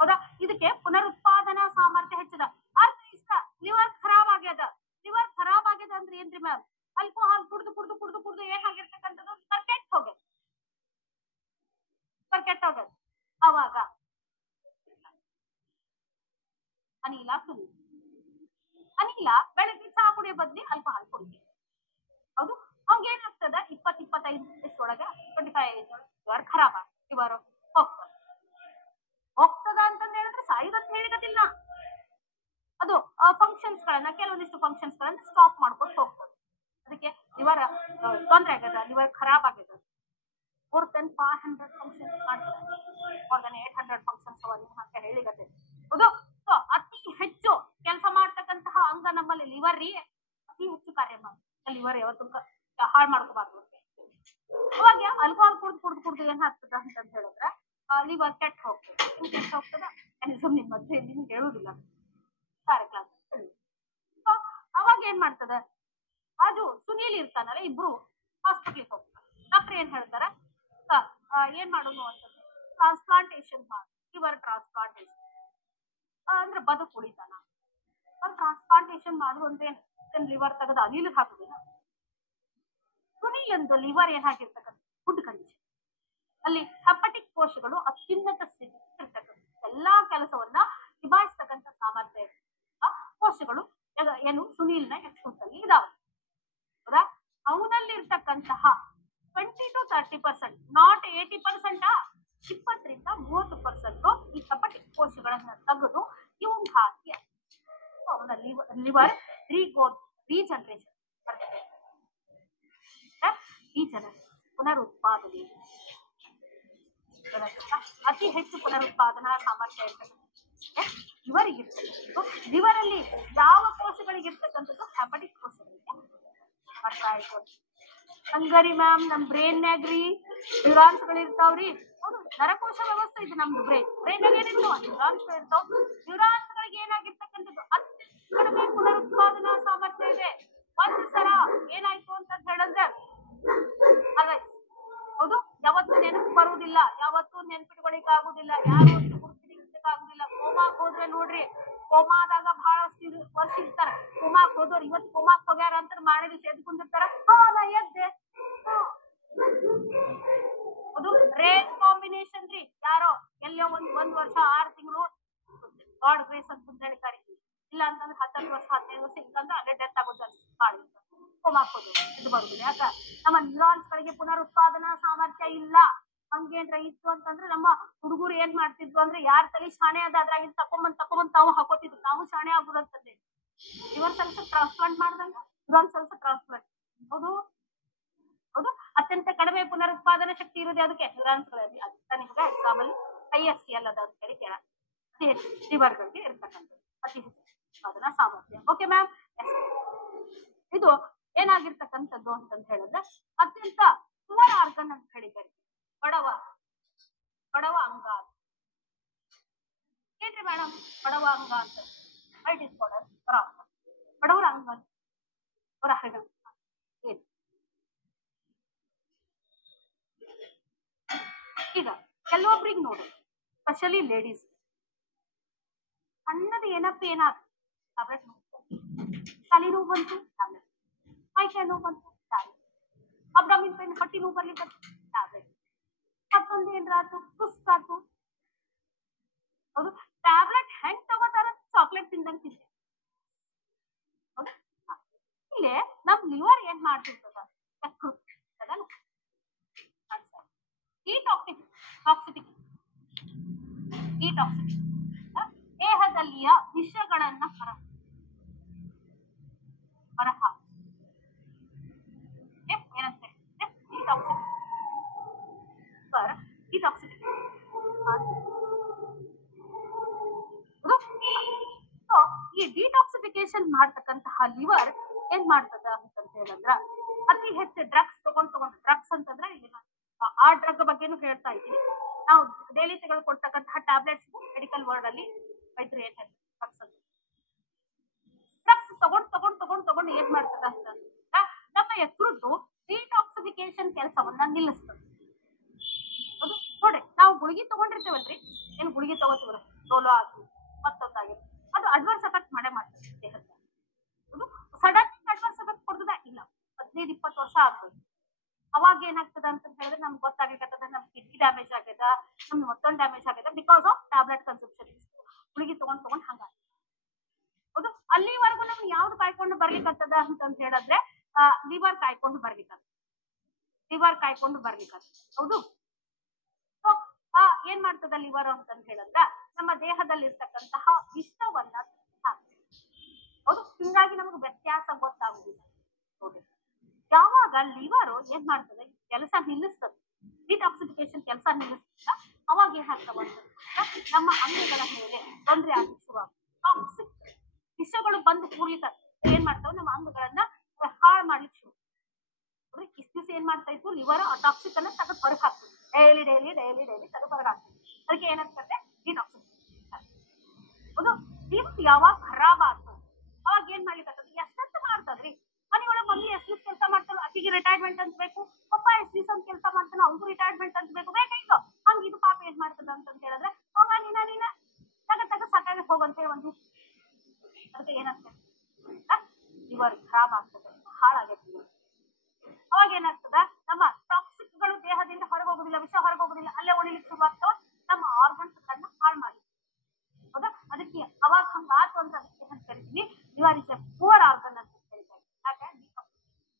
ಹೌದಾ? ಇದಕ್ಕೆ ಪುನರುತ್ಪಾದನಾ ಸಾಮರ್ಥ್ಯ ಹೆಚ್ಚದ. ಅರ್ಥ ಇಷ್ಟ. ಲಿವರ್ ಖರಾಬ್ ಆಗ್ಯದ. ಲಿವರ್ ಖರಾಬ್ ಆಗ್ಯದ ಅಂದ್ರೆ ಏನ್ರಿ ಮ್ಯಾಮ್? ಆಲ್ಕೋಹಾಲ್ ಕುಡ್ದು ಕುಡ್ದು ಕುಡ್ದು ಕುಡ್ದು ಏನಾಗಿರ್ತಕ್ಕಂಥದ್ದು ಕೆಟ್ಟ ಹೋಗ್ಯದ. ಅವಾಗ ಅನಿಲ ಸುಲಿ ಅನಿಲ ಬೆಳಗ್ಗೆ ಚಹಾ ಕುಡಿಯೋ ಬದ್ಲಿ ಆಲ್ಕೋಹಾಲ್ ಕುಡಿತೀವಿ. ಹೌದು, ಅವಾಗ ಏನಾಗ್ತದ 20-25 ವಯಸ್ಸೊಳಗೆ 25 ಏಜ್ ಒಳಗೆ ಲಿವರ್ ಖರಾಬ್ ಲಿವರ್ ಹೋಗ್ತದ ಅಂತಂದ್ ಹೇಳಿದ್ರೆ ಸಾಯುದಂತ ಹೇಳಿಗತ್ತಿಲ್ಲ. ಅದು ಫಂಕ್ಷನ್ಸ್ ಗಳನ್ನ ಕೆಲವೊಂದಿಷ್ಟು ಫಂಕ್ಷನ್ಸ್ ಗಳನ್ನ ಸ್ಟಾಪ್ ಮಾಡ್ಕೊಂಡು ಹೋಗ್ತದೆ. ಅದಕ್ಕೆ ಲಿವರ್ ತೊಂದ್ರೆ ಆಗ್ಯದ, ಲಿವರ್ ಖರಾಬ್ ಆಗ್ಯದ. 4 ದೆನ್ 500 ಫಂಕ್ಷನ್ಸ್ ಮಾಡ್ತಾರೆ, ಮೋರ್ ದೆನ್ 800 ಫಂಕ್ಷನ್ಸ್ ಅವ ಅಂತ ಹೇಳಿಗತ್ತೆ. ಹೌದು. ಸೊ ಅತಿ ಹೆಚ್ಚು ಕೆಲಸ ಮಾಡ್ತಕ್ಕಂತಹ ಅಂಗ ನಮ್ಮಲ್ಲಿ ಲಿವರ್ ರೀ. ಅತಿ ಹೆಚ್ಚು ಕಾರ್ಯ ಮಾಡ್ತಾರೆ ಲಿವರ್. ಯಾವತ್ತು ಹಾಳು ಮಾಡ್ಕೋಬಾರ್ದು. ಅವಾಗ ಆಲ್ಕೋಹಾಲ್ ಕುಡ್ದು ಏನ್ ಆಗ್ತದ ಅಂತ ಹೇಳಿದ್ರೆ ಲಿವರ್ ಕೆಟ್ಟ ಹೋಗ್ತದ. ನಿಮ್ ಮಧ್ಯೆ ನಿಮ್ಗೆ ಹೇಳುದಿಲ್ಲ ಕಾರ್ಯಕ್ರಮ. ಅವಾಗ ಏನ್ ಮಾಡ್ತದ, ಅದು ಸುನೀಲ್ ಇರ್ತಾನಲ್ಲ, ಇಬ್ರು ಹಾಸ್ಪಿಟ್ಲಿಗೆ ಹೋಗ್ತಾರೆ. ಡಾಕ್ಟರ್ ಏನ್ ಹೇಳ್ತಾರ, ಏನ್ ಮಾಡೋದು ಅಂತಂದ್ರೆ ಟ್ರಾನ್ಸ್ಪ್ಲಾಂಟೇಶನ್ ಮಾಡಿ, ಲಿವರ್ ಟ್ರಾನ್ಸ್ಪ್ಲಾಂಟೇಶನ್ ಅಂದ್ರೆ ಬದುಕು ಉಳಿತಾನ. ಟ್ರಾನ್ಸ್ಪ್ಲಾಂಟೇಶನ್ ಮಾಡುವಂದ್ರೆ ಲಿವರ್ ತೆಗೆದು ಅನಿಲ್ ಹಾಕುದಿಲ್ಲ. ಸುನೀಲ್ ಎಂದು ಲಿವರ್ ಏನಾಗಿರ್ತಕ್ಕಂಥ ಫುಡ್ ಕಂಡೀಷನ್ ಅಲ್ಲಿ ಹೆಪಟಿಕ್ ಕೋಶಗಳು ಅತ್ಯುನ್ನತ ಸ್ಥಿತಿ ಇರ್ತಕ್ಕಂಥ ಎಲ್ಲಾ ಕೆಲಸವನ್ನ ನಿಭಾಯಿಸ್ತಕ್ಕಂಥ ಸಾಮರ್ಥ್ಯ ಕೋಶಗಳು ಏನು ಸುನೀಲ್ನ ಎಕ್ಸ್ಪೋಸಲ್ಲಿ ಇದಾವೆ. ಹೌದಾ? ಅವನಲ್ಲಿ ಇರ್ತಕ್ಕಂತಹ 20 to 30%, ನಾಟ್ 80%, 20 ರಿಂದ 30% ಈ ಹೆಪಟಿಕ್ ಕೋಶಗಳನ್ನ ತೆಗೆದು ಇವನ್ ಹಾಕಿ ಅವನ ಲಿವರ್ ರೀಜನರೇಷನ್ ಪುನರುತ್ಪಾದನೆ ಅತಿ ಹೆಚ್ಚು ಪುನರುತ್ಪಾದನಾ ಸಾಮರ್ಥ್ಯ ಇರ್ತಕ್ಕಂಥ ಲಿವರಿಗೆ ಇರ್ತಕ್ಕಂಥದ್ದು. ಲಿವರ್ ಅಲ್ಲಿ ಯಾವ ಕೋಶಗಳಿಗೆ ಇರ್ತಕ್ಕಂಥದ್ದು? ಹೆಪಟಿಕ್ ಕೋಶಗಳಿಗೆ. ಅರ್ಥ ಆಯ್ತು? ಹಂಗರಿ ಮ್ಯಾಮ್, ನಮ್ ಬ್ರೈನ್ಯಾಗ್ರಿ ನ್ಯೂರಾನ್ಸ್ ಗಳು ಇರ್ತಾವ್ರಿ. ಹೌದು, ನರಕೋಶ ವ್ಯವಸ್ಥೆ ಇದು ನಮ್ದು ಬ್ರೈನ್ ಏನಿರ್ತಾವ ನ್ಯೂರಾನ್ಸ್ ಗಳು ಇರ್ತಾವ. ನ್ಯೂರಾನ್ಸ್ ಗಳಿಗೆ ಏನಾಗಿರ್ತಕ್ಕಂಥದ್ದು ಅತಿ ಕಡಿಮೆ ಪುನರುತ್ಪಾದನಾ ಸಾಮರ್ಥ್ಯ ಇದೆ. ಒಂದ್ ಸಲ ಏನಾಯ್ತು ಅಂತ ಹೇಳಿದ್ರೆ ಹೌದು, ಯಾವತ್ತೂ ನೆನಪು ಬರುವುದಿಲ್ಲ, ಯಾವತ್ತೂ ನೆನ್ಪಿಟ್ಕೊಳಿಕ್ ಆಗುದಿಲ್ಲ, ಯಾರು ಆಗುದಿಲ್ಲ. ಕೋಮಾಕ್ ಹೋದ್ರೆ ನೋಡ್ರಿ, ಕೋಮಾದಾಗ ಬಹಳಷ್ಟು ವರ್ಷ ಇರ್ತಾರ. ಕೋಮಾಕ್ ಹೋದವ್ರು ಇವತ್ತು ಕೋಮಾಕ್ ಹೋಗ್ಯಾರ ಅಂತ ಮಾಡಿ ಎದ್ ಕುಂದಿರ್ತಾರ. ನಾ ಎದ್ದೆ. ಅದು ರೇರ್ ಕಾಂಬಿನೇಷನ್ ರೀ. ಯಾರೋ ಎಲ್ಲೋ ಒಂದ್ ವರ್ಷ 6 ತಿಂಗಳು ಗಾಡ್ ಗ್ರೇಸ್ ಅಂತ ಹೇಳಿ ಕರಿತೀವಿ. ಇಲ್ಲ ಅಂತಂದ್ರೆ 10 ವರ್ಷ 15 ವರ್ಷ ಇಲ್ಲಂದ್ರೆ ಅಲ್ಲೇ ಡೆತ್ ಆಗೋ ಚಾನ್ಸಸ್ ಮಾಡಿ ಕೋಮಾಕ್ ಹೋದ್ರು. ಇದು ಬರುದಿಲ್ಲ. ಯಾಕ? ನಮ್ಮ ನ್ಯೂರಾನ್ಸ್ ಗಳಿಗೆ ಪುನರುತ್ಪಾದನಾ ಸಾಮರ್ಥ್ಯ ಇಲ್ಲ. ಹಂಗೇನ್ರ ಇತ್ತು ಅಂತಂದ್ರೆ ನಮ್ಮ ಹುಡುಗರು ಏನ್ ಮಾಡ್ತಿದ್ವು ಅಂದ್ರೆ, ಯಾರ್ ತಲೆ ಶಾಣೆ ಅದ ಅದ್ರಾಗಿಂದ ತಕೊಂಬಂದ್ ತಾವು ಹಾಕೋತಿದ್ವು. ನಾವು ಶಾಣೆ ಆಗ್ಬಿಡಂತಂದೆ. ಲಿವರ್ ಸೆಲ್ಸ್ ಟ್ರಾನ್ಸ್ಪ್ಲಾಂಟ್ ಮಾಡ್ದಂಗ ನ್ಯೂರಾನ್ ಸೆಲ್ಸ್ ಟ್ರಾನ್ಸ್ಪ್ಲಾಂಟ್. ಹೌದು ಹೌದು, ಅತ್ಯಂತ ಕಡಿಮೆ ಪುನರುತ್ಪಾದನಾ ಶಕ್ತಿ ಇರೋದು ಅದಕ್ಕೆ ನ್ಯೂರಾನ್ಸ್ ಗಳಲ್ಲಿ. ಅಂತ ನಿಮ್ಗೆ ಎಕ್ಸಾಂಪಲ್ ISCL ಅದ ಅಂತ ಹೇಳಿ ಕೇಳ. ಅತಿ ಹೆಚ್ಚು ಲಿವರ್ ಗಳಿಗೆ ಇರ್ತಕ್ಕಂಥದ್ದು ಅತಿ ಹೆಚ್ಚು ಉತ್ಪಾದನಾ ಸಾಮರ್ಥ್ಯ. Okay ma'am. ಇದು ಏನಾಗಿರ್ತಕ್ಕಂಥದ್ದು ಅಂತಂತ ಹೇಳಿದ್ರೆ ಅತ್ಯಂತ ಪುವರ್ ಆರ್ಗನ್ ಅಂತ ಹೇಳಿದ್ದಾರೆ. ಬಡವ ಅಂಗ ಏನ್ರಿ ಮೇಡಮ್? ಬಡವ ಅಂಗ ಅಂತ ಬಡವರ ಅಂಗ ಅವರ ಏನ್? ಈಗ ಕೆಲವೊಬ್ರಿಗೆ ನೋಡಿ, ಸ್ಪೆಷಲಿ ಲೇಡೀಸ್, ಸಣ್ಣದು ಏನಪ್ಪ ಏನಾದ್ರು ಟ್ಯಾಬ್ಲೆಟ್, ತಲೆ ನೋವು ಬಂತು ಟ್ಯಾಬ್ಲೆಟ್, ಮೈಕೈ ನೋವು ಬಂತು ಟ್ಯಾಬ್ಲೆಟ್, ಅಬ್ಡಮಿನ್ ಪೇನ್, ಹೊಟ್ಟಿ ನೋವು ಬರ್ಲಿಕ್ಕೆ ಟ್ಯಾಬ್ಲೆಟ್, ಮತ್ತೊಂದು ಏನ್ರಾತು ಸುಸ್ತಾತು. ಹೌದು, ಟ್ಯಾಬ್ಲೆಟ್ ಹೆಂಗ್ ತಗೋತಾರ? ಚಾಕ್ಲೇಟ್ ತಿಂದಂಗ್ ತಿಂತೆ. ಹೌದು, ಇಲ್ಲೇ ನಮ್ ಲಿವರ್ ಏನ್ ಮಾಡ್ತಿರ್ತದ? ದೇಹದಲ್ಲಿಯ ವಿಷಗಳನ್ನ ಹೊರಹಾಕ ಏನಂತೆ? ಈ ಡಿಟಾಕ್ಸಿಫಿಕೇಶನ್ ಮಾಡ್ತಕ್ಕಂತಹ ಲಿವರ್ ಏನ್ ಮಾಡ್ತದ ಅಂತ ಹೇಳಿದ್ರ, ಅತಿ ಹೆಚ್ಚು ಡ್ರಗ್ಸ್ ಡ್ರಗ್ಸ್ ಅಂತಂದ್ರೆ ಆ ಡ್ರಗ್ ಬಗ್ಗೆನೂ ಹೇಳ್ತಾ ಇದ್ದೀವಿ ನಾವು. ಡೈಲಿ ತೆಗೆದುಕೊಳ್ತಕ್ಕಂತಹ ಟ್ಯಾಬ್ಲೆಟ್ಸ್ ಮೆಡಿಕಲ್ ವರ್ಡ್ ಅಲ್ಲಿ ವೈದ್ಯರು ಏನ್ ಹೇಳ್ತಾರೆ? ಡ್ರಗ್ಸ್ ತಗೊಂಡು ಏನ್ ಮಾಡ್ತದ ಅಂತಂದ್ರೆ ನಮ್ಮ ಯಕೃತ್ತು ಡಿಟಾಕ್ಸಿಫಿಕೇಶನ್ ಕೆಲಸವನ್ನ ನಿಲ್ಲಿಸ್ತದೆ. ಅದು ನೋಡಿ, ನಾವು ಗುಳಿಗೆ ತಗೊಂಡಿರ್ತೇವಲ್ರಿ, ಏನ್ ಗುಳಿಗೆ ತಗೋತೀವ್ರ, ಡೋಲೋ ಆಗಿ ಮತ್ತೊಂದಾಗಿ, ಅದು ಅಡ್ವರ್ಸ್ ಎಫೆಕ್ಟ್ ಮಾಡ್ತದೆ ದೇಹಕ್ಕೆ. ಅದು ಸಡನ್ ಅಡ್ವರ್ಸ್ ಎಫೆಕ್ಟ್ ಕೊಡ್ತದ ಇಲ್ಲ, 15-20 ವರ್ಷ ಆಗ್ತದೆ. ಅವಾಗ ಏನಾಗ್ತದ ಅಂತ ಹೇಳಿದ್ರೆ ನಮ್ಗೆ ಗೊತ್ತಾಗತ್ತದ, ನಮ್ ಕಿಡ್ನಿ ಡ್ಯಾಮೇಜ್ ಆಗ್ಯದ, ನಮ್ಗೆ ಮತ್ತೊಂದು ಡ್ಯಾಮೇಜ್ ಆಗ್ಯದ, ಬಿಕಾಸ್ ಆಫ್ ಟ್ಯಾಬ್ಲೆಟ್ ಕನ್ಸಂಪ್ಷನ್. ಗುಳಿಗೆ ತಗೊಂಡ್ ಹಂಗ. ಹೌದು, ಅಲ್ಲಿವರೆಗೂ ನಮ್ಗೆ ಯಾವ್ದು ಕಾಯ್ಕೊಂಡು ಬರ್ಲಿಕ್ಕತ್ತದ ಅಂತ ಹೇಳಿದ್ರೆ ಲಿವರ್ ಕಾಯ್ಕೊಂಡು ಬರ್ಲಿಕ್ಕತ್ತ. ಹೌದು, ಏನ್ ಮಾಡ್ತದ ಲಿವರ್ ಅಂತ ಹೇಳಿದ್ರ ನಮ್ಮ ದೇಹದಲ್ಲಿ ಇರ್ತಕ್ಕಂತಹ ವಿಷವನ್ನ ಹಾಕ್ತದೆ. ಹೌದು, ಹಿಂಗಾಗಿ ನಮ್ಗೆ ವ್ಯತ್ಯಾಸ ಗೊತ್ತಾಗುದಿಲ್ಲ. ನೋಡಿ, ಯಾವಾಗ ಲಿವರ್ ಏನ್ ಮಾಡ್ತದೆ? ಕೆಲಸ ನಿಲ್ಲಿಸ್ತದೆ. ಡಿಟಾಕ್ಸಿಫಿಕೇಶನ್ ಕೆಲಸ ನಿಲ್ಲಿಸ್ತಿಲ್ಲ, ಅವಾಗ ಏನಾಗ್ತಾವ ಅಂತಂದ್ರೆ ನಮ್ಮ ಅಂಗಗಳ ಮೇಲೆ ತೊಂದರೆ ಆಗಕ್ಕೆ ಶುರುವಾಗುತ್ತೆ. ಟಾಕ್ಸಿಕ್ ವಿಷಗಳು ಬಂದು ಕೂಡ್ಲಿಕ್ಕೆ ಏನ್ ಮಾಡ್ತಾವ, ನಮ್ಮ ಅಂಗಗಳನ್ನ ಹಾಳು ಮಾಡ್ಲಿಕ್ಕೆ ಶುರು. ಇಷ್ಟು ದಿವಸ ಏನ್ ಮಾಡ್ತಾ ಇತ್ತು, ಲಿವರ್ ಆ ಟಾಕ್ಸಿಕ್ ಅನ್ನ ತೆಗೆದು ಹೊರಗೆ ಹಾಕ್ತಿತ್ತು. ಡೈಲಿ ಡೈಲಿ ಡೈಲಿ ಡೈಲಿ ತೆಗೆದು ಹೊರಗೆ ಹಾಕ್ತಿತ್ತು. ಅದಕ್ಕೆ ಏನಾಗ್ತದೆ, ಡಿಟಾಕ್ಸಿಫಿಕೇಶನ್. ಅದು ಲಿವರ್ ಯಾವಾಗ ಖರಾಬ್ ಆಗ್ತದೆ ಅವಾಗ ಏನ್ ಮಾಡ್ಲಿಕ್ಕೆ ಎಷ್ಟಂತ ಮಾಡ್ತದ್ರಿ. ಮನೆಯೊಳಗೆ ಮಮ್ಮಿ ಎಷ್ಟು ದಿವಸ ಕೆಲಸ ಮಾಡ್ತಾರೋ ಅಕ್ಕಿಗೆ ರಿಟೈರ್ಮೆಂಟ್ ಅಂತ ಬೇಕು, ಪಪ್ಪ ಎಷ್ಟು ದಿವಸ ಅಂತ ಕೆಲಸ ಮಾಡ್ತಾನೋ ಅವ್ರಿಗೂ ರಿಟೈರ್ಮೆಂಟ್ ಅಂತ ಬೇಕು. ಬೇಕಾಯ್ತು ಹಂಗ ಇದು ಪಾಪ ಏನ್ ಮಾಡ್ತದ ಅಂತ ಹೇಳಿದ್ರೆ, ಹೋಗ ನೀನ ತಗ ಸಾಕಾಗಿ ಹೋಗಂತ ಹೇಳಿ ಒಂದು ಅದಕ್ಕೆ ಏನಾಗ್ತದೆ, ಲಿವರ್ ಖರಾಬ್ ಆಗ್ತದೆ, ಹಾಳಾಗತ್ತೆ. ಅವಾಗ ಏನಾಗ್ತದ, ನಮ್ಮ ಟಾಕ್ಸಿಕ್ ಗಳು ದೇಹದಿಂದ ಹೊರಗೆ ಹೋಗುದಿಲ್ಲ, ವಿಷ ಹೊರಗೆ ಹೋಗುದಿಲ್ಲ, ಅಲ್ಲೇ ಉಳಿಲಿಕ್ಕೆ ಶುರುವಾಗ್ತಾವ, ನಮ್ಮ ಆರ್ಗನ್ಸ್ ಗಳನ್ನ ಹಾಳು ಮಾಡಿ. ಹೌದಾ, ಅದಕ್ಕೆ ಅವಾಗ ಹಂಗ ಆತು ಅಂತ ಅದಕ್ಕೆ ಏನಂತ ಕರಿತೀವಿ, liver is A poor organ ಅಂತ ಕರಿತಾರೆ. ಯಾಕೆ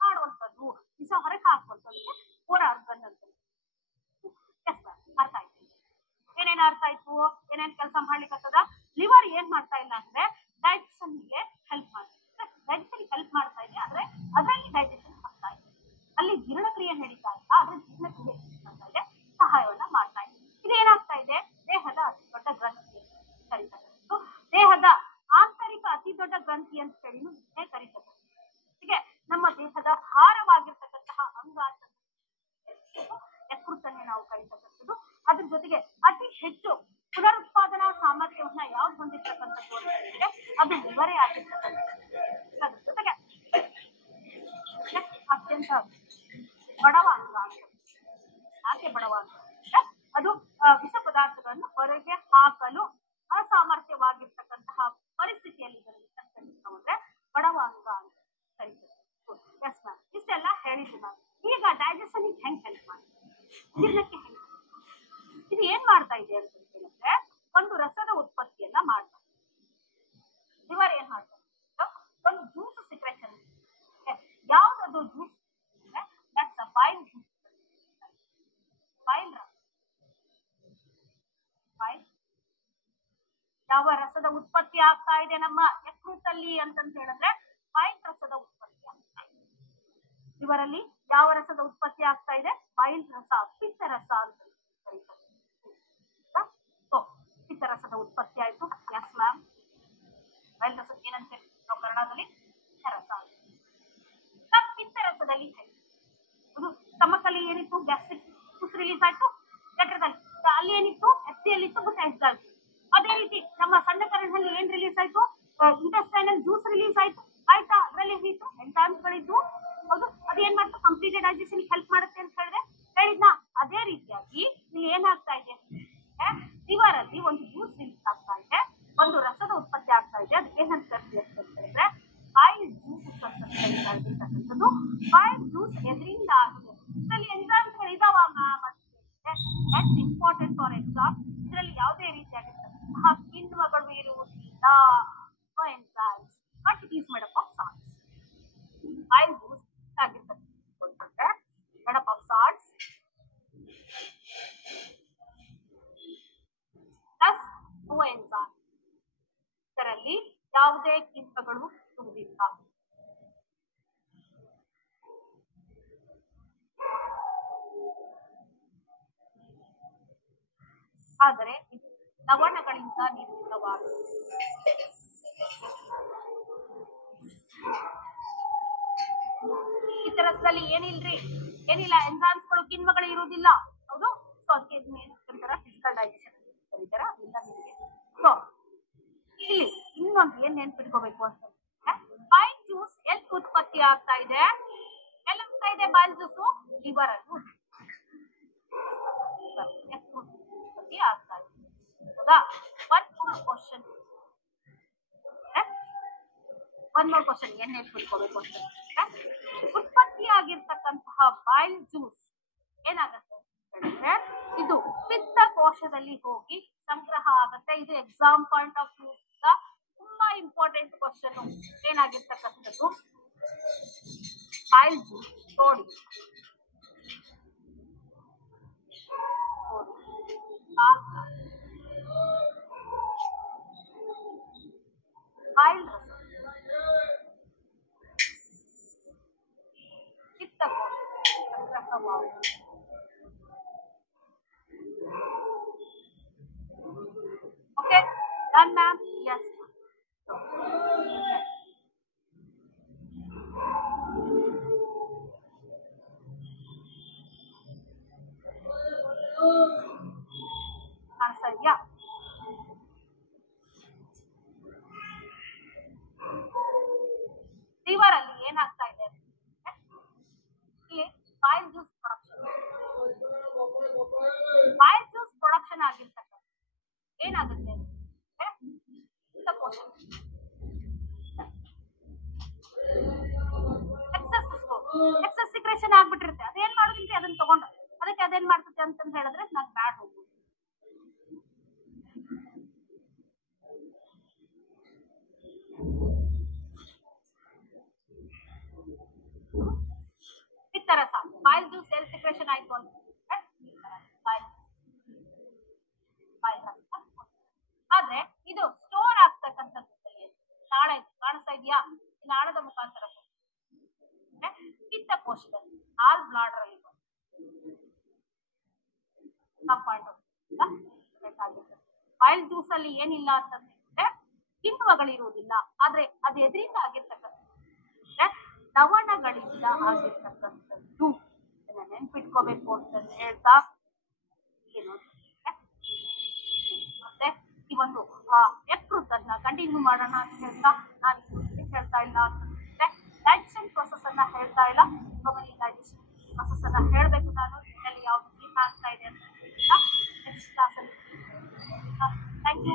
ಮಾಡುವಂಥದ್ದು, ವಿಷ ಹೊರಗೆ ಹಾಕುವಂಥದ್ದು ಪೂರ್ ಆರ್ಗನ್ ಅಂತ. ಅರ್ಥ ಆಯ್ತು? ಏನೇನ್ ಅರ್ಥ ಆಯ್ತು, ಏನೇನ್ ಕೆಲಸ ಮಾಡ್ಲಿಕ್ಕೆ ಲಿವರ್ ಏನ್ ಮಾಡ್ತಾ ಇಲ್ಲ ಅಂದ್ರೆ ಡೈಜೆಷನ್ಗೆ ಹೆಲ್ಪ್ ಮಾಡ್ತಾ ಇದೆ. ಡೈಜೆಷನ್ ಹೆಲ್ಪ್ ಮಾಡ್ತಾ ಇದೆ, ಆದ್ರೆ ಅದರಲ್ಲಿ ಡೈಜೆಷನ್ ಆಗ್ತಾ ಇದೆ. ಅಲ್ಲಿ ಜೀರ್ಣಕ್ರಿಯೆ ನಡೀತಾ ಇಲ್ಲ, ಆದ್ರೆ ಜೀರ್ಣಕ್ರಿಯೆ ಮಾಡ್ತಾ ಇದೆ, ಸಹಾಯವನ್ನ ಮಾಡ್ತಾ ಇದೆ. ಇದೇನಾಗ್ತಾ ಇದೆ, ದೇಹದ ಅತಿ ದೊಡ್ಡ ಗ್ರಂಥಿ ಅಂತ ಕರೀತಕ್ಕಂಥದ್ದು. ದೇಹದ ಆಂತರಿಕ ಅತಿ ದೊಡ್ಡ ಗ್ರಂಥಿ ಅಂತ ಹೇಳಿನೂ ಕರೀತಕ್ಕಂಥದ್ದು. ಹೀಗೆ ನಮ್ಮ ದೇಹದ ಭಾರವಾಗಿರ್ತಕ್ಕಂತಹ ಅಂಗ ಅಂತ ಯಕೃತ್ತನ್ನೇ ನಾವು ಕರೀತಕ್ಕಂಥದ್ದು. ಅದ್ರ ಜೊತೆಗೆ ಅತಿ ಹೆಚ್ಚು ಪುನರುತ್ಪಾದನಾ ಸಾಮರ್ಥ್ಯವನ್ನ ಯಾವ್ದು ಹೊಂದಿರ್ತಕ್ಕಂಥದ್ದು ಅಂತ ಹೇಳಿದ್ರೆ ಅದು ಲಿವರೇ ಆಗಿರ್ತಕ್ಕಂಥದ್ದು. ಅದ್ರ ಜೊತೆಗೆ ಅತ್ಯಂತ ಬಡವ ಅಂಗ ಅಂತ. ಯಾಕೆ ಬಡವ ಅಂತ ಅದು ವಿಷ ಪದಾರ್ಥಗಳನ್ನು ಹೊರಗೆ ಹಾಕಲು ಅಸಾಮರ್ಥ್ಯವಾಗಿರ್ತಕ್ಕಂತಹ ಪರಿಸ್ಥಿತಿಯಲ್ಲಿ ಅಂದ್ರೆ ಬಡವ ಅಂಗ ಅಂತ ಕರೀತಾರೆ. ಎಸ್ ಮ್ಯಾಮ್, ಇಷ್ಟೆಲ್ಲ ಹೇಳಿದ್ವಿ ನಾವು. ಈಗ ಡೈಜೆಷನ್ ಹೆಂಗ್ ಹೆಲ್ಪ್ ಮಾಡ್ತೀವಿ, ಜೀರ್ಣಕ್ಕೆ ಹೆಂಗ್, ಇದು ಏನ್ ಮಾಡ್ತಾ ಇದೆ ಅಂತ ಹೇಳಿದ್ರೆ ಒಂದು ರಸದ ಉತ್ಪತ್ತಿಯನ್ನ ಮಾಡ್ತಾ ಇದೆ. ಲಿವರ್ ಏನ್ ಮಾಡ್ತಾ ಇದೆ, ಒಂದು ಜ್ಯೂಸ್ ಸಿಕ್ರೇಷನ್. ಯಾವ್ದದು ಜ್ಯೂಸ್, ಬೈಲ್ ಜ್ಯೂಸ್. ಬೈಲ್ ಯಾವ ರಸದ ಉತ್ಪತ್ತಿ ಆಗ್ತಾ ಇದೆ ನಮ್ಮ ಯಕೃತ್ತಲ್ಲಿ ಅಂತಂತ ಹೇಳಿದ್ರೆ ಬೈಲ್ ರಸದ ಉತ್ಪತ್ತಿ ಆಗ್ತಾ ಇದೆ. ಇವರಲ್ಲಿ ಯಾವ ರಸದ ಉತ್ಪತ್ತಿ ಆಗ್ತಾ ಇದೆ, ಬೈಲ್ ರಸ, ಪಿತ್ತ ರಸ ಅಂತ ಕರೀತಾರೆ. ಪಿತ್ತ ರಸದ ಉತ್ಪತ್ತಿ ಆಯ್ತು. ಎಸ್ ಮ್ಯಾಮ್, ಬೈಲ್ ರಸ ಏನಂತ ನಾವು ಕನ್ನಡದಲ್ಲಿ ರಸ. ಪಿತ್ತ ರಸದಲ್ಲಿ ಅದು ಸ್ಟಮಕಲ್ಲಿ ಏನಿತ್ತು, ಗ್ಯಾಸ್ಟ್ರಿಕ್ ಜೂಸ್ ರಿಲೀಸ್ ಆಯ್ತು, ಗಟ್ಟರದಲ್ಲಿ ಅಲ್ಲಿ ಏನಿತ್ತು, HCl ಇತ್ತು, ಮತ್ತೆ ಎಕ್ಸಾಲ್ಟ್. ಅದೇ ರೀತಿ ನಮ್ಮ ಸಣ್ಣ ಕರಳಿನಲ್ಲಿ ಏನ್ ರಿಲೀಸ್ ಆಯ್ತು, ಇಂಟೆಸ್ಟೈನಲ್ ಜ್ಯೂಸ್ ರಿಲೀಸ್ ಆಯ್ತು. ಆಯ್ತಾ, ಅದರಲ್ಲಿ ಏನಿತ್ತು, ಎಂಜೈಮ್ಸ್ ಗಳಿದ್ದು. ಹೌದು, ಅದೇನ್ ಮಾಡ್ತು, ಕಂಪ್ಲೀಟ್ ಡೈಜೆಷನ್ ಹೆಲ್ಪ್ ಮಾಡುತ್ತೆ ಅಂತ ಹೇಳಿದ್ರೆ ಹೇಳಿದ್ನಾ. ಅದೇ ರೀತಿಯಾಗಿ ಇಲ್ಲಿ ಏನಾಗ್ತಾ ಇದೆ, ಲಿವರ್ ಅಲ್ಲಿ ಒಂದು ಜ್ಯೂಸ್ ರಿಲೀಸ್ ಆಗ್ತಾ ಇದೆ, ಒಂದು ರಸದ ಉತ್ಪತ್ತಿ ಆಗ್ತಾ ಇದೆ. ಅದು ಏನಂತ ಕರಿತೀವಿ ಅಂತ ಹೇಳಿದ್ರೆ ಬೈಲ್ ಜ್ಯೂಸ್ ಅಂತ ಕರೀತಕ್ಕಂಥದ್ದು. ಬೈಲ್ ಜ್ಯೂಸ್ ಎದರಿಂದ ಆಗಿದೆ, ಇದರಲ್ಲಿ ಎಂಜೈಮ್ಸ್ ಗಳು ಇದಾವ ದಟ್ಸ್ ಇಂಪಾರ್ಟೆಂಟ್ ಫಾರ್ ಎಕ್ಸಾಮ್. ಇದರಲ್ಲಿ ಯಾವುದೇ ರೀತಿಯಾಗಿರ್ತಕ್ಕಂತಹ ಕಿಣ್ವಗಳು ಇರುವುದಿಲ್ಲ, enzymes, but it is made up of salts. Bile juice ಆಗಿರ್ತಕ್ಕಂಥದ್ದು made up of salts plus enzyme. ಇದರಲ್ಲಿ ಯಾವುದೇ ಕಿಣ್ವಗಳು ಇರುವುದಿಲ್ಲ. ಆದರೆ ಇದು ಲವಣಗಳಿಂದ ನಿರ್ಮಿತವಾಗಿದೆ. ಈ ರಸದಲ್ಲಿ ಏನಿಲ್ಲ ಎಂಜೈಮ್ಸ್ಗಳು, ಕಿಣ್ವಗಳು ಇರುವುದಿಲ್ಲ. ಹೌದು, ಸೊ ಅದಕ್ಕೆ ಇದನ್ನ ಫಿಸಿಕಲ್ ಡೈಜೆಷನ್ ಕರೀತಾರ. ಇಲ್ಲ ನಿಮಗೆ ಸೊ ಇಲ್ಲಿ ಇನ್ನೊಂದು ಏನ್ ನೆನ್ಪಿಟ್ಕೋಬೇಕು ಅಂತ, ಬೈಲ್ ಜ್ಯೂಸ್ ಎಲ್ಲಿ ಉತ್ಪತ್ತಿ ಆಗ್ತಾ ಇದೆ, ಎಲ್ಲಾಗ್ತಾ ಇದೆ ಬೈಲ್ ಜ್ಯೂಸು, ಲಿವರ್ ಅಲ್ಲಿ ಉತ್ಪತ್ತಿ ಆಗ್ತಾ ಇದೆ. ಹೌದಾ, ಒನ್ ಮೋರ್ ಕ್ವಶನ್ ಏನ್ ನೆನ್ಪಿಟ್ಕೋಬೇಕು ಅಂತ, ಉತ್ಪತ್ತಿ ಆಗಿರ್ತಕ್ಕಂತಹ ಬೈಲ್ ಜ್ಯೂಸ್ ಏನಾಗತ್ತೆ ಹೇಳಿದ್ರೆ ಇದು ಪಿತ್ತಕೋಶದಲ್ಲಿ ಹೋಗಿ ಸಂಗ್ರಹ ಆಗತ್ತೆ. ಇದು ಎಕ್ಸಾಮ್ ಪಾಯಿಂಟ್ ಆಫ್ ವ್ಯೂ ತುಂಬಾ ಇಂಪಾರ್ಟೆಂಟ್ ಕ್ವಶನ್. ಏನಾಗಿರ್ತಕ್ಕಂಥದ್ದು, ಬೈಲ್ ಜ್ಯೂಸ್ ನೋಡಿ, ಬೈಲ್ ರಸ ಪಿತ್ತಕೋಶ ಸಂಗ್ರಹವಾಗುವುದು. Yes. ಕಾಣಿಸ್ತಾ ಇದೆಯಾ? ಲಿವರ್ ಅಲ್ಲಿ ಏನಾಗ್ತಾ ಇದೆ ಇಲ್ಲಿ ಬಾಯಿಲ್ ಜ್ಯೂಸ್ ಪ್ರೊಡಕ್ಷನ್ ಆಗಿರ್ತಕ್ಕಂಥ ಏನಾಗುತ್ತೆ ಎಕ್ಸಸ್ ಸಿಕ್ರೇಷನ್ ಆಗ್ಬಿಟ್ಟಿರುತ್ತೆ. ಅದೇನ್ ಮಾಡೋದಿಲ್ರಿ, ಅದನ್ನ ತಗೊಂಡು ಅದಕ್ಕೆ ಅದೇನ್ ಮಾಡ್ತದೆ ಅಂತಂದ್ ಹೇಳಿದ್ರೆ ನಾನ್ ಬ್ಯಾಡ್ ಹೋಗ್ಬೋದು. ಈ ತರ ಬಾಯಿಲ್ ಜ್ಯೂಸ್ ಎಲ್ ಸಿಕ್ರೇಷನ್ ಆಯ್ತು ಅಂತ ಆದ್ರೆ ಇದು ಸ್ಟೋರ್ ಆಗ್ತಕ್ಕಂಥದ್ದು ನಾಳ ಕಾಣಿಸ್ತಾ ಇದೆಯಾ? ನಾಳದ ಮುಖಾಂತರ ಪಿತ್ತಕೋಶದಲ್ಲಿ ಆಲ್ ಬ್ಲಾಡರ್ ಅಲ್ಲಿ ಬಾಯಿಲ್ ಜ್ಯೂಸ್ ಅಲ್ಲಿ ಏನಿಲ್ಲ ಅಂತಂದ್ರೆ ಕಿಣ್ವಗಳಿರುವುದಿಲ್ಲ, ಆದ್ರೆ ಅದು ಎದರಿಂದ ಆಗಿರ್ತಕ್ಕಂಥ ಲವಣಗಳಿಂದ ಆಗಿರ್ತಕ್ಕಂಥದ್ದು ನೆನ್ಪಿಟ್ಕೋಬೇಕು ಅಂತ ಹೇಳ್ತಾ ಏನು ಮತ್ತೆ ಈ ಒಂದು ಯಕೃತನ್ನ ಕಂಟಿನ್ಯೂ ಮಾಡೋಣ ಅಂತ ಹೇಳ್ತಾ ನಾನು ಹೇಳ್ತಾ ಇಲ್ಲ ಅಂತಂದ್ರೆ ಡೈಜೆಷನ್ ಪ್ರೊಸೆಸ್ ಅನ್ನ ಹೇಳ್ತಾ ಇಲ್ಲ, ಡೈಜೆಷನ್ ಪ್ರೊಸೆಸ್ ಅನ್ನ ಹೇಳ್ಬೇಕು ನಾನು ಯಾವ್ದು ಆಗ್ತಾ ಇದೆ ಅಂತ ನೆಕ್ಸ್ಟ್ ಕ್ಲಾಸ್ ಅಲ್ಲಿ. Thank you.